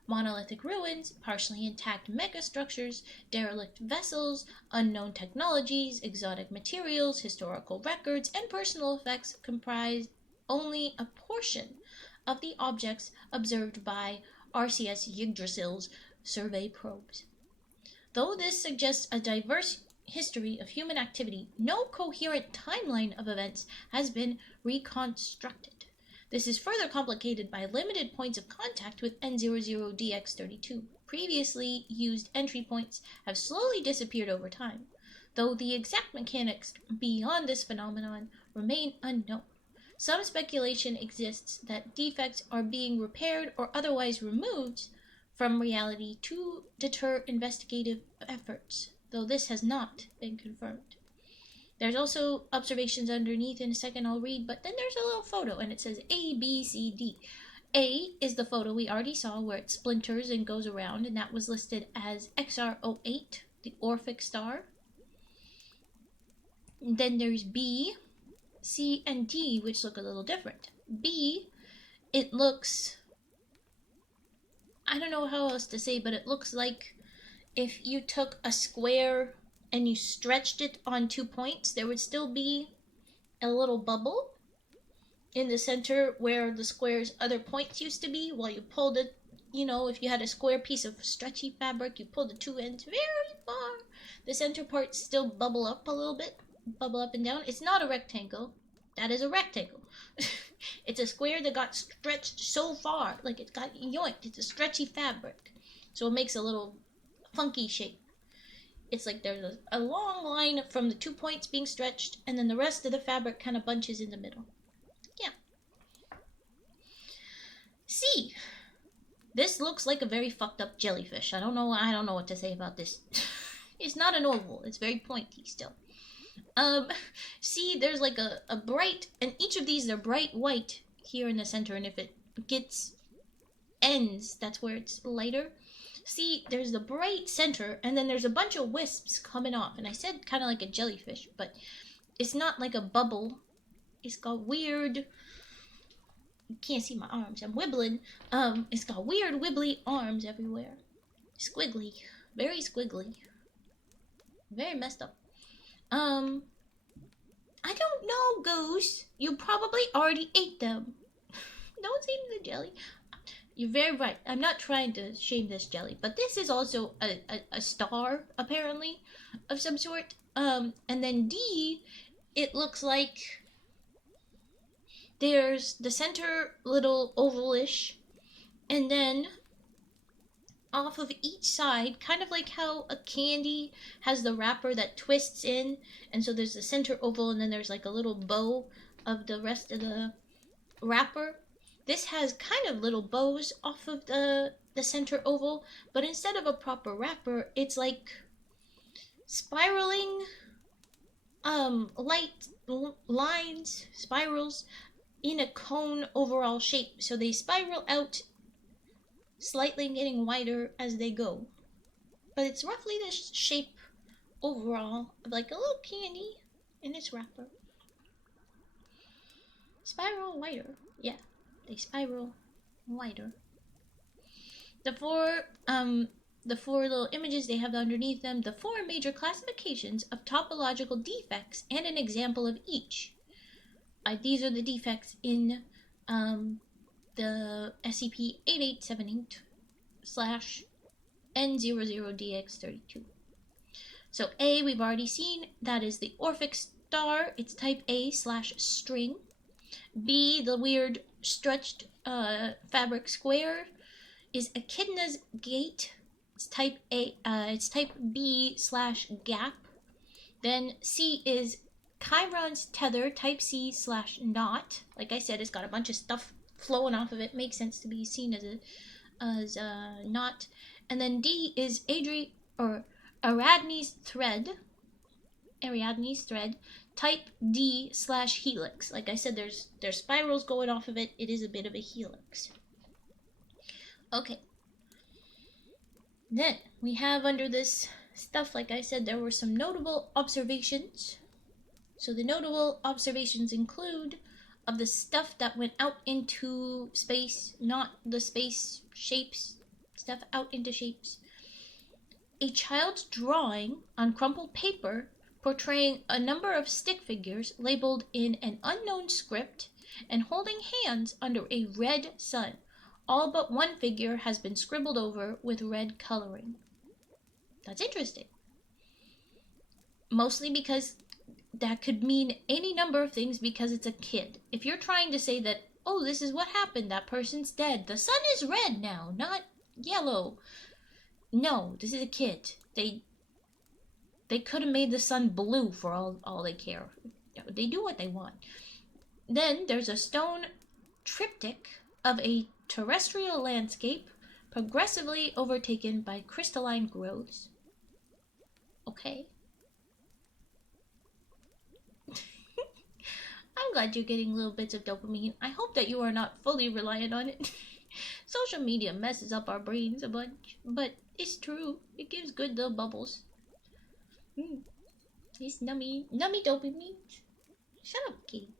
Monolithic ruins, partially intact megastructures, derelict vessels, unknown technologies, exotic materials, historical records, and personal effects comprise only a portion of the objects observed by RCS Yggdrasil's survey probes. Though this suggests a diverse history of human activity, no coherent timeline of events has been reconstructed. This is further complicated by limited points of contact with N00DX32. Previously used entry points have slowly disappeared over time, though the exact mechanics beyond this phenomenon remain unknown. Some speculation exists that defects are being repaired or otherwise removed from reality to deter investigative efforts, though this has not been confirmed. There's also observations underneath in a second I'll read, but then there's a little photo and it says A, B, C, D. A is the photo we already saw where it splinters and goes around, and that was listed as XR08, the Orphic star. And then there's B, C, and D, which look a little different. B, it looks, I don't know how else to say, but it looks like if you took a square and you stretched it on 2 points, there would still be a little bubble in the center where the square's other points used to be. While you pulled it, if you had a square piece of stretchy fabric, you pulled the two ends very far. The center parts still bubble up a little bit, bubble up and down. It's not a rectangle. That is a rectangle. It's a square that got stretched so far, like it got yoinked. It's a stretchy fabric, so it makes a little funky shape. It's like there's a long line from the 2 points being stretched, and then the rest of the fabric kind of bunches in the middle. Yeah. C. This looks like a very fucked up jellyfish. I don't know what to say about this. It's not an oval. It's very pointy still. See, there's like a bright, and each of these, they're bright white here in the center, and if it gets ends, that's where it's lighter. See, there's the bright center, and then there's a bunch of wisps coming off, and I said kind of like a jellyfish, but it's not like a bubble. It's got weird, you can't see my arms, I'm wibbling. It's got weird wibbly arms everywhere. Squiggly, very squiggly. Very messed up. I don't know, Goose. You probably already ate them. Don't say the jelly. You're very right. I'm not trying to shame this jelly, but this is also a star, apparently, of some sort. And then D, it looks like there's the center little ovalish, and then off of each side, kind of like how a candy has the wrapper that twists in, and so there's the center oval, and then there's like a little bow of the rest of the wrapper. This has kind of little bows off of the center oval, but instead of a proper wrapper, it's like spiraling light lines, spirals in a cone overall shape. So they spiral out, slightly getting wider as they go. but it's roughly this shape overall of like a little candy in its wrapper. Spiral wider. Yeah, they spiral wider. The four little images they have underneath them, the four major classifications of topological defects and an example of each. These are the defects in the SCP-8878/N00DX32. So A, we've already seen, that is the Orphic star. It's type A/string. B, the weird stretched fabric square, is Echidna's gate. It's type A. It's type B/gap. Then C is Chiron's tether, type C/knot. Like I said, it's got a bunch of stuff flowing off of it. Makes sense to be seen as a knot. And then D is Ariadne's thread. Ariadne's thread, type D/helix. Like I said, there's spirals going off of it. It is a bit of a helix. Okay. Then we have under this stuff, like I said, there were some notable observations. So the notable observations include of the stuff that went out into space, not the space shapes, stuff out into shapes. A child's drawing on crumpled paper portraying a number of stick figures labeled in an unknown script and holding hands under a red sun. All but one figure has been scribbled over with red coloring. That's interesting. Mostly because that could mean any number of things because it's a kid. If you're trying to say that, oh, this is what happened, that person's dead, the sun is red now, not yellow. No, this is a kid. They could have made the sun blue for all they care. They do what they want. Then there's a stone triptych of a terrestrial landscape progressively overtaken by crystalline growths. Okay. I'm glad you're getting little bits of dopamine. I hope that you are not fully reliant on it. Social media messes up our brains a bunch, but it's true. It gives good little bubbles. It's nummy dopamine. Shut up, kitty.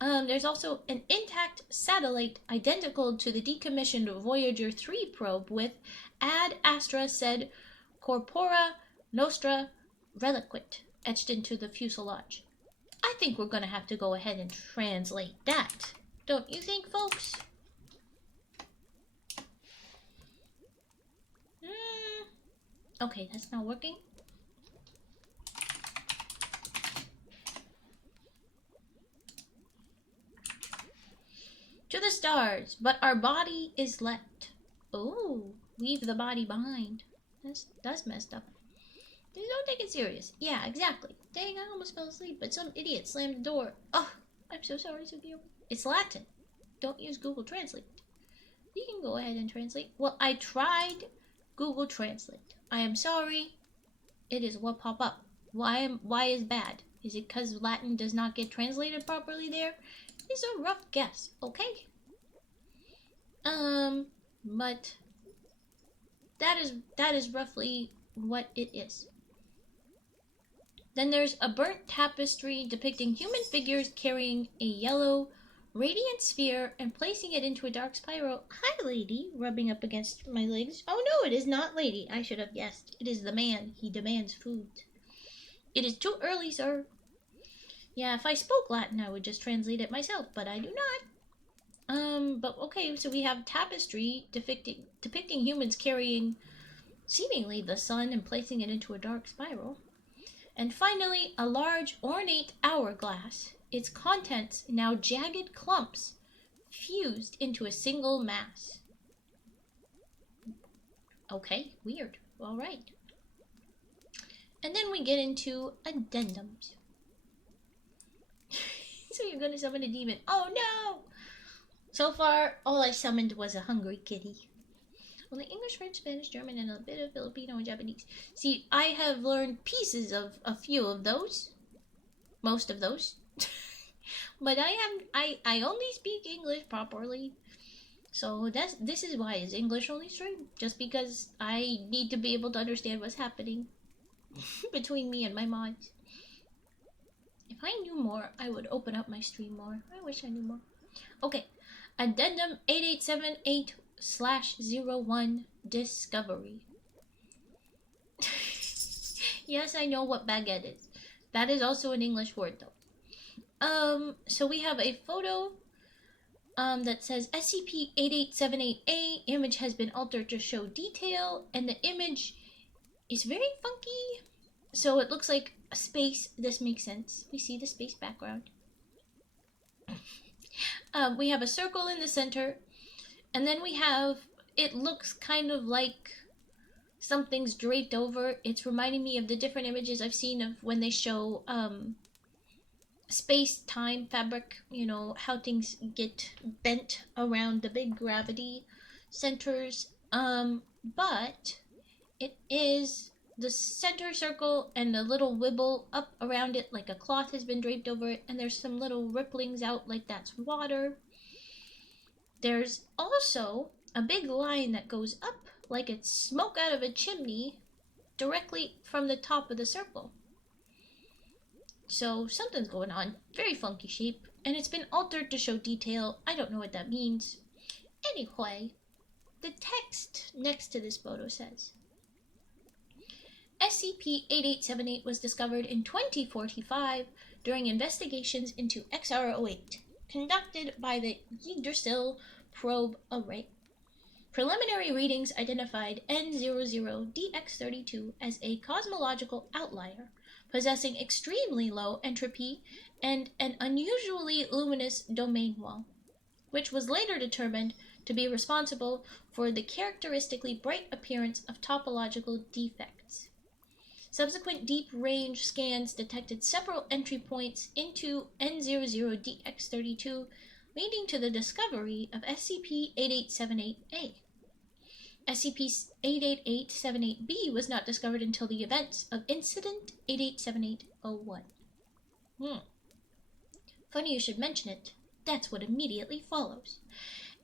There's also an intact satellite identical to the decommissioned Voyager 3 probe with Ad Astra sed Corpora Nostra Reliquit etched into the fuselage. I think we're going to have to go ahead and translate that. Don't you think, folks? Okay, that's not working. To the stars, but our body is left. Oh, leave the body behind. That's messed up. They don't take it serious. Yeah, exactly. Dang, I almost fell asleep, but some idiot slammed the door. Oh, I'm so sorry, Sophia. It's Latin. Don't use Google Translate. You can go ahead and translate. Well, I tried Google Translate. I am sorry. It is what pop up. Why is bad? Is it because Latin does not get translated properly there? It's a rough guess, okay? But that is roughly what it is. Then there's a burnt tapestry depicting human figures carrying a yellow radiant sphere and placing it into a dark spiral. Hi, lady, rubbing up against my legs. Oh no, it is not lady. I should have guessed. It is the man. He demands food. It is too early, sir. Yeah, if I spoke Latin, I would just translate it myself, but I do not. But okay, so we have tapestry depicting humans carrying seemingly the sun and placing it into a dark spiral. And finally, a large ornate hourglass, its contents now jagged clumps, fused into a single mass. Okay, weird. All right. And then we get into addendums. So you're going to summon a demon. Oh no! So far, all I summoned was a hungry kitty. Only English, French, Spanish, German, and a bit of Filipino and Japanese. See, I have learned pieces of a few of those. Most of those. But I only speak English properly. So this is why it's English only stream. Just because I need to be able to understand what's happening between me and my mods. If I knew more, I would open up my stream more. I wish I knew more. Okay. Addendum 8878/01 Discovery. Yes, I know what baguette is. That is also an English word though. So we have a photo that says SCP-8878A image has been altered to show detail, and the image is very funky. So it looks like a space. This makes sense. We see the space background. We have a circle in the center, and then we have, it looks kind of like something's draped over. It's reminding me of the different images I've seen of when they show space-time fabric, you know, how things get bent around the big gravity centers. But it is the center circle and a little wibble up around it like a cloth has been draped over it, and there's some little ripplings out like that's water. There's also a big line that goes up like it's smoke out of a chimney directly from the top of the circle. So something's going on. Very funky shape. And it's been altered to show detail. I don't know what that means. Anyway, the text next to this photo says SCP-8878 was discovered in 2045 during investigations into XR08 conducted by the Yggdrasil probe array. Preliminary readings identified N00DX32 as a cosmological outlier, possessing extremely low entropy and an unusually luminous domain wall, which was later determined to be responsible for the characteristically bright appearance of topological defects. Subsequent deep-range scans detected several entry points into N00DX32, leading to the discovery of SCP-8878A. SCP-88878B was not discovered until the events of Incident 887801. Funny you should mention it. That's what immediately follows.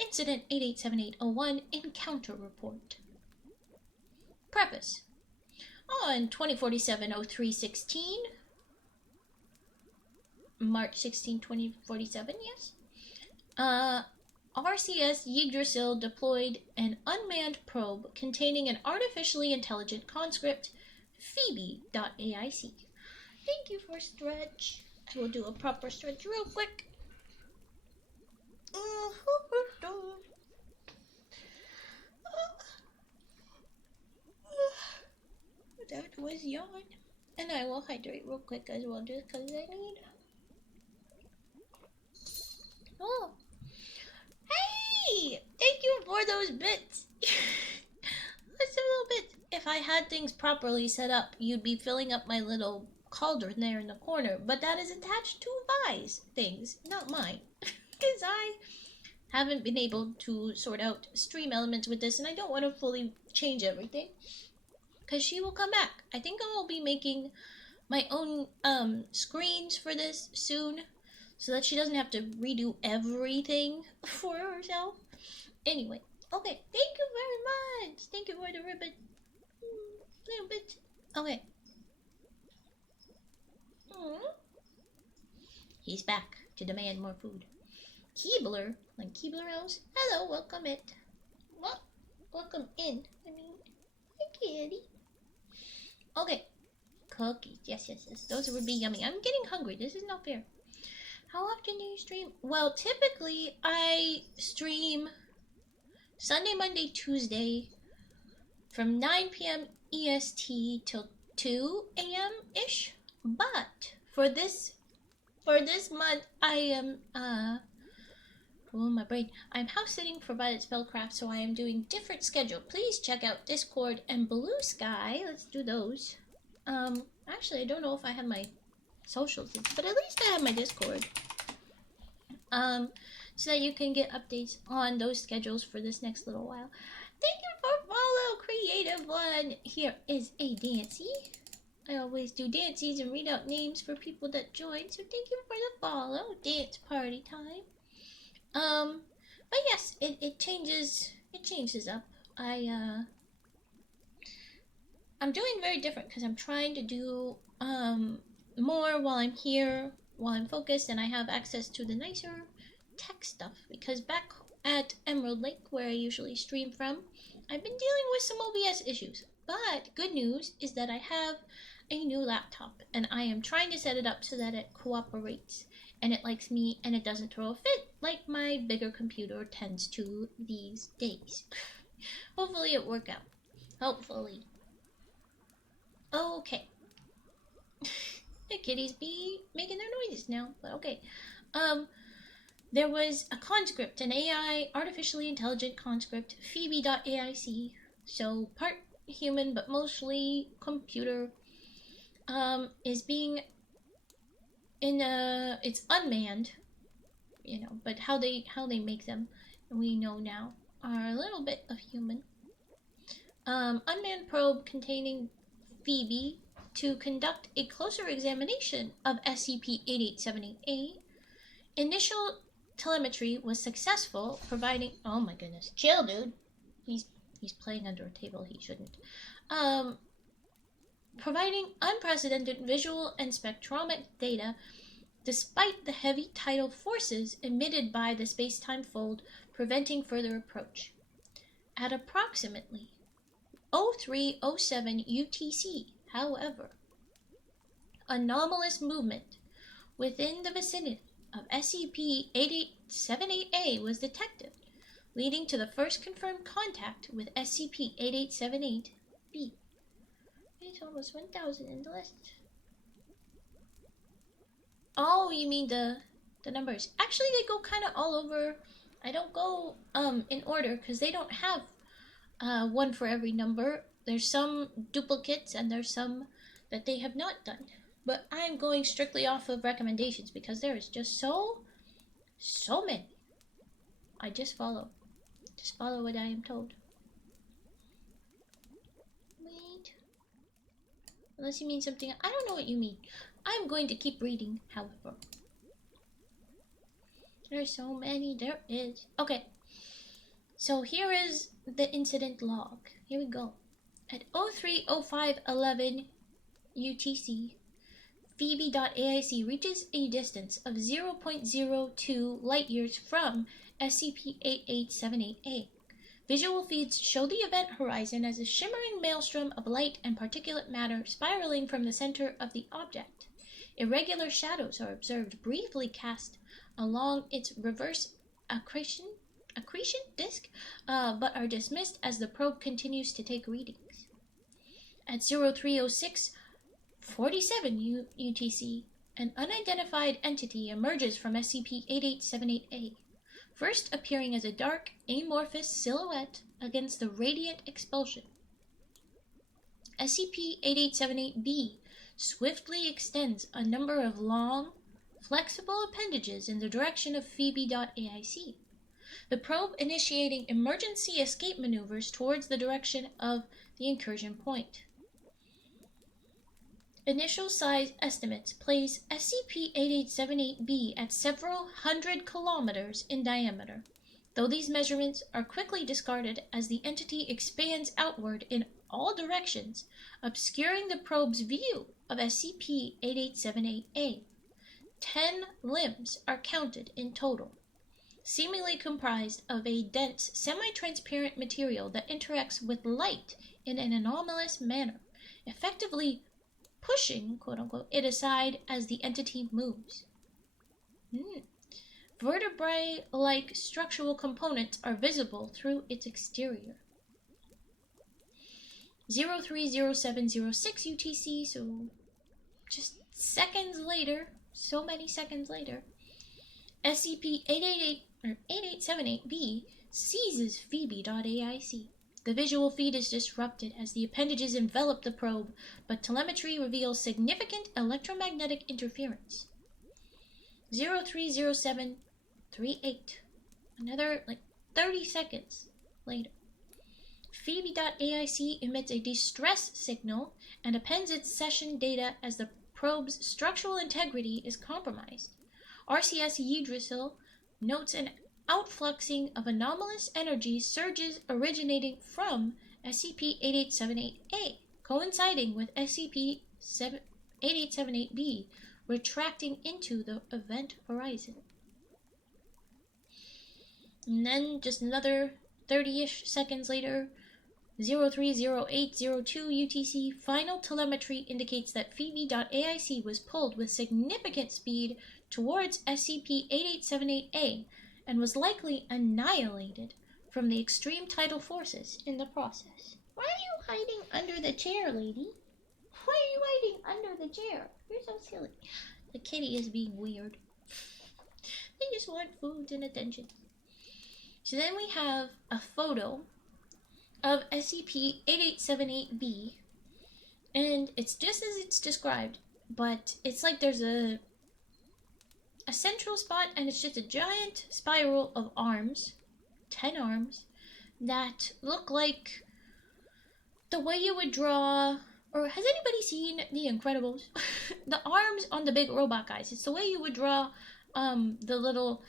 Incident 887801 Encounter Report. Preface. On 2047-03-16, March 16, 2047, yes? RCS Yggdrasil deployed an unmanned probe containing an artificially intelligent conscript, Phoebe.aic. Thank you for stretch. I will do a proper stretch real quick. That was yawn. And I will hydrate real quick as well, just because I need. Oh. Hey! Thank you for those bits. Just a little bit. If I had things properly set up, you'd be filling up my little cauldron there in the corner. But that is attached to Vi's things, not mine. Because I haven't been able to sort out stream elements with this, and I don't want to fully change everything. Because she will come back. I think I will be making my own screens for this soon, so that she doesn't have to redo everything for herself. Anyway, okay, thank you very much. Thank you for the ribbon. Little bit. Okay. He's back to demand more food. Keebler, like Keebler House. Hello, welcome it. What? Welcome in. I mean, hi, kitty. Okay. Cookies. Yes. Those would be yummy. I'm getting hungry. This is not fair. How often do you stream? Well, typically I stream Sunday, Monday, Tuesday from 9 p.m. EST till 2 a.m. ish. But for this month, I am my brain. I'm house sitting for Violet Spellcraft, so I am doing different schedule. Please check out Discord and Blue Sky. Let's do those. Actually, I don't know if I have my socials, but at least I have my Discord. So that you can get updates on those schedules for this next little while. Thank you for follow, Creative One. Here is a Dancy. I always do dances and read out names for people that join, so thank you for the follow. Dance party time. But yes, it changes up. I'm doing very different because I'm trying to do more while I'm here, while I'm focused, and I have access to the nicer tech stuff. Because back at Emerald Lake, where I usually stream from, I've been dealing with some OBS issues. But good news is that I have a new laptop, and I am trying to set it up so that it cooperates and it likes me and it doesn't throw a fit like my bigger computer tends to these days. Hopefully it work out. Hopefully. Okay. The kitties be making their noises now, but okay. Um, there was a conscript, an AI, artificially intelligent conscript, Phoebe.aic, so part human but mostly computer, is being it's unmanned, but how they make them, we know now, are a little bit of human. Unmanned probe containing Phoebe to conduct a closer examination of SCP-8878A. Initial telemetry was successful, providing. Oh my goodness, chill, dude. He's playing under a table. He shouldn't. Um, Providing unprecedented visual and spectrometric data despite the heavy tidal forces emitted by the space-time fold, preventing further approach. At approximately 0307 UTC, however, anomalous movement within the vicinity of SCP-8878A was detected, leading to the first confirmed contact with SCP-8878-B. It's almost 1,000 in the list. Oh, you mean the numbers? Actually, they go kind of all over. I don't go in order because they don't have one for every number. There's some duplicates and there's some that they have not done. But I'm going strictly off of recommendations because there is just so many. I just follow what I am told. Wait. Unless you mean something, I don't know what you mean. I'm going to keep reading, however. There's so many, there is. Okay. So here is the incident log. Here we go. At 030511 UTC, Phoebe.aic reaches a distance of 0.02 light years from SCP-8878A. Visual feeds show the event horizon as a shimmering maelstrom of light and particulate matter spiraling from the center of the object. Irregular shadows are observed briefly cast along its reverse accretion disk, but are dismissed as the probe continues to take readings. At 0306-47 UTC, an unidentified entity emerges from SCP-8878A, first appearing as a dark, amorphous silhouette against the radiant expulsion. SCP-8878-B swiftly extends a number of long, flexible appendages in the direction of Phoebe.aic, the probe initiating emergency escape maneuvers towards the direction of the incursion point. Initial size estimates place SCP-8878-B at several hundred kilometers in diameter, though these measurements are quickly discarded as the entity expands outward in all directions, obscuring the probe's view of SCP-8878-A. 10 limbs are counted in total, seemingly comprised of a dense, semi-transparent material that interacts with light in an anomalous manner, effectively pushing, quote-unquote, it aside as the entity moves. Vertebrae-like structural components are visible through its exterior. 030706 UTC, so just seconds later, so many seconds later, SCP-8878-B seizes Phoebe.aic. The visual feed is disrupted as the appendages envelop the probe, but telemetry reveals significant electromagnetic interference. 030738. Another, 30 seconds later. Phoebe.aic emits a distress signal and appends its session data as the probe's structural integrity is compromised. RCS Yggdrasil notes an outfluxing of anomalous energy surges originating from SCP-8878A, coinciding with SCP-8878B, retracting into the event horizon. And then just another 30-ish seconds later, 030802 UTC, final telemetry indicates that Phoebe.AIC was pulled with significant speed towards SCP-8878A and was likely annihilated from the extreme tidal forces in the process. Why are you hiding under the chair, lady? Why are you hiding under the chair? You're so silly. The kitty is being weird. They just want food and attention. So then we have a photo of SCP-8878B, and it's just as it's described, but it's like there's a central spot, and it's just a giant spiral of arms, 10 arms, that look like the way you would draw, or has anybody seen The Incredibles? The arms on the big robot guys. It's the way you would draw the little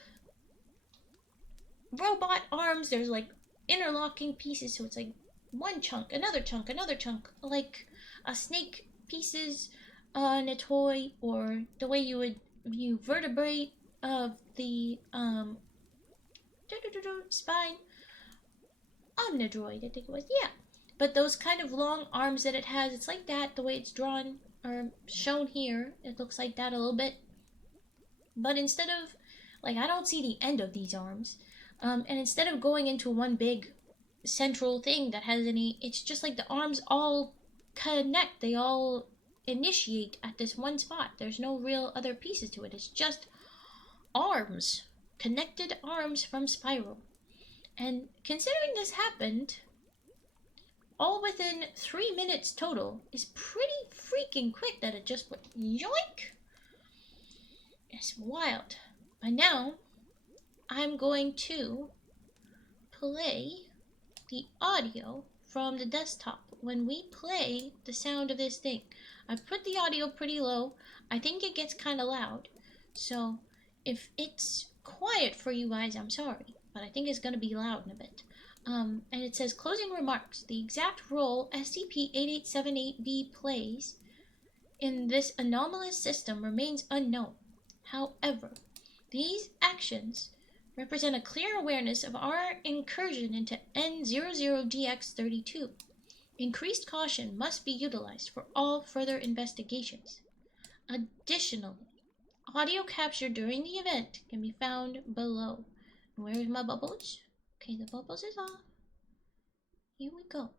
robot arms. There's like interlocking pieces, so it's like one chunk, another chunk, another chunk, like a snake pieces on a toy, or the way you would view vertebrae of the spine Omnidroid, I think it was. Yeah, but those kind of long arms that it has, it's like that, the way it's drawn or shown here. It looks like that a little bit, but instead of, like, I don't see the end of these arms, and instead of going into one big central thing that has any, it's just like the arms all connect, they all initiate at this one spot. There's no real other pieces to it. It's just arms, connected arms from spiral. And considering this happened all within 3 minutes total, is pretty freaking quick that it just went yoink. It's wild. By now, I'm going to play the audio from the desktop when we play the sound of this thing. I've put the audio pretty low. I think it gets kind of loud. So if it's quiet for you guys, I'm sorry, but I think it's going to be loud in a bit. And it says, closing remarks. The exact role SCP-8878B plays in this anomalous system remains unknown. However, these actions represent a clear awareness of our incursion into N00DX32. Increased caution must be utilized for all further investigations. Additionally, audio captured during the event can be found below. Where's my bubbles? Okay, the bubbles is off. Here we go.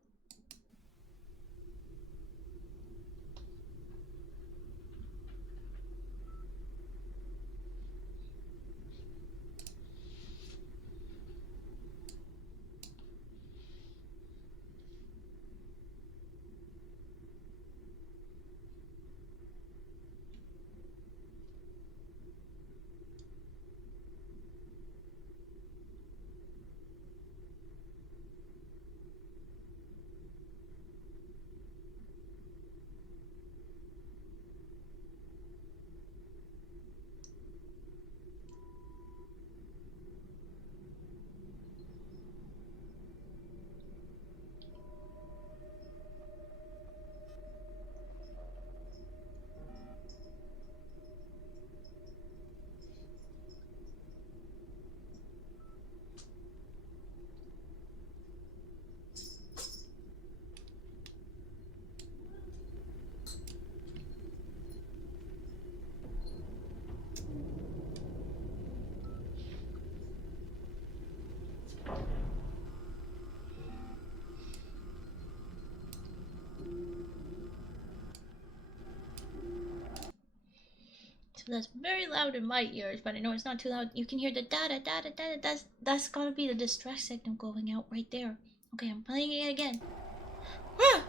So that's very loud in my ears, but I know it's not too loud. You can hear the da da da da da. That's gotta be the distress signal going out right there. Okay, I'm playing it again. Ah!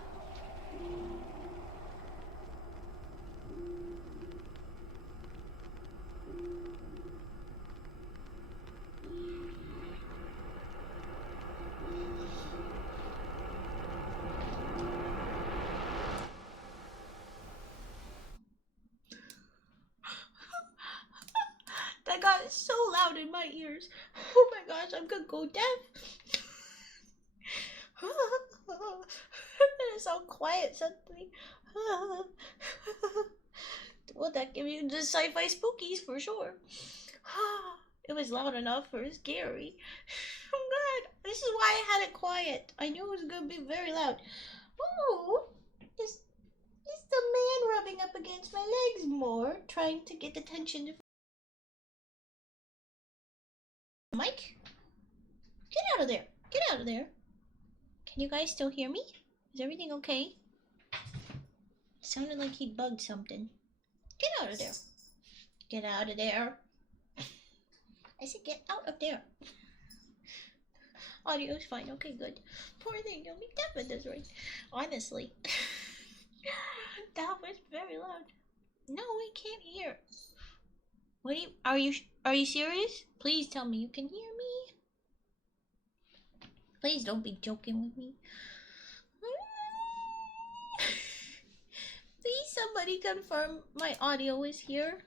That got so loud in my ears. Oh my gosh, I'm gonna go deaf. It's all quiet suddenly. Well, that give you the sci-fi spookies for sure. It was loud enough for scary. Oh god, this is why I had it quiet. I knew it was gonna be very loud. Ooh, is the man rubbing up against my legs more, trying to get attention. Mike, get out of there. Get out of there. Can you guys still hear me? Is everything okay? It sounded like he bugged something. Get out of there. Get out of there. I said get out of there. Audio is fine. Okay, good. Poor thing. Don't be deaf at this rate. Honestly. That was very loud. No, we can't hear. What are you serious? Please tell me you can hear me. Please don't be joking with me. Please somebody confirm my audio is here.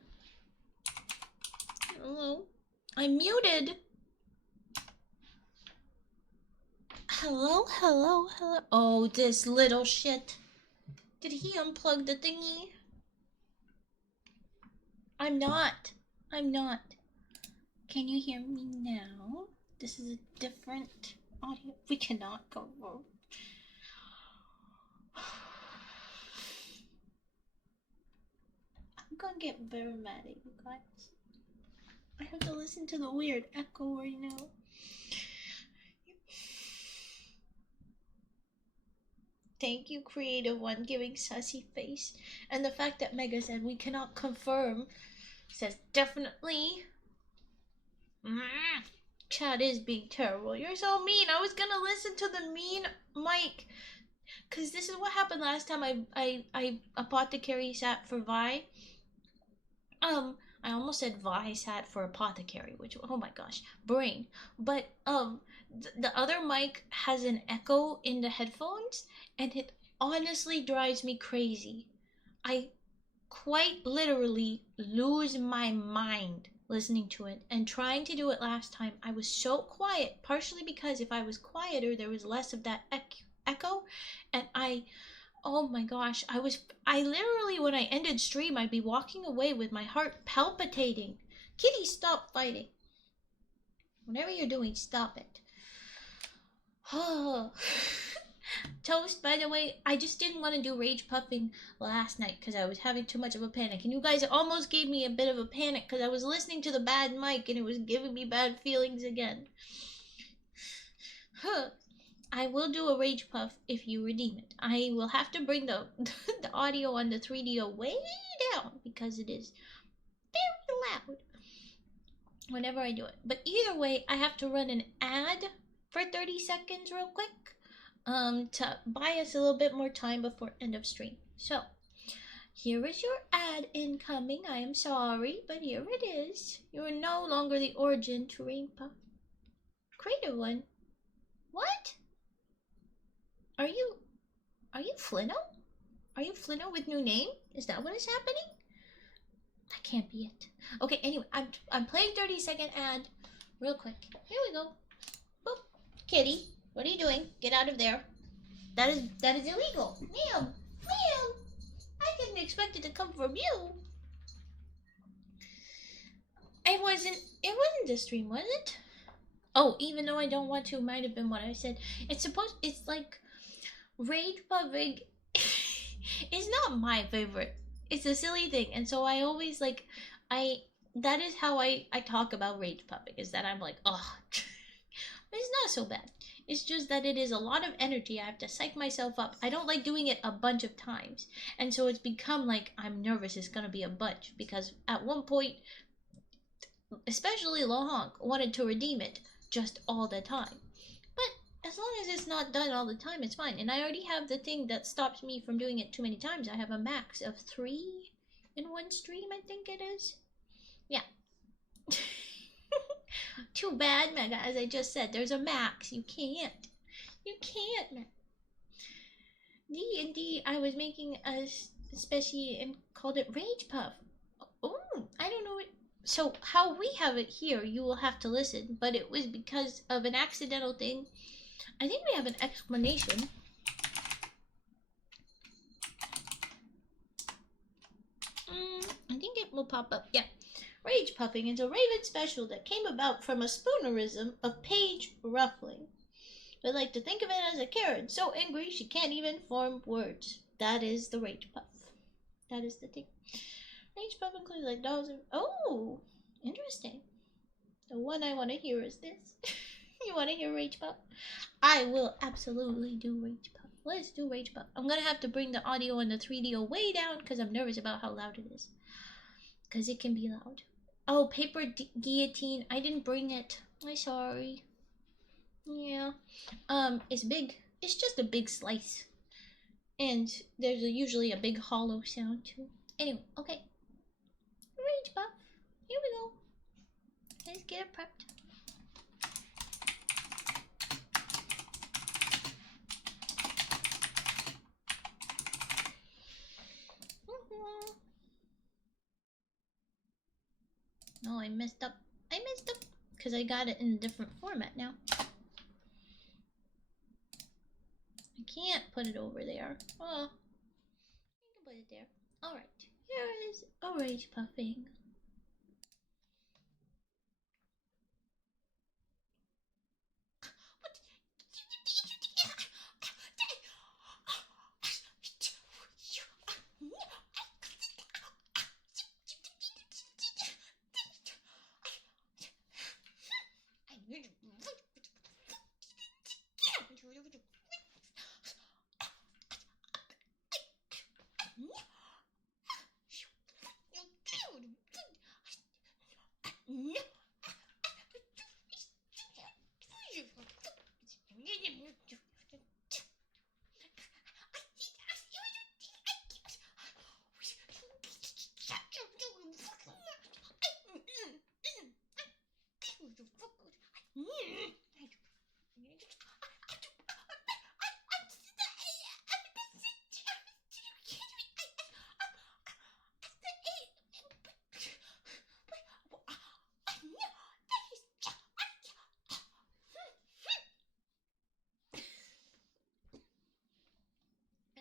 Hello? I'm muted. Hello, hello, hello. Oh, this little shit. Did he unplug the thingy? I'm not. Can you hear me now? This is a different audio. We cannot go wrong. I'm gonna get very mad at you guys. I have to listen to the weird echo right now. Thank you, Creative One, giving sassy face. And the fact that Mega said we cannot confirm says definitely. Chad is being terrible. You're so mean. I was gonna listen to the mean Mike. Cause this is what happened last time I Apothecary sat for Vi. I almost said Vi sat for Apothecary, which, oh my gosh, brain. But the other mic has an echo in the headphones, and it honestly drives me crazy. I quite literally lose my mind listening to it, and trying to do it last time. I was so quiet, partially because if I was quieter, there was less of that echo, and oh my gosh, I literally, when I ended stream, I'd be walking away with my heart palpitating. Kitty, stop fighting. Whatever you're doing, stop it. Oh. Toast, by the way, I just didn't want to do rage puffing last night because I was having too much of a panic. And you guys almost gave me a bit of a panic because I was listening to the bad mic and it was giving me bad feelings again. I will do a rage puff if you redeem it. I will have to bring the the audio on the 3DO way down because it is very loud whenever I do it. But either way, I have to run an ad for 30 seconds real quick to buy us a little bit more time before end of stream. So here is your ad incoming. I am sorry, but here it is. You are no longer the origin to Ring Puff. Creative One. What? Are you Flinno? Are you Flinno with new name? Is that what is happening? That can't be it. Okay, anyway, I'm playing 30-second ad real quick. Here we go. Boop. Kitty, what are you doing? Get out of there. That is illegal. Ma'am. I didn't expect it to come from you. It wasn't the stream, was it? Oh, even though I don't want to, might have been what I said. It's like rage puffing is not my favorite. It's a silly thing, and so I always that is how I talk about rage puffing, is that I'm like, oh, it's not so bad. It's just that it is a lot of energy. I have to psych myself up. I don't like doing it a bunch of times, and so it's become like I'm nervous it's gonna be a bunch, because at one point, especially Lohonk wanted to redeem it just all the time. But as long as it's not done all the time, it's fine. And I already have the thing that stops me from doing it too many times. I have a max of 3 in one stream, I think it is. Yeah. Too bad, Mega, as I just said, there's a max. You can't, D&D, I was making a species and called it Rage Puff. Oh, I don't know it. So how we have it here, you will have to listen, but it was because of an accidental thing. I think we have an explanation. I think it will pop up. Yeah. Rage puffing is a Raven special that came about from a spoonerism of page ruffling. We like to think of it as a Karen, so angry she can't even form words. That is the rage puff. That is the thing. Rage puff includes like dolls and... Oh! Interesting. The one I want to hear is this. You want to hear rage puff? I will absolutely do rage puff. Let's do rage puff. I'm gonna have to bring the audio and the 3D way down because I'm nervous about how loud it is. Because it can be loud. Oh, paper guillotine. I didn't bring it. I'm sorry. Yeah. It's big. It's just a big slice. And there's usually a big hollow sound too. Anyway, okay. Rage buff. Here we go. Let's get it prepped. Oh, I messed up. I messed up because I got it in a different format now. I can't put it over there. Oh, I can put it there. Alright, here is a rage puffing.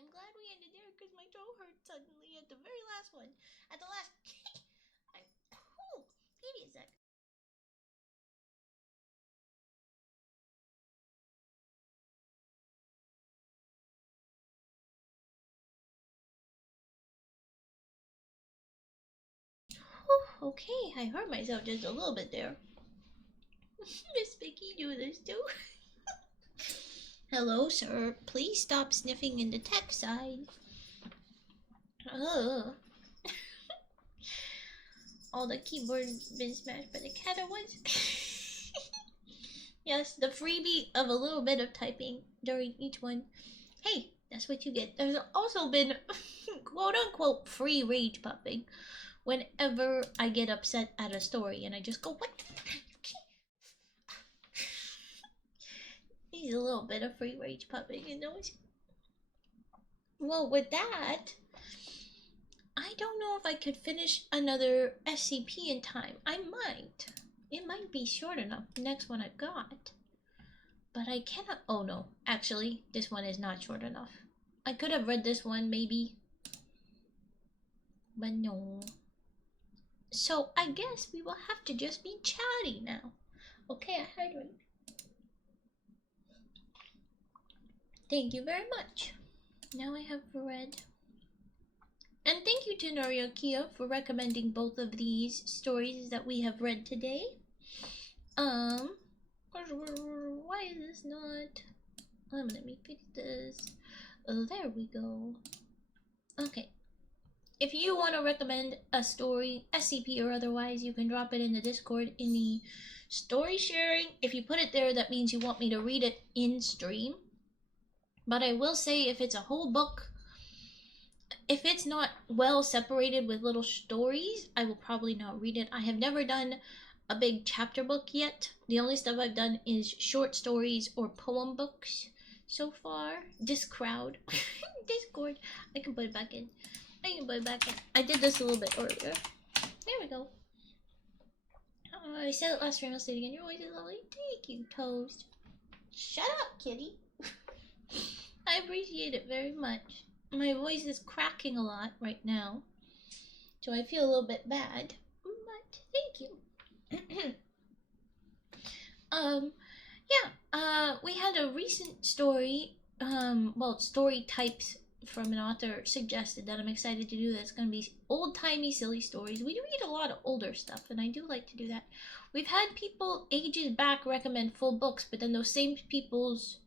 I'm glad we ended there because my toe hurt suddenly at the very last one. At the last... give me a sec. Whew, okay, I hurt myself just a little bit there. Miss Vicky do this too. Hello, sir. Please stop sniffing in the tech side. Ugh. All the keyboard been smashed by the cat at once. Yes, the freebie of a little bit of typing during each one. Hey, that's what you get. There's also been quote unquote free rage puffing whenever I get upset at a story and I just go, what? He's a little bit of free rage puffing, you know? Well, with that, I don't know if I could finish another SCP in time. I might. It might be short enough, the next one I've got. But I cannot... Oh no, actually, this one is not short enough. I could have read this one, maybe. But no. So, I guess we will have to just be chatty now. Okay, I hydrate. Thank you very much. Now I have read. And thank you to NURIAKEA for recommending both of these stories that we have read today. Why is this not... let me fix this. There we go. Okay. If you want to recommend a story, SCP or otherwise, you can drop it in the Discord in the story sharing. If you put it there, that means you want me to read it in stream. But I will say, if it's a whole book, if it's not well separated with little stories, I will probably not read it. I have never done a big chapter book yet. The only stuff I've done is short stories or poem books so far. Discord. I can put it back in. I can put it back in. I did this a little bit earlier. There we go. I said it last time, I'll say it again. Your voice is lovely. Thank you, Toast. Shut up, kitty. I appreciate it very much. My voice is cracking a lot right now, so I feel a little bit bad. But thank you. We had a recent story, story types from an author suggested that I'm excited to do. That's going to be old-timey silly stories. We do read a lot of older stuff, and I do like to do that. We've had people ages back recommend full books, but then those same people's,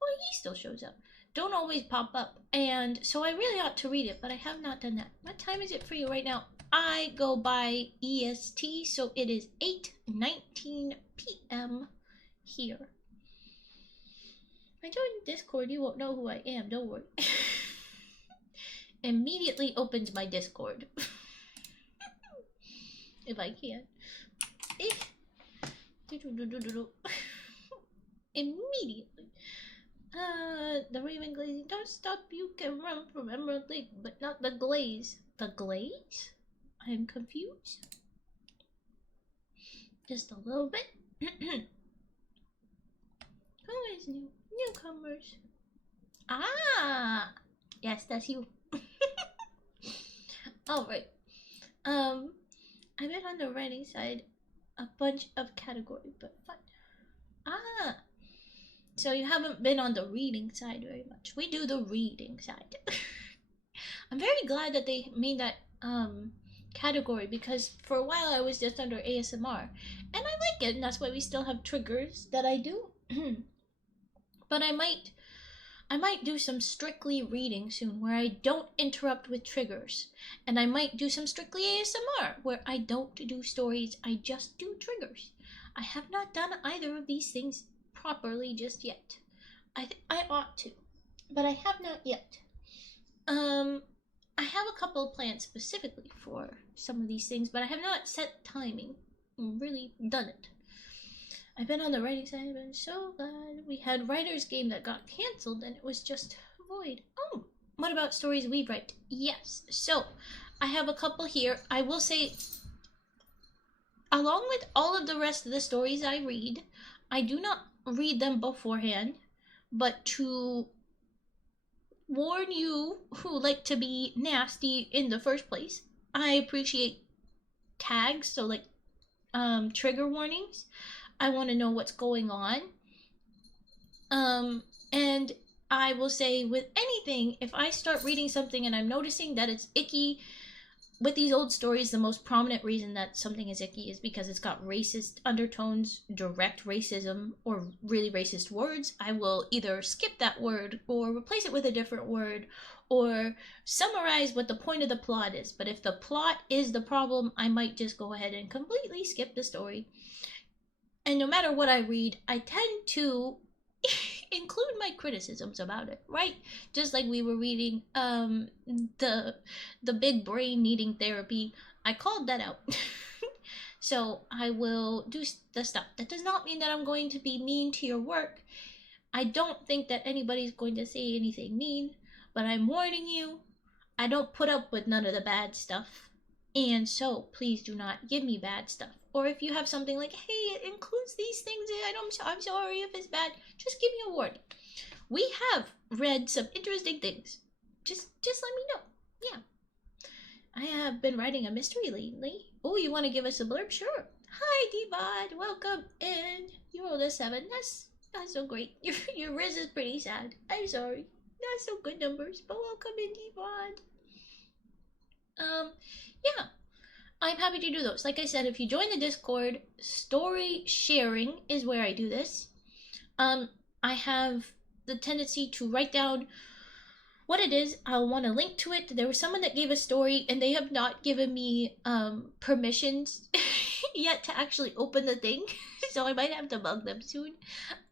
well, he still shows up, don't always pop up, and so I really ought to read it, but I have not done that. What time is it for you right now? I go by EST, so it is 8:19 p.m. here. If I join Discord, you won't know who I am, don't worry. Immediately opens my Discord. If I can. Immediately. The Raven Glazing. Don't stop, you can run from Emerald Lake, but not the Glaze. The Glaze? I am confused. Just a little bit. Who is new? Newcomers. Ah! Yes, that's you. Alright. I've been on the writing side a bunch of categories, but fun. Ah! So you haven't been on the reading side very much. We do the reading side. I'm very glad that they made that category, because for a while I was just under ASMR, and I like it, and that's why we still have triggers that I do. But I might do some strictly reading soon where I don't interrupt with triggers, and I might do some strictly ASMR where I don't do stories, I just do triggers. I have not done either of these things properly just yet. I ought to, but I have not yet. I have a couple of plans specifically for some of these things, but I have not set timing, really done it. I've been on the writing side, I've been so glad. We had Writer's Game that got cancelled and it was just void. Oh, what about stories we write? Yes, so I have a couple here. I will say, along with all of the rest of the stories I read, I do not read them beforehand, but to warn you who like to be nasty in the first place, I appreciate tags, so like trigger warnings. I want to know what's going on. And I will say with anything, if I start reading something and I'm noticing that it's icky, with these old stories, the most prominent reason that something is icky is because it's got racist undertones, direct racism, or really racist words. I will either skip that word or replace it with a different word or summarize what the point of the plot is. But if the plot is the problem, I might just go ahead and completely skip the story. And no matter what I read, I tend to include my criticisms about it, right? Just like we were reading the big brain needing therapy, I called that out. So I will do the stuff. That does not mean that I'm going to be mean to your work. I don't think that anybody's going to say anything mean, but I'm warning you, I don't put up with none of the bad stuff. And so please do not give me bad stuff. Or if you have something like, hey, it includes these things, I'm sorry if it's bad, just give me a warning. We have read some interesting things. Just let me know. Yeah. I have been writing a mystery lately. Oh, you want to give us a blurb? Sure. Hi, D-Bod. Welcome in. You rolled a 7. That's so great. Your Riz is pretty sad. I'm sorry. Not so good numbers, but welcome in, D-Bod. Yeah. I'm happy to do those. Like I said, if you join the Discord, story sharing is where I do this. I have the tendency to write down what it is. I'll want to link to it. There was someone that gave a story and they have not given me permissions yet to actually open the thing. So I might have to bug them soon.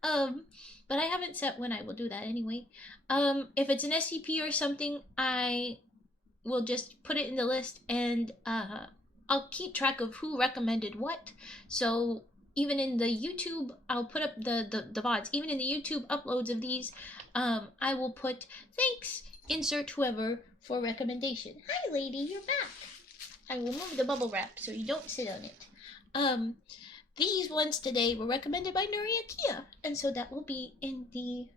But I haven't set when I will do that anyway. If it's an SCP or something, I will just put it in the list and I'll keep track of who recommended what. So even in the YouTube, I'll put up the VODs. Even in the YouTube uploads of these, I will put thanks, insert whoever for recommendation. Hi lady, you're back. I will move the bubble wrap so you don't sit on it. These ones today were recommended by NURIAKEA, and so that will be in the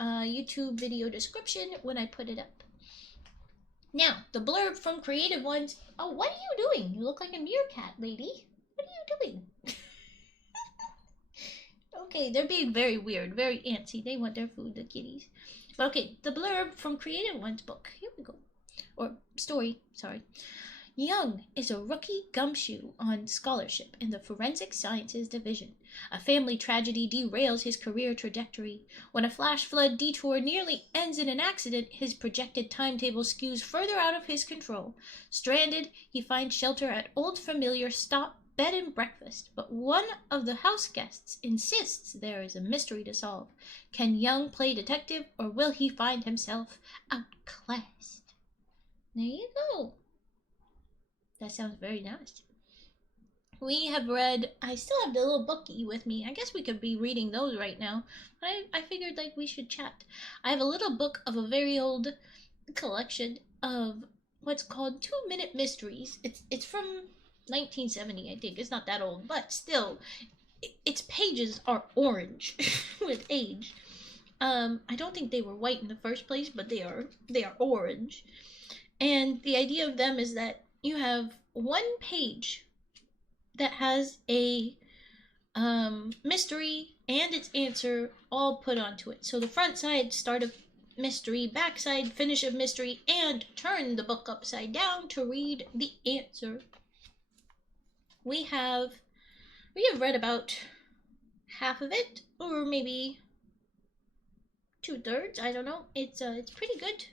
YouTube video description when I put it up. Now, the blurb from Creative Ones. Oh, what are you doing? You look like a meerkat, lady. What are you doing? Okay, they're being very weird, very antsy. They want their food, the kitties. But okay, the blurb from Creative Ones book. Here we go. Or story, sorry. Young is a rookie gumshoe on scholarship in the Forensic Sciences Division. A family tragedy derails his career trajectory. When a flash flood detour nearly ends in an accident, his projected timetable skews further out of his control. Stranded, he finds shelter at Old Familiar Stop Bed and Breakfast, but one of the house guests insists there is a mystery to solve. Can Young play detective, or will he find himself outclassed? There you go. That sounds very nice. We have read, I still have the little bookie with me. I guess we could be reading those right now. But I figured like we should chat. I have a little book of a very old collection of what's called 2-minute mysteries. It's from 1970, I think. It's not that old, but still, its pages are orange with age. I don't think they were white in the first place, but they are orange. And the idea of them is that you have one page that has a mystery and its answer all put onto it. So the front side, start of mystery, back side, finish of mystery, and turn the book upside down to read the answer. We have read about half of it, or maybe 2/3. I don't know. It's pretty good.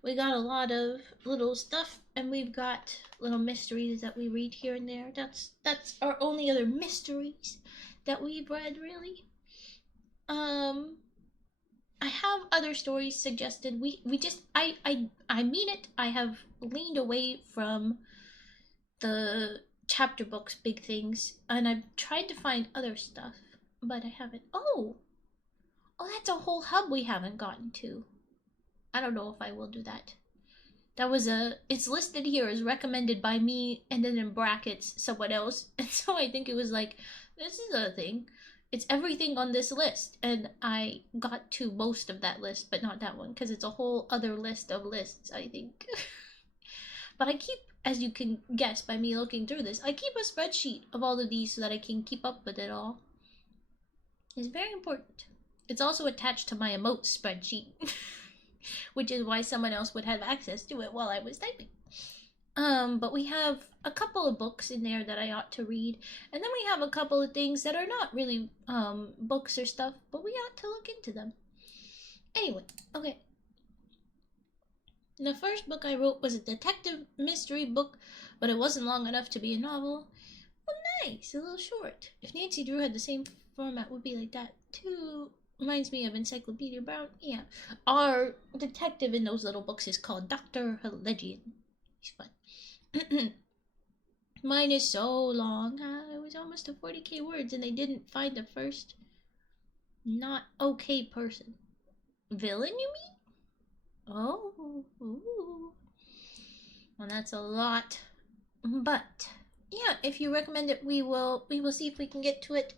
We got a lot of little stuff, and we've got little mysteries that we read here and there. That's our only other mysteries that we've read, really. I have other stories suggested. We just I mean it. I have leaned away from the chapter books, big things, and I've tried to find other stuff, but I haven't. Oh, that's a whole hub we haven't gotten to. I don't know if I will do that. That was it's listed here as recommended by me, and then in brackets someone else, and so I think it was like, this is a thing. It's everything on this list, and I got to most of that list, but not that one, because it's a whole other list of lists, I think. But I keep, as you can guess by me looking through this, I keep a spreadsheet of all of these so that I can keep up with it all. It's very important. It's also attached to my emotes spreadsheet, which is why someone else would have access to it while I was typing. But we have a couple of books in there that I ought to read, and then we have a couple of things that are not really books or stuff, but we ought to look into them. Anyway, okay. The first book I wrote was a detective mystery book, but it wasn't long enough to be a novel. Well, nice, a little short. If Nancy Drew had the same format, it would be like that too. Reminds me of Encyclopedia Brown. Yeah. Our detective in those little books is called Dr. Helegian. He's fun. Mine is so long. It was almost to 40k words, and they didn't find the first not okay person. Villain, you mean? Oh, ooh. Well, that's a lot. But yeah, if you recommend it, we will see if we can get to it.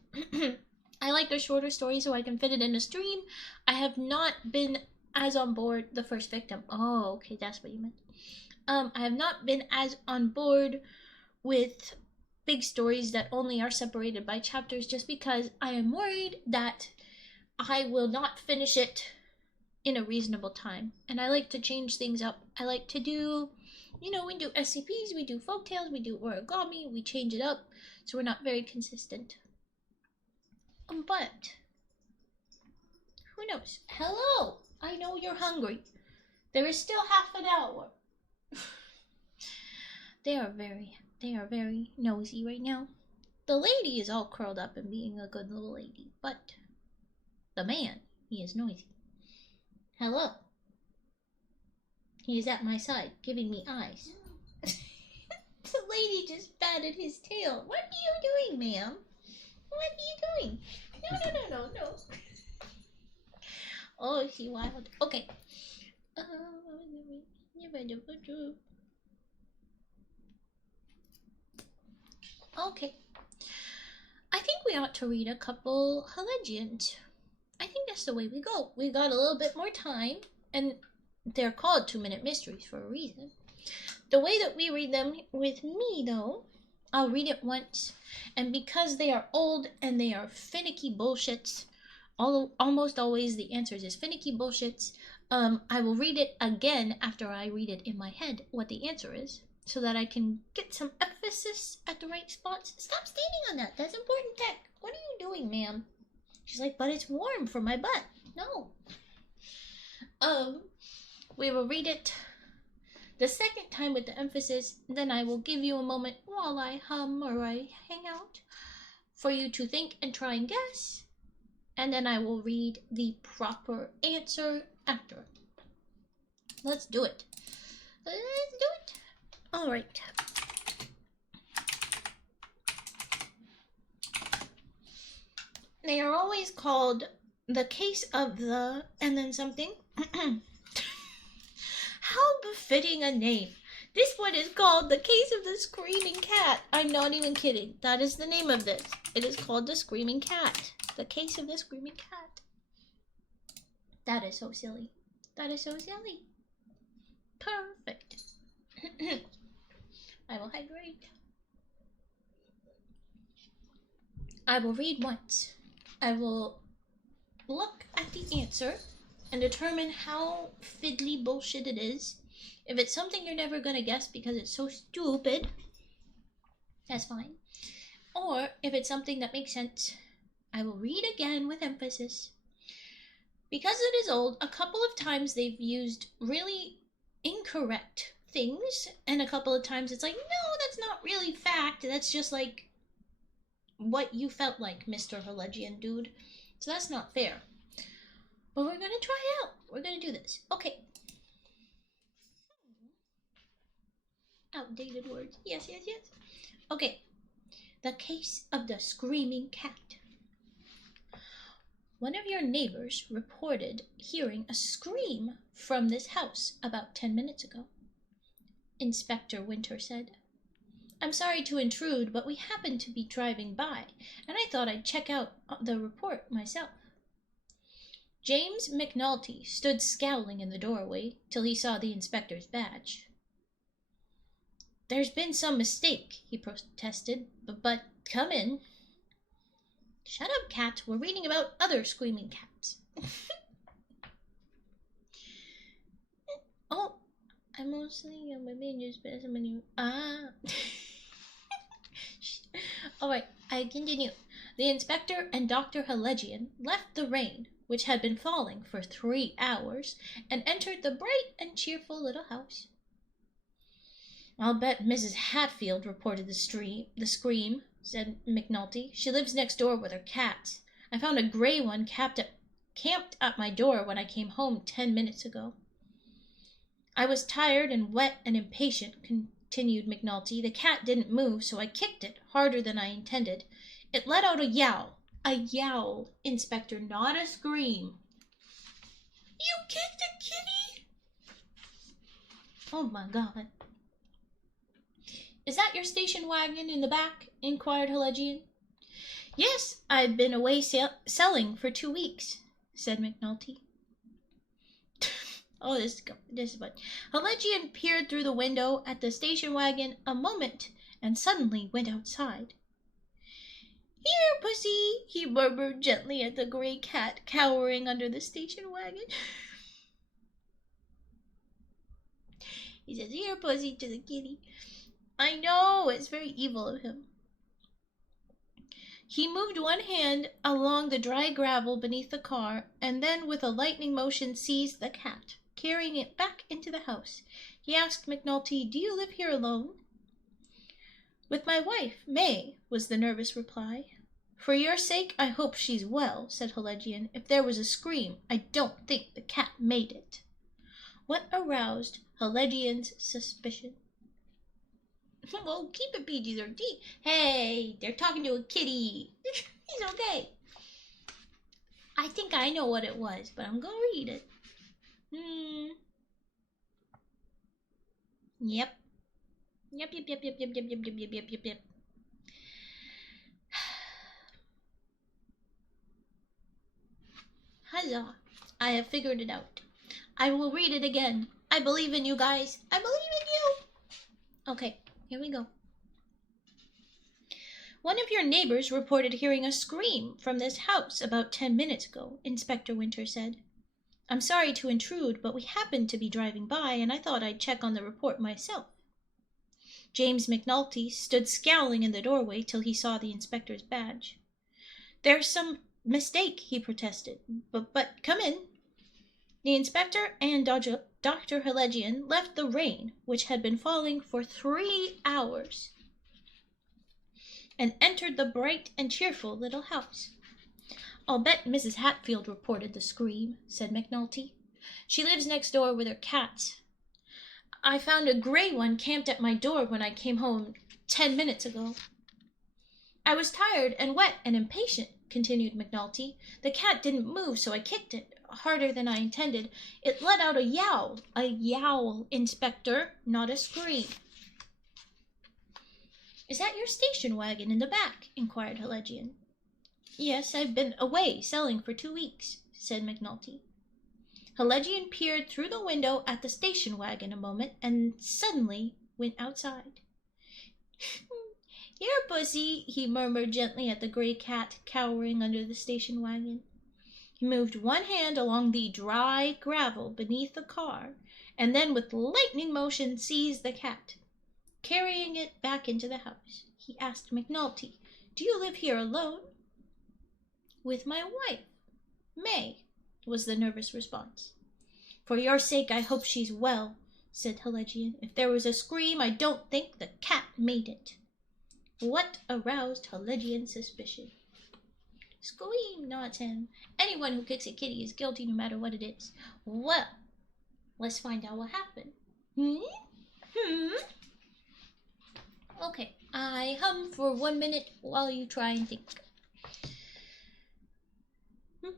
I like the shorter stories so I can fit it in a stream. I have not been as on board the first victim. Oh, okay, that's what you meant. I have not been as on board with big stories that only are separated by chapters, just because I am worried that I will not finish it in a reasonable time. And I like to change things up. I like to do, we do SCPs, we do folktales, we do origami, we change it up, so we're not very consistent. But who knows? Hello! I know you're hungry. There is still half an hour. They are very nosy right now. The lady is all curled up and being a good little lady, but the man, he is noisy. Hello. He is at my side, giving me eyes. The lady just batted his tail. What are you doing, ma'am? What are you doing? No. Oh, is she wild? Okay. Okay. we ought to read a couple Helegians. I think that's the way we go. We got a little bit more time, and they're called 2-minute mysteries for a reason. The way that we read them with me, though, I'll read it once, and because they are old and they are finicky bullshits, almost always the answer is finicky bullshits, I will read it again after I read it in my head what the answer is, so that I can get some emphasis at the right spots. Stop standing on that. That's important tech. What are you doing, ma'am? She's like, but it's warm for my butt. No. We will read it the second time with the emphasis, then I will give you a moment while I hum or I hang out for you to think and try and guess, and then I will read the proper answer after. Let's do it. Let's do it. All right. They are always called the case of the and then something. How befitting a name. This one is called The Case of the Screaming Cat. I'm not even kidding. That is the name of this. It is called The Screaming Cat. The Case of the Screaming Cat. That is so silly. That is so silly. Perfect. I will hydrate. I will read once. I will look at the answer and determine how fiddly bullshit it is. If it's something you're never gonna guess because it's so stupid, that's fine. Or if it's something that makes sense, I will read again with emphasis. Because it is old, a couple of times they've used really incorrect things, and a couple of times it's like, no, that's not really fact, that's just like what you felt like, Mr. Helegian dude. So that's not fair. But we're gonna try it out. We're gonna do this. Okay. Outdated words. Yes, yes, yes. Okay. The Case of the Screaming Cat. One of your neighbors reported hearing a scream from this house about 10 minutes ago. Inspector Winter said, I'm sorry to intrude, but we happened to be driving by, and I thought I'd check out the report myself. James McNulty stood scowling in the doorway till he saw the inspector's badge. There's been some mistake, he protested, but come in. Shut up, cat. We're reading about other screaming cats. Oh, I'm mostly on my menu space. Alright, I continue. The inspector and Dr. Helegian left the rain, which had been falling for 3 hours, and entered the bright and cheerful little house. I'll bet Mrs. Hatfield reported the scream, said McNulty. She lives next door with her cats. I found a gray one camped at my door when I came home 10 minutes ago. I was tired and wet and impatient, continued McNulty. The cat didn't move, so I kicked it harder than I intended. It let out a yowl. A yowl, Inspector, not a scream. You kicked a kitty? Oh my God. Is that your station wagon in the back? Inquired Helegian. Yes, I've been away selling for 2 weeks, said McNulty. Oh, this is fun. Helegian peered through the window at the station wagon a moment and suddenly went outside. Here, pussy, he murmured gently at the gray cat cowering under the station wagon. He says, here, pussy, to the kitty. I know, it's very evil of him. He moved one hand along the dry gravel beneath the car, and then with a lightning motion seized the cat, carrying it back into the house. He asked McNulty, do you live here alone? With my wife, May, was the nervous reply. For your sake, I hope she's well, said Helegian. If there was a scream, I don't think the cat made it. What aroused Helegian's suspicion? Well, keep it PG-13. Hey, they're talking to a kitty. He's okay. I think I know what it was, but I'm gonna read it. Yep. Yep. Huzzah! I have figured it out. I will read it again. I believe in you guys. I believe in you. Okay, here we go. One of your neighbors reported hearing a scream from this house about 10 minutes ago, Inspector Winter said. I'm sorry to intrude, but we happened to be driving by, and I thought I'd check on the report myself. James McNulty stood scowling in the doorway till he saw the inspector's badge. There's some mistake, he protested, but come in. The inspector and Dr. Helegian left the rain, which had been falling for 3 hours, and entered the bright and cheerful little house. I'll bet Mrs. Hatfield reported the scream, said McNulty. She lives next door with her cats. I found a gray one camped at my door when I came home 10 minutes ago. I was tired and wet and impatient, continued McNulty. The cat didn't move, so I kicked it, harder than I intended. It let out a yowl. A yowl, Inspector, not a scream. Is that your station wagon in the back? Inquired Helegian. Yes, I've been away selling for 2 weeks, said McNulty. Helegian peered through the window at the station wagon a moment and suddenly went outside. Here, pussy, he murmured gently at the gray cat cowering under the station wagon. He moved one hand along the dry gravel beneath the car and then with lightning motion seized the cat. Carrying it back into the house, he asked McNulty, Do you live here alone? With my wife, May, was the nervous response. For your sake, I hope she's well, said Helegian. If there was a scream, I don't think the cat made it. What aroused Helegian's suspicion? Scream, nods him. Anyone who kicks a kitty is guilty no matter what it is. Well, let's find out what happened. Okay, I hum for 1 minute while you try and think. Would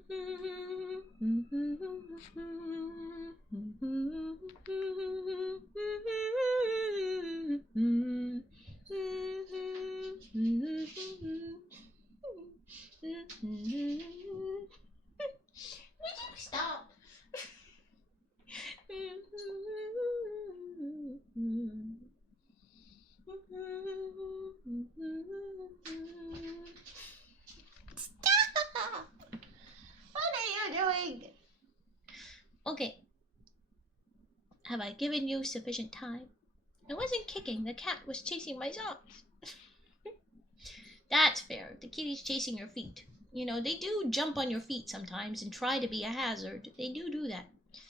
you stop? Stop! What are you doing? Okay. Have I given you sufficient time? I wasn't kicking. The cat was chasing my socks. That's fair. The kitty's chasing your feet. You know, they do jump on your feet sometimes and try to be a hazard. They do that.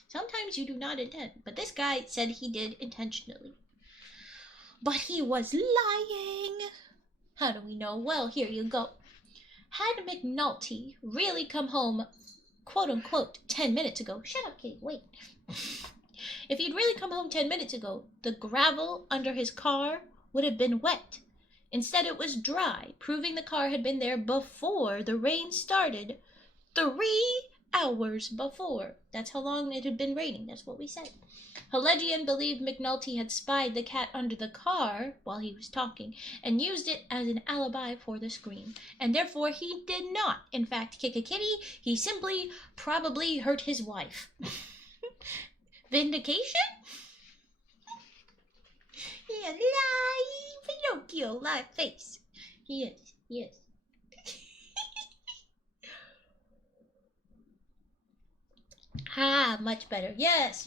Sometimes you do not intend. But this guy said he did intentionally. But he was lying. How do we know? Well, here you go. Had McNulty really come home, quote unquote, 10 minutes ago. Shut up, Kitty, wait. If he'd really come home 10 minutes ago, the gravel under his car would have been wet. Instead, it was dry, proving the car had been there before the rain started. 3 hours before. That's how long it had been raining. That's what we said. Helegian believed McNulty had spied the cat under the car while he was talking and used it as an alibi for the scream. And therefore he did not, in fact, kick a kitty. He simply probably hurt his wife. Vindication? Yeah, lie. Pinocchio, lie face. Yes. Ah, much better. Yes.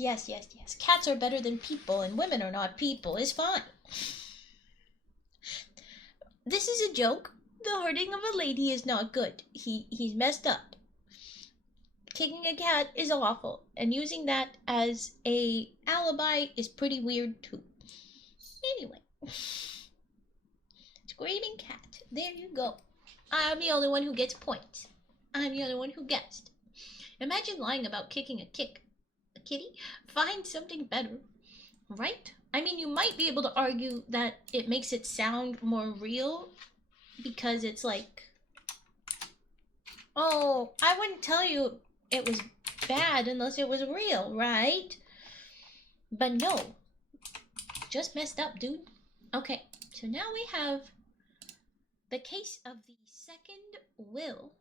Cats are better than people, and women are not people. It's fine. This is a joke. The hurting of a lady is not good. He's messed up. Kicking a cat is awful, and using that as a alibi is pretty weird too. Anyway. Screaming cat. There you go. I'm the only one who gets points. I'm the only one who guessed. Imagine lying about kicking a kitty. Find something better, right? I mean, you might be able to argue that it makes it sound more real because it's like, oh, I wouldn't tell you it was bad unless it was real, right? But no, just messed up, dude. Okay, so now we have the case of the second will.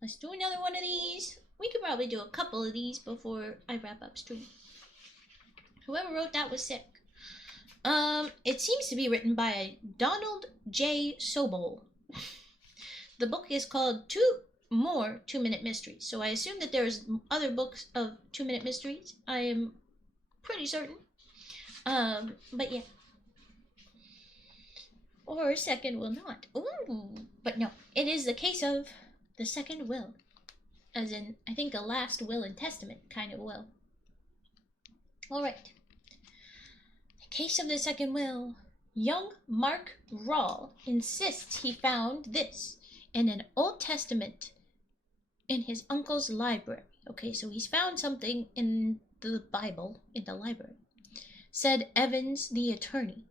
Let's do another one of these. We could probably do a couple of these before I wrap up stream. Whoever wrote that was sick. It seems to be written by Donald J. Sobol. The book is called Two More 2-Minute Mysteries. So I assume that there's other books of 2-minute mysteries. I am pretty certain. But yeah. Or second will not. Ooh, but no, it is the case of the second will. As in, I think a last will and testament kind of will. Alright. The case of the second will. Young Mark Rawl insists he found this in an Old Testament in his uncle's library. Okay, so he's found something in the Bible in the library. Said Evans, the attorney.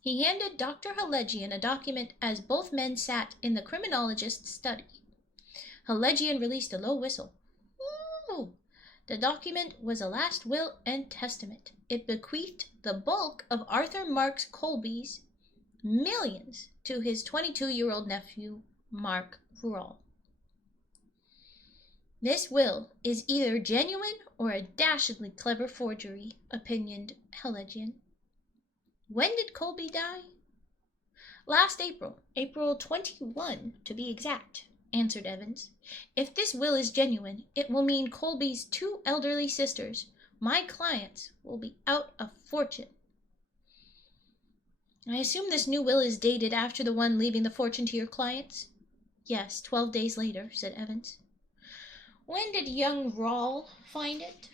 He handed Dr. Halegian a document as both men sat in the criminologist's study. Halegian released a low whistle. Ooh! The document was a last will and testament. It bequeathed the bulk of Arthur Marks Colby's millions to his 22-year-old nephew, Mark Rawl. This will is either genuine or a dashedly clever forgery, opinioned Halegian. When did Colby die? Last April, April 21 to be exact, answered Evans. If this will is genuine, it will mean Colby's 2 elderly sisters, my clients, will be out a fortune. I assume this new will is dated after the one leaving the fortune to your clients? Yes, 12 days later, said Evans. When did young Rawl find it?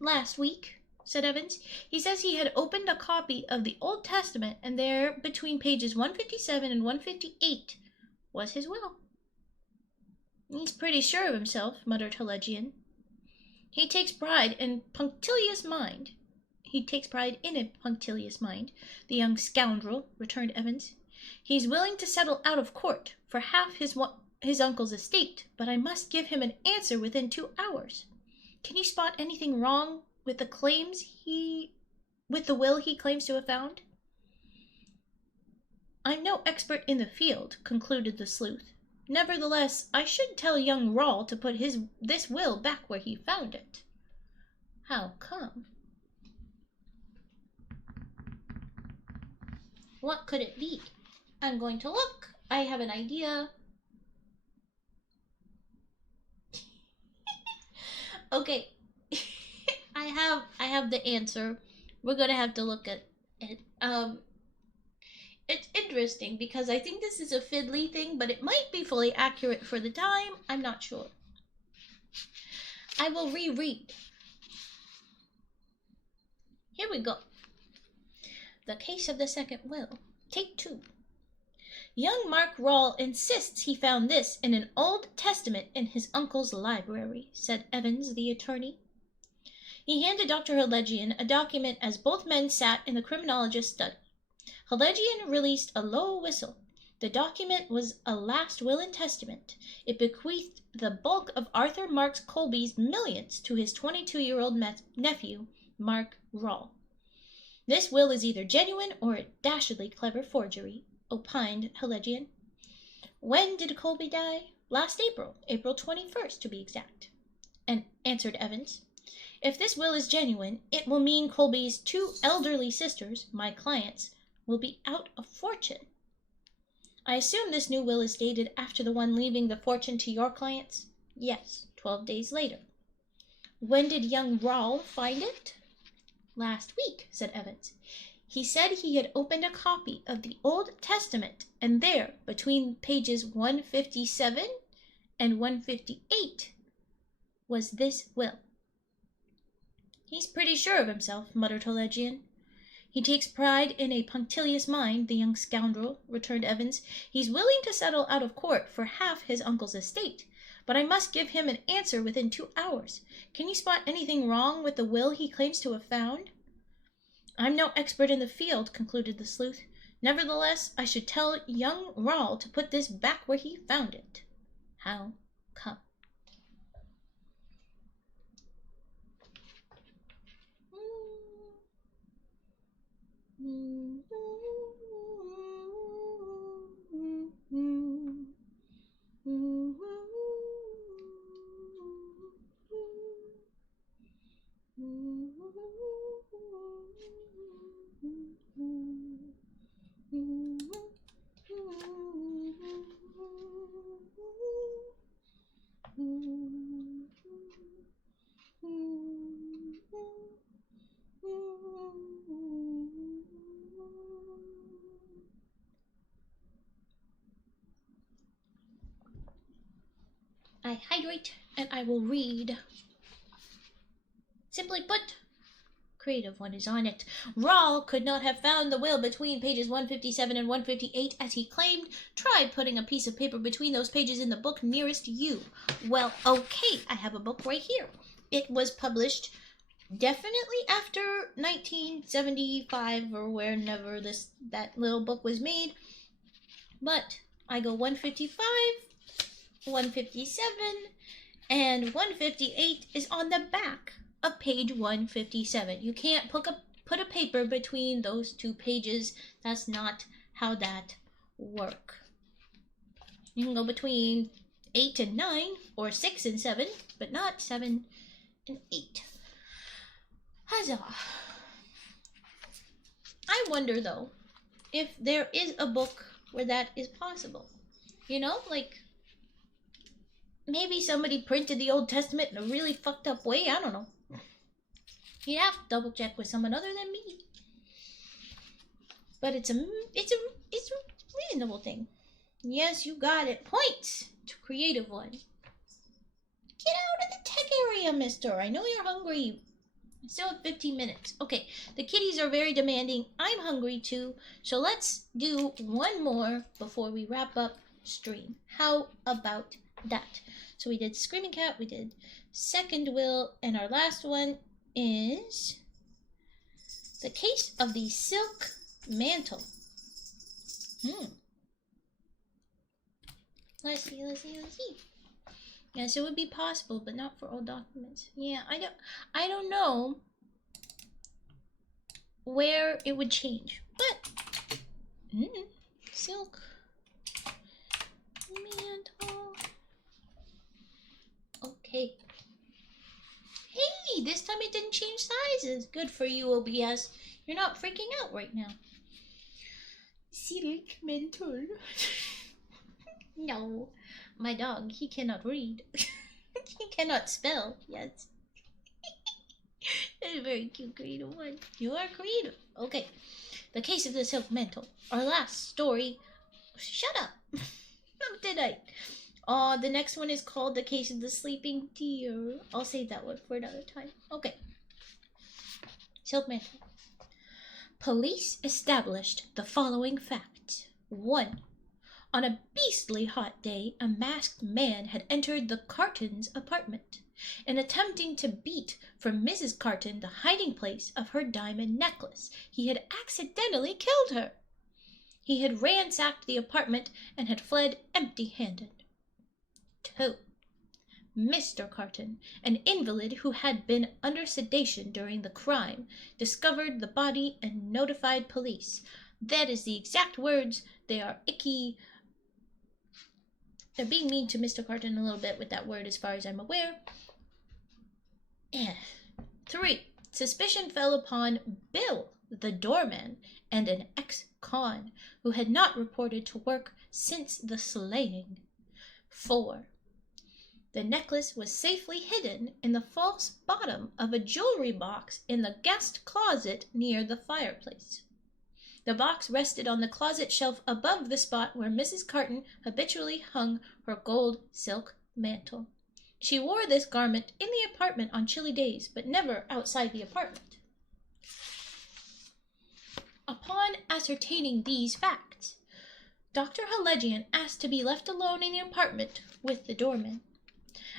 Last week, said Evans. He says he had opened a copy of the Old Testament, and there, between pages 157 and 158, was his will. He's pretty sure of himself, muttered Halegian. He takes pride in a punctilious mind, the young scoundrel, returned Evans. He's willing to settle out of court for half his uncle's estate, but I must give him an answer within 2 hours. Can you spot anything wrong with the will he claims to have found? I'm no expert in the field, concluded the sleuth. Nevertheless, I should tell young Rawl to put this will back where he found it. How come? What could it be? I'm going to look. I have an idea. Okay. I have the answer. We're gonna have to look at it. It's interesting because I think this is a fiddly thing, but it might be fully accurate for the time. I'm not sure. I will reread. Here we go. The case of the second will. Take 2. Young Mark Rawl insists he found this in an Old Testament in his uncle's library, said Evans, the attorney. He handed Dr. Halegian a document as both men sat in the criminologist's study. Halegian released a low whistle. The document was a last will and testament. It bequeathed the bulk of Arthur Marks Colby's millions to his 22-year-old nephew, Mark Rawl. This will is either genuine or a dashedly clever forgery, opined Halegian. When did Colby die? Last April, April 21st to be exact, and answered Evans. If this will is genuine, it will mean Colby's 2 elderly sisters, my clients, will be out a fortune. I assume this new will is dated after the one leaving the fortune to your clients? Yes, 12 days later. When did young Rawl find it? Last week, said Evans. He said he had opened a copy of the Old Testament, and there, between pages 157 and 158, was this will. He's pretty sure of himself, muttered Halegian. He takes pride in a punctilious mind, the young scoundrel, returned Evans. He's willing to settle out of court for half his uncle's estate, but I must give him an answer within 2 hours. Can you spot anything wrong with the will he claims to have found? I'm no expert in the field, concluded the sleuth. Nevertheless, I should tell young Rawl to put this back where he found it. How come? I hydrate and I will read. Simply put, creative one is on it. Rawl could not have found the will between pages 157 and 158 as he claimed. Try putting a piece of paper between those pages in the book nearest you. Well, okay, I have a book right here. It was published definitely after 1975 or whenever that little book was made. But I go 155, 157, and 158 is on the back of page 157. You can't put a paper between those two pages. That's not how that works. You can go between 8 and 9 or 6 and 7, but not 7 and 8. Huzzah! I wonder though if there is a book where that is possible. You know, like maybe somebody printed the Old Testament in a really fucked up way. I don't know. You have to double check with someone other than me. But it's a reasonable thing. Yes, you got it. Points to creative one. Get out of the tech area, mister. I know you're hungry. Still have 15 minutes. Okay, the kitties are very demanding. I'm hungry too. So let's do one more before we wrap up stream. How about that? So we did Screaming Cat, we did Second Will, and our last one is the case of the silk mantle. Let's see. Yes, it would be possible, but not for all documents. Yeah, I don't know where it would change, but silk mantle. Okay. Hey, this time it didn't change sizes. Good for you, OBS. You're not freaking out right now. Silk mantle. No, my dog, he cannot read. He cannot spell, yes. That's a very cute creative one. You are creative. Okay, the case of the silk mantle. Our last story. Shut up. Not tonight. The next one is called The Case of the Sleeping Deer. I'll save that one for another time. Okay. Silk mantle. Police established the following facts. 1. On a beastly hot day, a masked man had entered the Cartons' apartment. In attempting to beat from Mrs. Carton the hiding place of her diamond necklace, he had accidentally killed her. He had ransacked the apartment and had fled empty-handed. 2. Mr. Carton, an invalid who had been under sedation during the crime, discovered the body and notified police. That is the exact words. They are icky. They're being mean to Mr. Carton a little bit with that word as far as I'm aware. 3. Suspicion fell upon Bill, the doorman, and an ex-con who had not reported to work since the slaying. 4. The necklace was safely hidden in the false bottom of a jewelry box in the guest closet near the fireplace. The box rested on the closet shelf above the spot where Mrs. Carton habitually hung her gold silk mantle. She wore this garment in the apartment on chilly days, but never outside the apartment. Upon ascertaining these facts, Dr. Halegian asked to be left alone in the apartment with the doorman.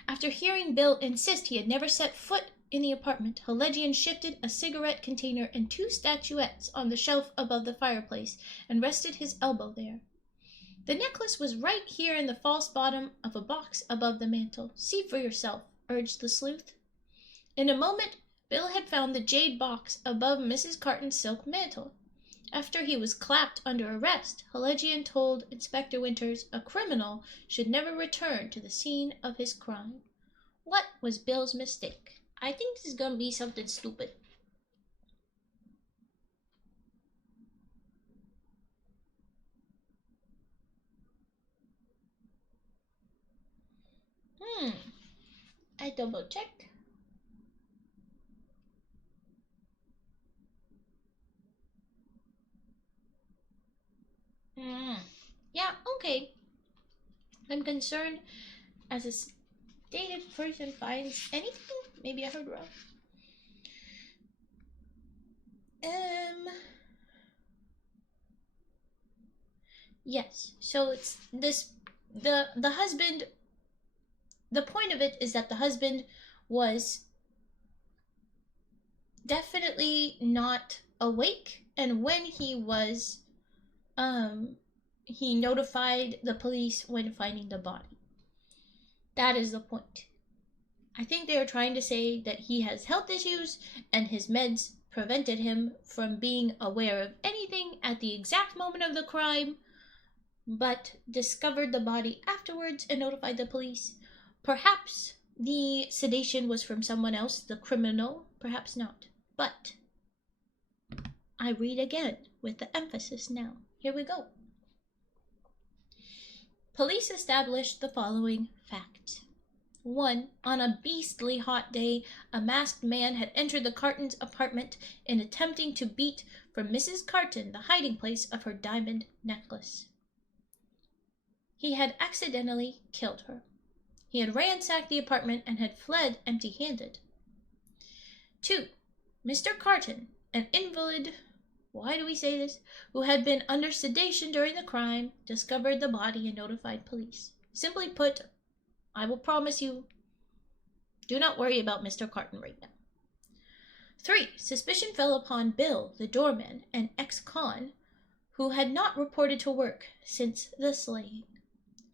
After hearing Bill insist he had never set foot in the apartment, Halegian shifted a cigarette container and 2 statuettes on the shelf above the fireplace and rested his elbow there. The necklace was right here in the false bottom of a box above the mantel. See for yourself, urged the sleuth. In a moment, Bill had found the jade box above Mrs. Carton's silk mantle. After he was clapped under arrest, Halegian told Inspector Winters a criminal should never return to the scene of his crime. What was Bill's mistake? I think this is going to be something stupid. I double checked. Yeah, okay. I'm concerned as updated person finds anything? Maybe I heard wrong. Yes. So it's this the husband. The point of it is that the husband was definitely not awake, and when he was, he notified the police when finding the body. That is the point. I think they are trying to say that he has health issues and his meds prevented him from being aware of anything at the exact moment of the crime, but discovered the body afterwards and notified the police. Perhaps the sedation was from someone else, the criminal, perhaps not. But I read again with the emphasis now. Here we go. Police established the following facts. 1. On a beastly hot day, a masked man had entered the Cartons' apartment in attempting to beat from Mrs. Carton the hiding place of her diamond necklace. He had accidentally killed her. He had ransacked the apartment and had fled empty-handed. 2. Mr. Carton, an invalid, why do we say this, who had been under sedation during the crime, discovered the body and notified police. Simply put, I will promise you, do not worry about Mr. Carton right now. 3. Suspicion fell upon Bill, the doorman, an ex-con, who had not reported to work since the slaying.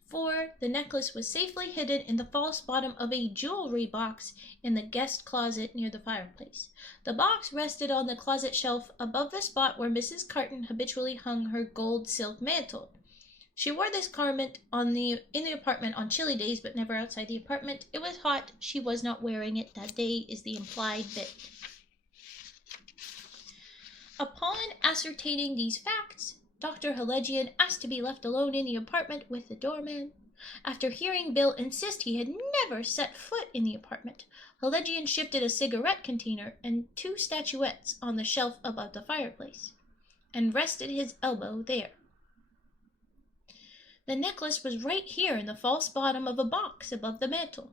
4. The necklace was safely hidden in the false bottom of a jewelry box in the guest closet near the fireplace. The box rested on the closet shelf above the spot where Mrs. Carton habitually hung her gold silk mantle. She wore this garment in the apartment on chilly days, but never outside the apartment. It was hot. She was not wearing it that day, is the implied bit. Upon ascertaining these facts, Dr. Helegian asked to be left alone in the apartment with the doorman. After hearing Bill insist he had never set foot in the apartment, Helegian shifted a cigarette container and 2 statuettes on the shelf above the fireplace, and rested his elbow there. The necklace was right here in the false bottom of a box above the mantel.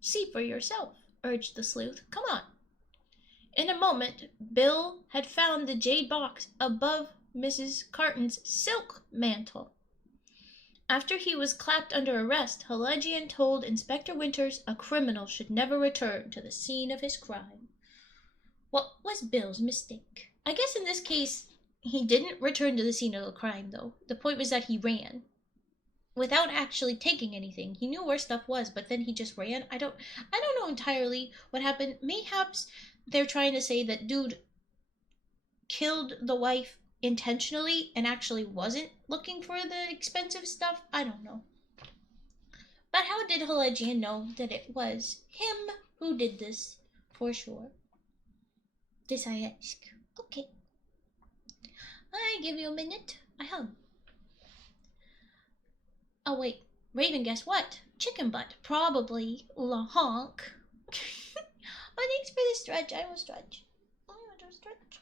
See for yourself, urged the sleuth. Come on. In a moment, Bill had found the jade box above Mrs. Carton's silk mantle. After he was clapped under arrest, Helegian told Inspector Winters a criminal should never return to the scene of his crime. What was Bill's mistake? I guess in this case, he didn't return to the scene of the crime, though. The point was that he ran. Without actually taking anything. He knew where stuff was, but then he just ran. I don't know entirely what happened. Mayhaps they're trying to say that dude killed the wife intentionally and actually wasn't looking for the expensive stuff. I don't know. But how did Helegian know that it was him who did this for sure? This I ask. Okay. I give you a minute. I hum. Oh wait, Raven, guess what? Chicken butt, probably. La honk. Oh, thanks for the stretch. I will stretch. I will stretch.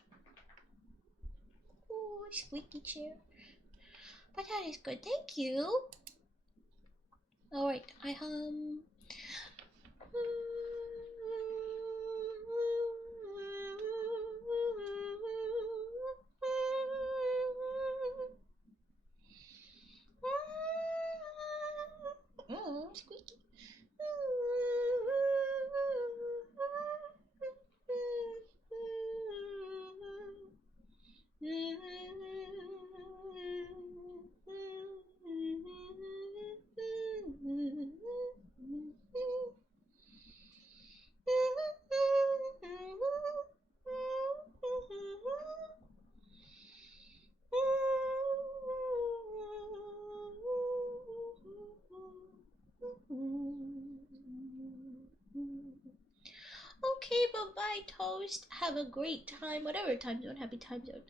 Ooh, squeaky chair. But that is good. Thank you. Alright, I hum. Squeaky. Okay, bye-bye, Toast. Have a great time, whatever time zone, happy time zone.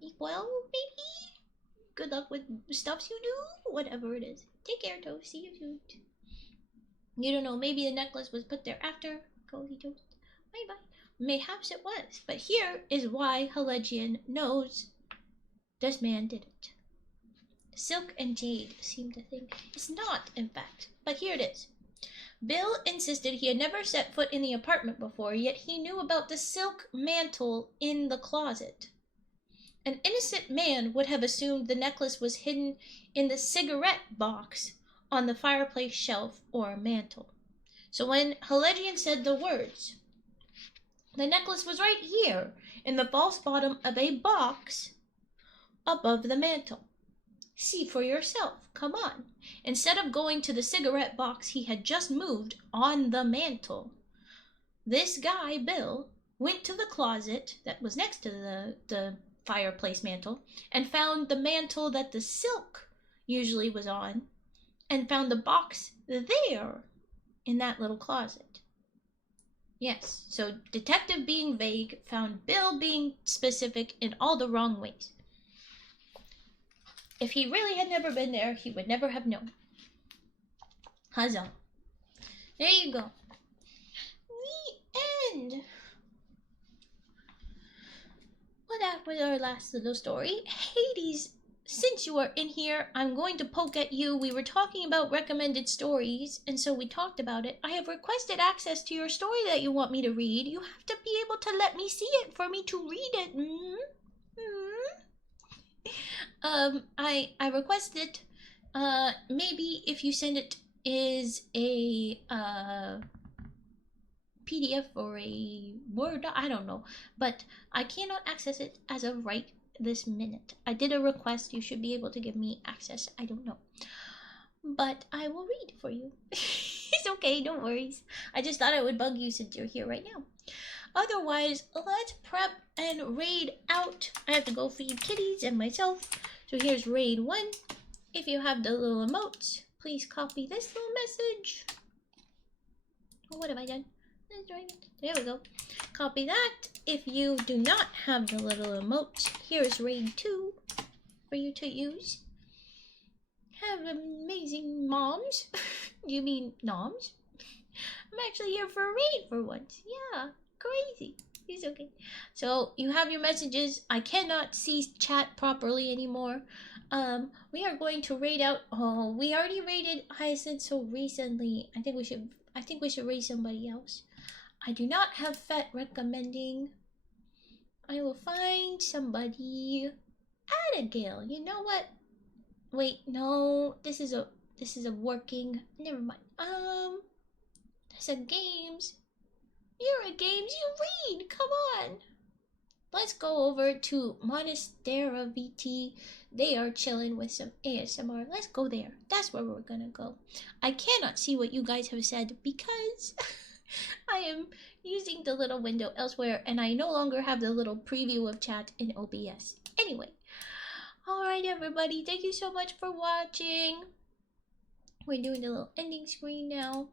Eat well, maybe? Good luck with stuffs you do, whatever it is. Take care, Toast. See you soon. You don't know, maybe the necklace was put there after. Cozy Toast. Bye-bye. Mayhaps it was, but here is why Helegian knows this man did it. Silk and Jade seem to think it's not, in fact, but here it is. Bill insisted he had never set foot in the apartment before, yet he knew about the silk mantle in the closet. An innocent man would have assumed the necklace was hidden in the cigarette box on the fireplace shelf or mantle. So when Helegian said the words, the necklace was right here in the false bottom of a box above the mantle. See for yourself. Come on. Instead of going to the cigarette box he had just moved on the mantle, this guy, Bill, went to the closet that was next to the fireplace mantle and found the mantle that the silk usually was on and found the box there in that little closet. Yes, so detective being vague found Bill being specific in all the wrong ways. If he really had never been there, he would never have known. Huzzah. There you go. The end. Well, that was our last little story. Hades, since you are in here, I'm going to poke at you. We were talking about recommended stories, and so we talked about it. I have requested access to your story that you want me to read. You have to be able to let me see it for me to read it. I requested, maybe if you send it is a, PDF or a Word, I don't know, but I cannot access it as of right this minute. I did a request, you should be able to give me access, I don't know, but I will read for you. It's okay, don't worry. I just thought I would bug you since you're here right now. Otherwise, let's prep and raid out. I have to go feed kitties and myself. So here's raid 1. If you have the little emotes, please copy this little message. What have I done? There we go. Copy that. If you do not have the little emotes, here's raid 2 for you to use. Have amazing moms. You mean noms? I'm actually here for a raid for once. Yeah, crazy. It's okay. So you have your messages. I cannot see chat properly anymore. We are going to raid out. Oh, we already raided Hyacinth so recently. I think we should raid somebody else. I do not have Fet recommending. I will find somebody. Abigail, you know what? Wait, no. This is a working. Never mind. There's a games. You're a games. You read. Come on. Let's go over to Monastera VT. They are chilling with some ASMR. Let's go there. That's where we're gonna go. I cannot see what you guys have said because I am using the little window elsewhere and I no longer have the little preview of chat in OBS. Anyway, alright everybody, thank you so much for watching. We're doing the little ending screen now.